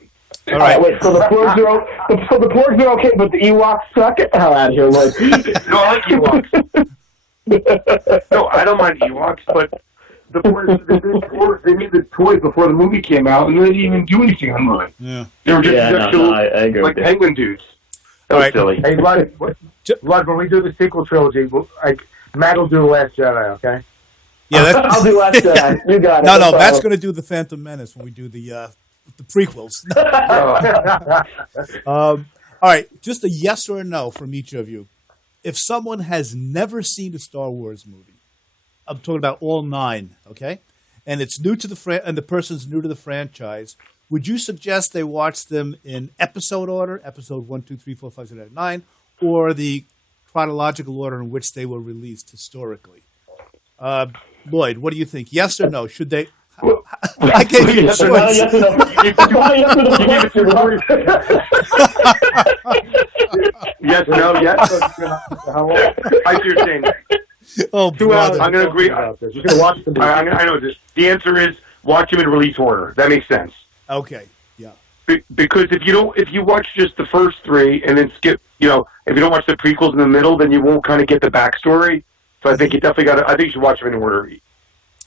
All right. Wait, so the porgs are okay, but the Ewoks suck? Get the hell out of here, Lloyd. No, I like Ewoks. No, I don't mind Ewoks, but the porgs, they made the toys before the movie came out, and they didn't even do anything on the movie. Yeah. They were just I agree like with penguin dudes. That All was right. silly. Hey, Lud, when we do the sequel trilogy, Matt will do The Last Jedi, okay? Yeah. I'll do Last Jedi. You got it. No. Matt's going to do the Phantom Menace when we do the prequels. All right. Just a yes or a no from each of you. If someone has never seen a Star Wars movie, I'm talking about all 9, okay? And it's new to and the person's new to the franchise. Would you suggest they watch them in episode order, episode 1, 2, 3, 4, 5, 6, 7, 8, 9, or the chronological order in which they were released historically? Lloyd, what do you think? Yes or no? Should they? I gave you a choice. Yes or no. Yes, no, yes. I see you're saying. Oh, 2 hours. brother. I'm going to agree. You're going to watch the movie. I know this. The answer is watch them in release order. That makes sense. Okay, yeah. Because if you watch just the first 3 and then skip, if you don't watch the prequels in the middle, then you won't kind of get the backstory. So I think you definitely got to. I think you should watch them in order.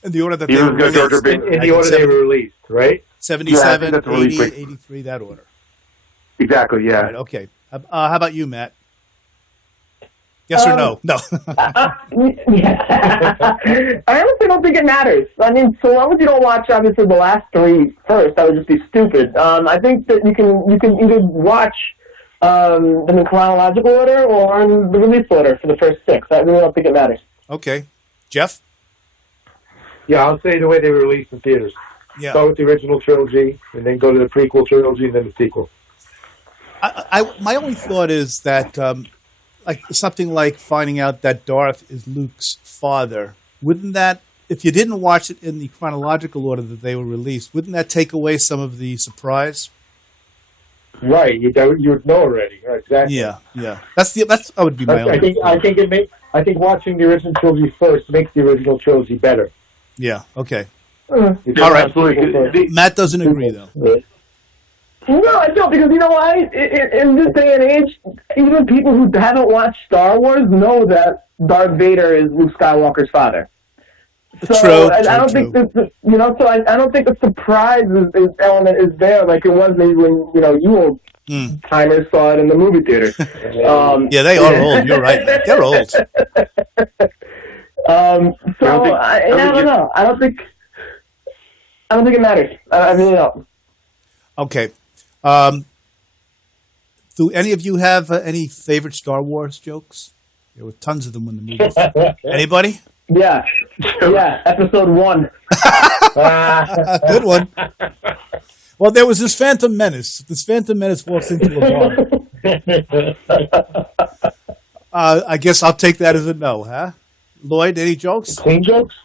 In the order that they were released. In the order they were released, right? 77, that's 80, release 83, that order. Exactly. Yeah. Right, okay. How about you, Matt? Yes or no? No. I honestly don't think it matters. I mean, so long as you don't watch, obviously, the last 3 first, that would just be stupid. I think that you can either watch them in chronological order or in the release order for the first 6. I really don't think it matters. Okay. Jeff? Yeah, I'll say the way they were released in theaters. Yeah. Start with the original trilogy, and then go to the prequel trilogy, and then the sequel. My only thought is that like something like finding out that Darth is Luke's father, wouldn't that, if you didn't watch it in the chronological order that they were released, wouldn't that take away some of the surprise? Right, you would know already. Right, exactly. Yeah. That would be my only thought. I think watching the original trilogy first makes the original trilogy better. Yeah, okay. All right. Absolutely. Matt doesn't agree, though. No, I don't, because you know why? In this day and age, even people who haven't watched Star Wars know that Darth Vader is Luke Skywalker's father. So True. I don't think this, so I don't think the surprise element is there like it was maybe when you old timers saw it in the movie theater. Yeah, they are old. You're right, man. They're old. I don't know. I don't think it matters. I really don't. Okay. Do any of you have any favorite Star Wars jokes? There were tons of them when the movie started. Anybody? Yeah. Episode 1. Good one. Well, there was this Phantom Menace. This Phantom Menace walks into a bar. I guess I'll take that as a no, huh? Lloyd, any jokes? Clean jokes?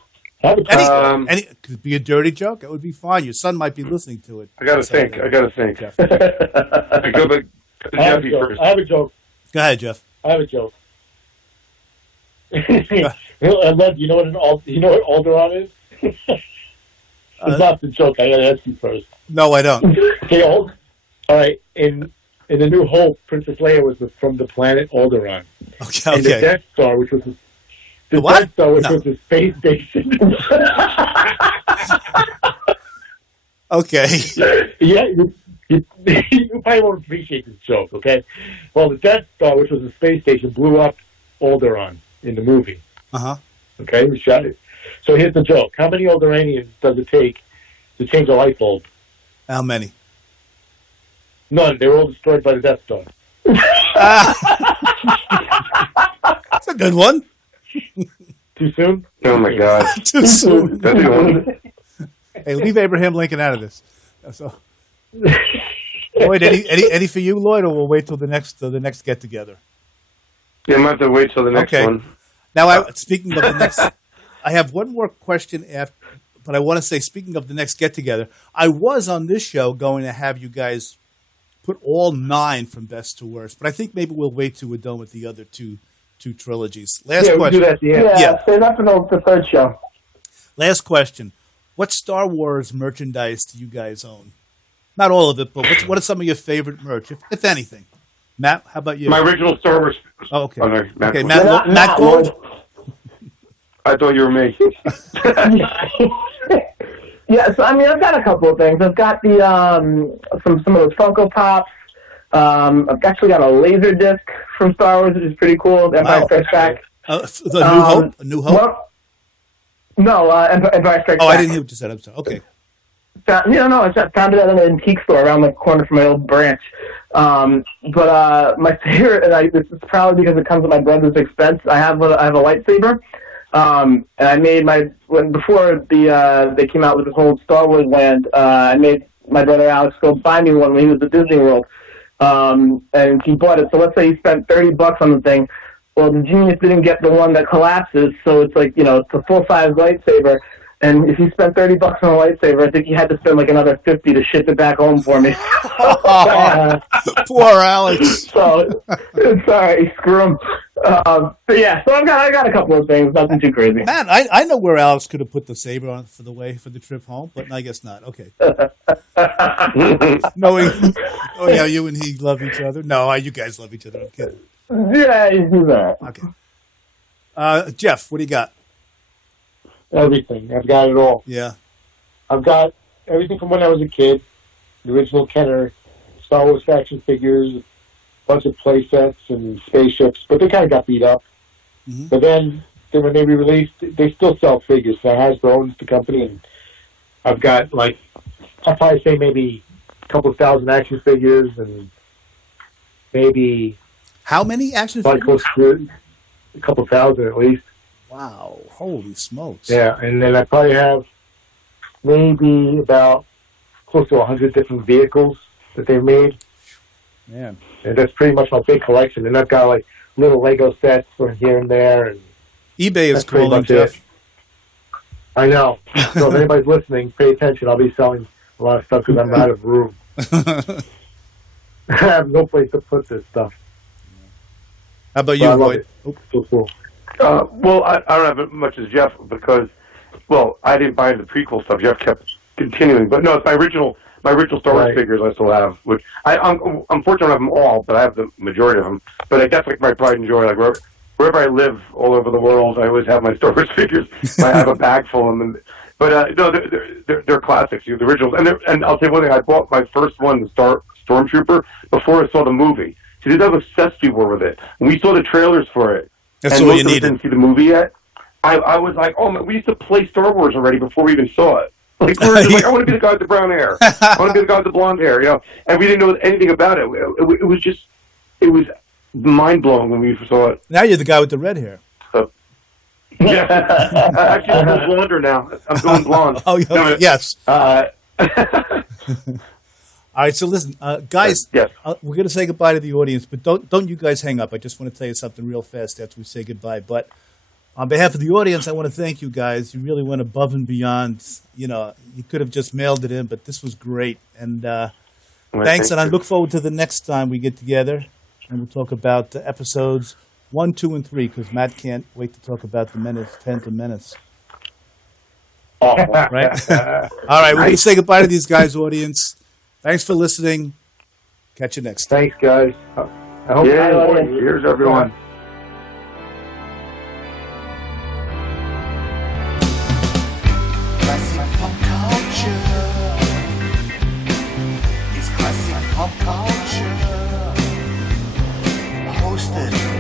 Any could be a dirty joke. That would be fine. Your son might be listening to it. I gotta think. I go back to Jeffy first. I have a joke. Go ahead, Jeff. I have a joke. Led, you know what Alderaan is? It's not the joke. I gotta ask you first. No, I don't. Okay, all right. In the New Hope, Princess Leia was from the planet Alderaan. Okay. And the Death Star, which was the what? Death Star, which was the space station. Okay. Yeah, you probably won't appreciate this joke, okay? Well, the Death Star, which was a space station, blew up Alderaan in the movie. Uh-huh. Okay, we shot it. So here's the joke. How many Alderaanians does it take to change a light bulb? How many? None. They were all destroyed by the Death Star. That's a good one. Too soon? Oh my God! Too soon. That's the one. Hey, leave Abraham Lincoln out of this. So, Lloyd, any for you, Lloyd, or we'll wait till the next get together? Yeah, I'm gonna have to wait till the next one. Now, speaking of the next, I have one more question after, but I want to say, speaking of the next get together, I was on this show going to have you guys put all 9 from best to worst, but I think maybe we'll wait till we're done with the other two trilogies. Last we'll question. do that at the end. Yeah, save that for the third show. Last question. What Star Wars merchandise do you guys own? Not all of it, but what are some of your favorite merch, if anything? Matt, how about you? My original Star Wars. Oh, okay. Oh, no, Matt Okay, Gold. Matt Gold? I thought you were me. Yeah, so I mean, I've got a couple of things. I've got the some of those Funko Pops. I've actually got a laser disc from Star Wars, which is pretty cool. The Empire Strikes Back. The New Hope? A New Hope? Well, no, Empire Strikes Back. Oh, I didn't hear what you said. I'm sorry. Okay. I found it at an antique store around the corner from my old branch. But my favorite, and this is probably because it comes at my brother's expense. I have a lightsaber. And I made before they came out with this whole Star Wars land, I made my brother Alex go buy me one when he was at Disney World. And he bought it. So let's say he spent $30 on the thing. Well, the genius didn't get the one that collapses, so it's like, it's a full-size lightsaber. And if he spent $30 on a lightsaber, I think he had to spend like another $50 to ship it back home for me. Poor Alex. So, sorry, screw him. But yeah, so I got a couple of things, nothing too crazy. Man, I know where Alex could have put the saber on for the trip home, but I guess not. Okay. knowing how you and he love each other. No, you guys love each other. I'm kidding. Yeah, you do that. Okay. Jeff, what do you got? Everything. I've got it all. Yeah. I've got everything from when I was a kid. The original Kenner, Star Wars action figures, a bunch of play sets and spaceships, but they kind of got beat up. Mm-hmm. But then when they re-released, they still sell figures. So Hasbro owns the company, and I've got, I'd probably say maybe a couple of thousand action figures and maybe... How many action figures? figures? Close to a couple thousand at least. Wow. Holy smokes. Yeah, and then I probably have maybe about close to 100 different vehicles that they've made. Yeah. And that's pretty much my big collection. And I've got little Lego sets from here and there. And eBay is calling, Jeff. I know. So if anybody's listening, pay attention. I'll be selling a lot of stuff because I'm out of room. I have no place to put this stuff. How about you, Lloyd? So cool. Well, I don't have as much as Jeff because, I didn't buy the prequel stuff. Jeff kept continuing, but no, it's my original Star Wars figures I still have. Which I'm unfortunately I don't have them all, but I have the majority of them. But that's my pride and joy. Wherever I live, all over the world, I always have my Star Wars figures. I have a bag full of them. But no, they're classics. The originals, and I'll say one thing. I bought my first one, the Stormtrooper, before I saw the movie. So that's how obsessed we were with it. When we saw the trailers for it. That's and all most you of us needed. didn't see the movie yet. I was like, oh, man, we used to play Star Wars already before we even saw it. We were just like, I want to be the guy with the brown hair. I want to be the guy with the blonde hair, And we didn't know anything about it. It was mind-blowing when we saw it. Now you're the guy with the red hair. Yeah. Actually, I'm going blonder now. I'm going blonde. Oh, yes. All right, so listen, guys, yes. We're going to say goodbye to the audience, but don't you guys hang up. I just want to tell you something real fast after we say goodbye. But on behalf of the audience, I want to thank you guys. You really went above and beyond. You could have just mailed it in, but this was great. And thanks, and I look forward to the next time we get together, and we'll talk about episodes 1, 2, and 3, because Matt can't wait to talk about the Phantom Menace. Oh, right? All right, we're going to say goodbye to these guys, audience. Thanks for listening. Catch you next time. Thanks, guys. I hope Cheers, everyone. Classic pop culture. It's classic pop culture. Hosted